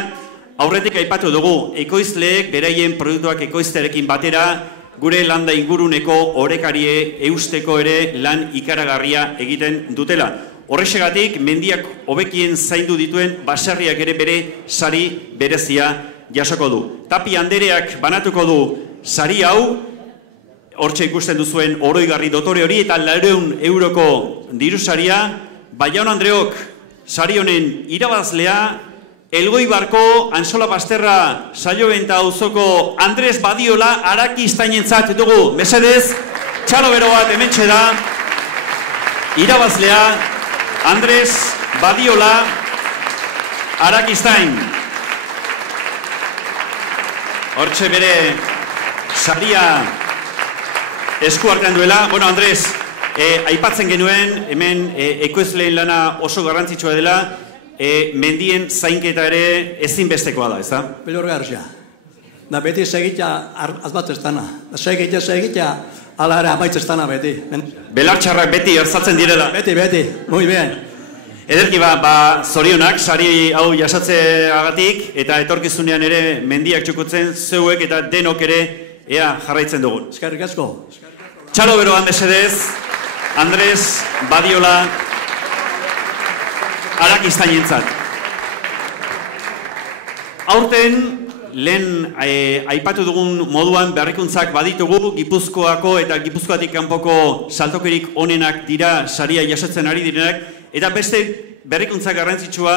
aurretik aipatu dugu, ekoizleek beraien produktuak ekoizterekin batera, gure landa inguruneko orekarie eusteko ere lan ikaragarria egiten dutela. Horrexegatik, mendiak hobekien zaindu dituen baserriak ere bere sari berezia jasoko du. Tapi Andereak banatuko du sari hau, hortxe ikusten duzuen oroigarri dotore hori, eta 400 euroko diru saria. Jaun Andreok, sari honen irabazlea, Elgoibarko Antsola Basterra Saiobenta auzoko Andres Badiola Arakistainentzat dugu. Mesedez, txalo bero bat hementxe da, irabazlea Andres Badiola Arakistain. Hortxe bere saria esku artean duela. Bueno, Andres, aipatzen genuen, hemen ekoizleen lana oso garrantzitsua dela, mendien zainketa ere ezinbestekoa da, ez da? Belorgarria. Da beti segitea azbatzestana. Segitea ala ere amaitzestana beti. Belartxarrak beti erzatzen direla. Beti, muy bien. Ederki zorionak, sari hau jasatzeagatik, eta etorkizunean ere mendiak txukutzen zeuek eta denok ere ea jarraitzen dugun. Eskerrik asko. Txalo beroan mesedez, Andres Badiola Arakistainentzat. Aurten, lehen aipatu dugun moduan berrikuntzak baditugu, Gipuzkoako eta Gipuzkoatik kanpoko saltokirik onenak dira saria jasotzen ari direnak, eta beste berrikuntzak garrantzitsua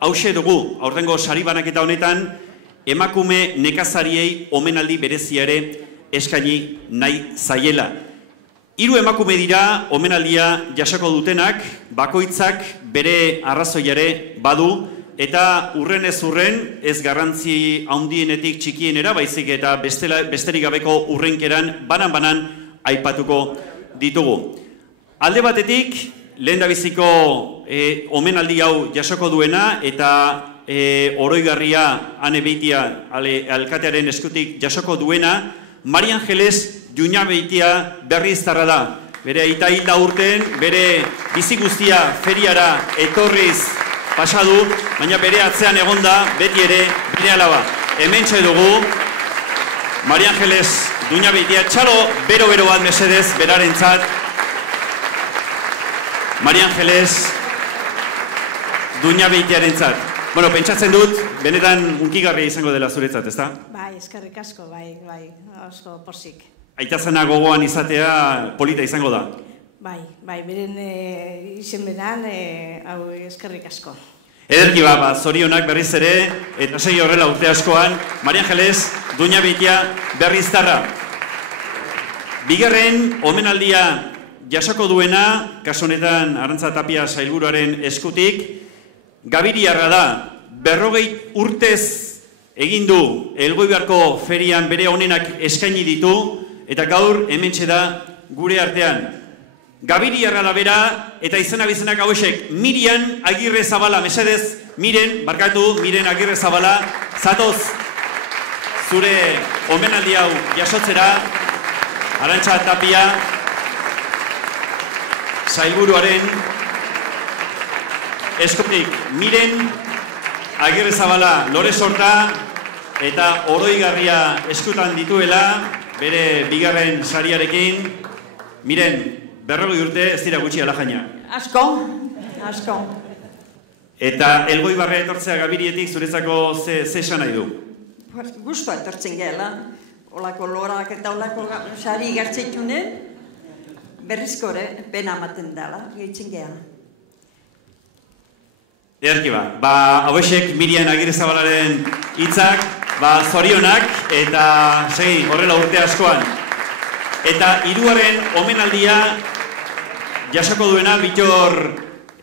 hauxe dugu. Aurtengo sari banaketa honetan, emakume nekazariei omenaldi berezia ere eskaini nahi zaiela. 3 emakume dira omenaldia jasoko dutenak, bakoitzak bere arrazoiare badu, eta urren ez urren, ez garrantzi handienetik txikienera, baizik eta besterik gabeko urrenkeran banan aipatuko ditugu. Alde batetik, lehen da biziko omenaldi hau jasoko duena, eta oroigarria Ane Beitia alkatearen eskutik jasoko duena, Mari Angeles Juña Beitia berriztarra da. Bere aita hilda urten, bere bizi guztia feriara etorriz pasadu, baina bere atzean egonda beti ere bere alaba. Hementxe dugu, Mari Angeles Juña Beitia, txalo bero bat mesedez berarentzat. Mari Angeles Juña Beitiarentzat. Bueno, pentsatzen dut, benetan unkigarria izango dela zuretzat, ezta? Bai, eskerrik asko, bai, oso pozik. Aitzazena gogoan izatea polita izango da. Bai, beren izen beran, hau eskerrik asko. Ederki zorionak berriz ere, eta segi horrela urte askoan, Mari Angeles Juña Beitia berriztarra. Bigarren omenaldia jasoko duena, kasu honetan Arantza Tapia sailburuaren eskutik, Gabiriarra da, 40 urtez egin du Elgoibarko ferian bere onenak eskaini ditu, eta gaur hementxe da gure artean. Gabiriarra da bera, eta izena bizenak hauesek, Mirian Agirre Zabala, mesedez, Miren Agirre Zabala, zatoz zure omenaldi hau jasotzera, Arantza Tapia sailburuaren eskutik. Miren Agirre Zabala lore sorta eta oroigarria eskutan dituela, bere bigarren sariarekin. Miren, 40 urte ez dira gutxi alajaina. Asko. Eta Elgoibarre etortzea Gabirietik zuretzako ze esan nahi du? Gustua etortzen gehala. Olako lorak eta olako sari gartzeitunen, berrizkore, pena amaten dela, gehitzen gehala. Ederki hauesek Mirian Agirrezabalaren hitzak, zorionak eta segi horrela urte askoan. Eta hiruaren omenaldia jasoko duena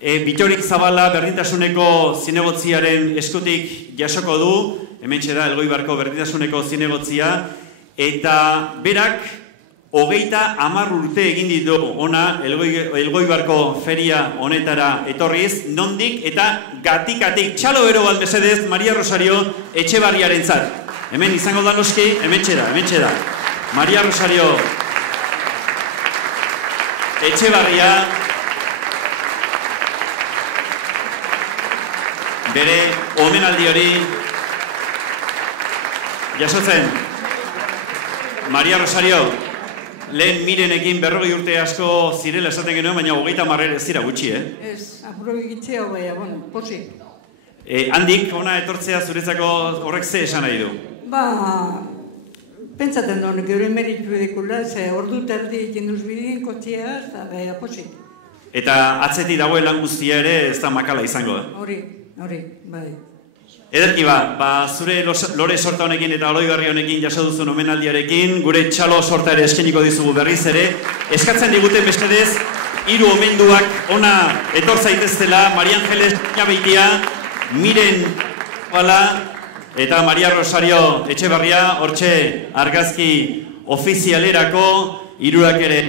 Bitorik Zabala berdintasuneko zinegotziaren eskutik jasoko du, hementxe da Elgoibarko berdintasuneko zinegotzia, eta berak 30 urte egin ditu ona Elgoibarko feria honetara etorriz, nondik eta gatikatik txalo bero bat mesedez Maria Rosario Etxebarriarentzat. Hemen izango da noski, hementxe da. Maria Rosario Etxebarria bere omenaldi hori jasotzen. Maria Rosario, lehen Mirenekin 40 urte asko zirela esaten genuen, baina 30 ez dira gutxi, Ez, apuro egitzea, baina, posi. Handik, ona etortzea zuretzako horrek ze esan nahi du? Pentsaten duen, gero emeritu edekula, ze ordu terdi jenduz bidien kotzia, eta baina, posi. Eta atzeti dagoen lan guztia ere ez da makala izango, Hori, bai. Ederki zure lore sorta honekin eta Oloibarri honekin jaso duzun omenaldiarekin, gure txalo sorta ere eskeniko dizugu berriz ere. Eskatzen diguten bestedez, 3 omenduak ona etor zaiteztela, Maria Angeles Beitia, Miren Bala eta Maria Rosario Etxebarria, hortxe argazki ofizialerako, 3 ere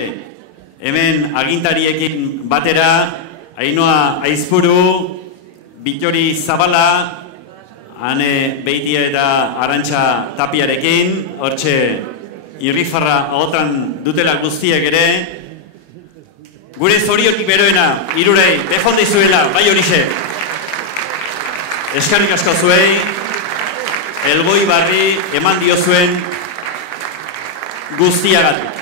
hemen agintariekin batera, Ainhoa Aizpuru, Bitori Zabala, Ane Beitia eta Arantxa Tapiarekin, hortxe irrifarra ahotan dutela guztiak ere. Gure zoriotik beroena, 3 behon dizuela, bai horixe. Eskarrik asko zuei, Elgoibarri eman diozuen guztiagatik.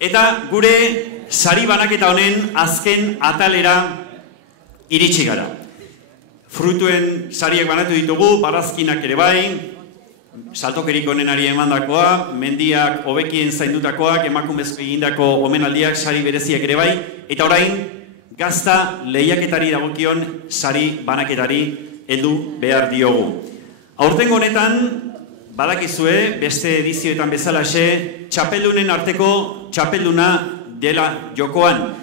Eta gure sari banaketa honen azken atalera iritsi gara. Frutuen sariak banatu ditugu, barazkinak ere bai, saltokerik onenari emandakoa, mendiak hobekien zaindutakoak, emakumezko egindako omenaldiak, sari bereziak ere bai, eta orain gazta lehiaketari dagokion sari banaketari heldu behar diogu. Aurtengo honetan, badakizue, beste edizioetan bezalaxe, txapeldunen arteko txapelduna dela jokoan.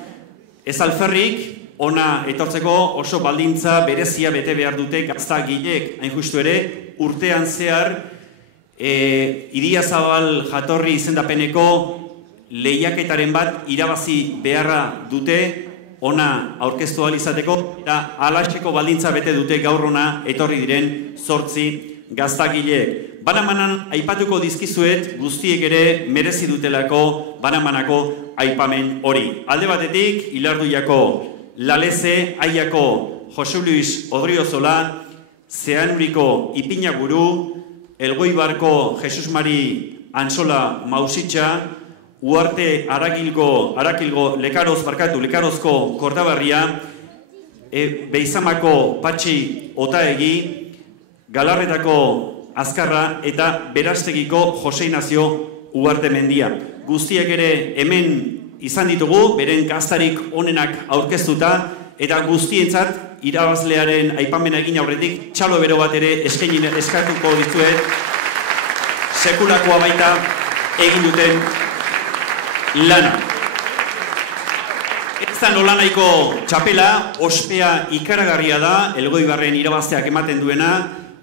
Ez alferrik, ona etortzeko oso baldintza berezia bete behar dute gaztagilek, hain justu ere, urtean zehar Idiazabal jatorri izendapeneko lehiaketaren bat irabazi beharra dute ona aurkeztu ahal izateko, eta alaxeko baldintza bete dute gaur ona etorri diren 8 gaztagileek. Banamanan aipatuko dizkizuet guztiek ere merezi dutelako Banamanako aipamen hori. Alde batetik, Ilarduiako Laleze, Aiako Jose Luis Odriozola, Zeanuriko Ipinaguru, Elgoibarko Jesus Mari Antsola Mausitxa, Uarte Arakilgo Lekarozko Kordabarria, Beizamako Patxi Otaegi, Galarretako Azkarra eta Berastegiko Jose Inazio Uarte Mendia. Guztiak ere hemen izan ditugu, beren gaztarik onenak aurkeztuta, eta guztientzat irabazlearen aipamena egin aurretik, txalo bero bat ere eskatuko dizuet, sekulakoa baita egin duten lana. Ez da nolanaiko txapela, ospea ikaragarria da, Elgoibarren irabazteak ematen duena,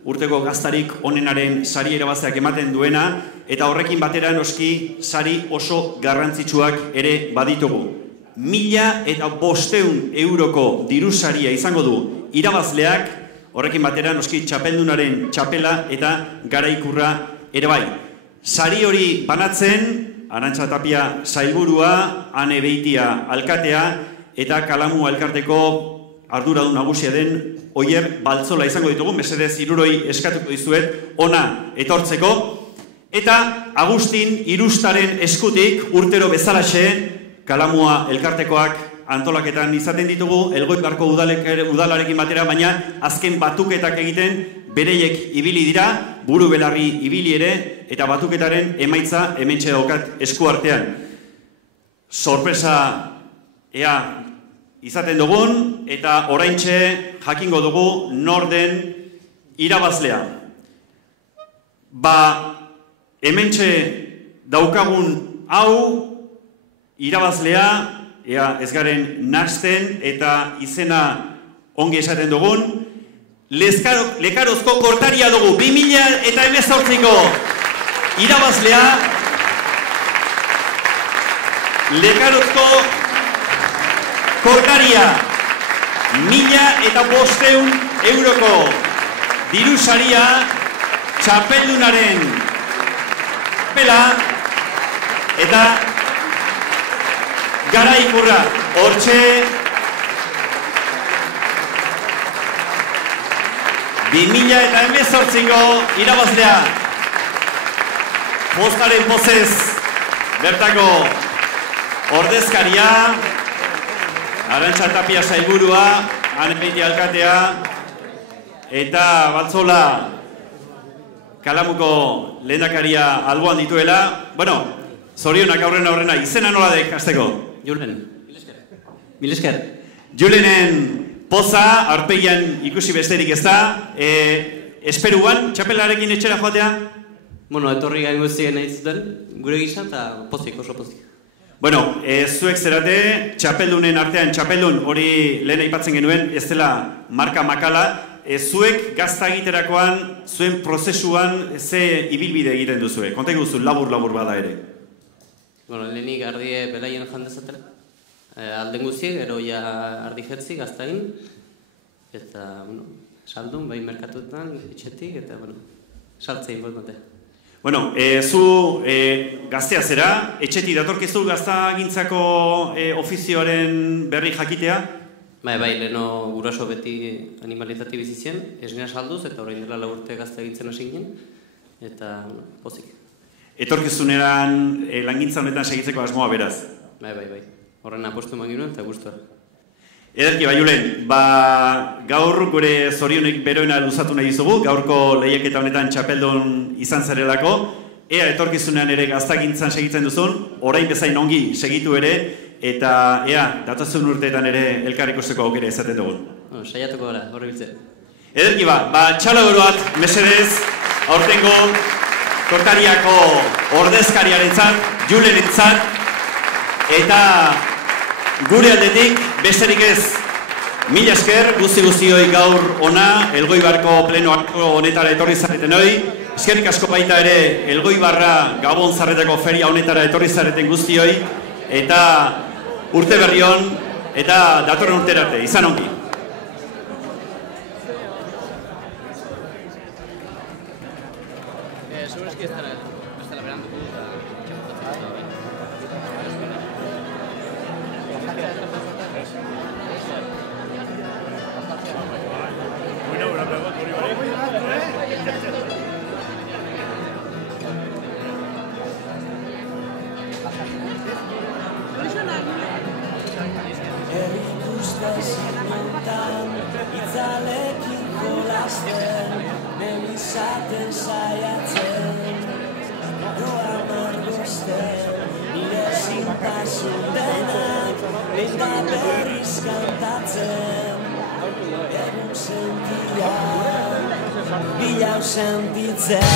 urteko gaztarik onenaren sari irabazteak ematen duena, eta horrekin batera noski sari oso garrantzitsuak ere baditugu. 1.500 euroko dirusaria izango du irabazleak, horrekin batera noski txapeldunaren txapela eta garaikurra ere bai. Sari hori banatzen, Arantxa Tapia sailburua, Ane Beitia alkatea, eta Kalamu elkarteko arduradun nagusia den Oier Baltzola izango ditugu, mesedez 3 eskatuko dizuet ona etortzeko, Eta Agustin Irustaren eskutik urtero bezalaxe Kalamua elkartekoak antolaketan izaten ditugu, Elgoibarko udalarekin batera, baina azken batuketak egiten bereiek ibili dira, buru belarri ibili ere, eta batuketaren emaitza hementxe daukat eskuartean. Sorpresa ea izaten dugun, eta oraintxe jakingo dugu norden irabazlea. Hementxe daukagun hau irabazlea, ea ez garen nasten eta izena ongi esaten dugun, Lekarozko kortaria dugu, 2018ko irabazlea, Lekarozko kortaria, 1.500 euroko dirusaria, txapeldunaren pela, eta gara ikurra, hortxe 2018ko irabazlea, postaren pozez bertako ordezkaria, Arantxa Tapia sailburua, Anemeiti alkatea, eta Batzola Kalamuko lehendakaria alboan dituela. Bueno, zorionak aurrena, izena nola dek, hasteko? Julen. Milesker. Julenen poza, arpegian ikusi besterik ez da. Esperuan, txapelarekin etxera joatea? Bueno, etorri gain guztien nahi zuten, gure gisa eta pozik, oso pozik. Bueno, zuek zerate, txapeldunen artean, txapeldun hori lehen aipatzen genuen, ez dela marka makala, zuek gazta egiterakoan, zuen prozesuan ze ibilbide egiten duzue? Konta iguzu, labur bada ere. Bueno, lehenik ardie belaien jandezatela. Alden guztiek, gero ja ardi jetzi, gaztain. Eta, bueno, saldun, bai merkatuetan, etxetik, eta, bueno, saltzea inbozmatea. Bueno, zu gaztea zera, etxetik datorkizu gaztagintzako ofizioaren berri jakitea? Bai, leheno guraso beti animalitati bizizien, esnea salduz, eta orain dela 4 urte gazta egintzen hasi ginen, eta, bueno, pozik. Etorkizuneran langintza honetan segitzeko asmoa beraz? Bai, horren apostu eman ginen, eta guztua. Ederki, Julen, gaur gure zorionek beroena luzatu nahi dizugu, gaurko lehiaketa honetan txapeldun izan zarelako, ea etorkizunean ere gaztagintzan segitzen duzun, orain bezain ongi segitu ere, eta ea, datozen urteetan ere elkar ikusteko aukera izaten dugun. Saiatuko gara, horre biltzen. Ederki txalo beroat, mesedez, aurtengo kortariako ordezkariarentzat, Julenentzat, eta gure aldetik, besterik ez, mila esker, guzti-guztioi gaur ona, Elgoibarko plenoako honetara etorri zareten hoi, eskerrik asko baita ere, Elgoibarra Gabon Zarretako feria honetara etorri zareten guztioi, eta urte berri hon, eta datorren urterarte, izan ongi. Itzalekin jolasten, nemizaten saiatzen, doa margozten, nire zintasun denak, eta berriz kantatzen, egun sentian, bilau sentitzen.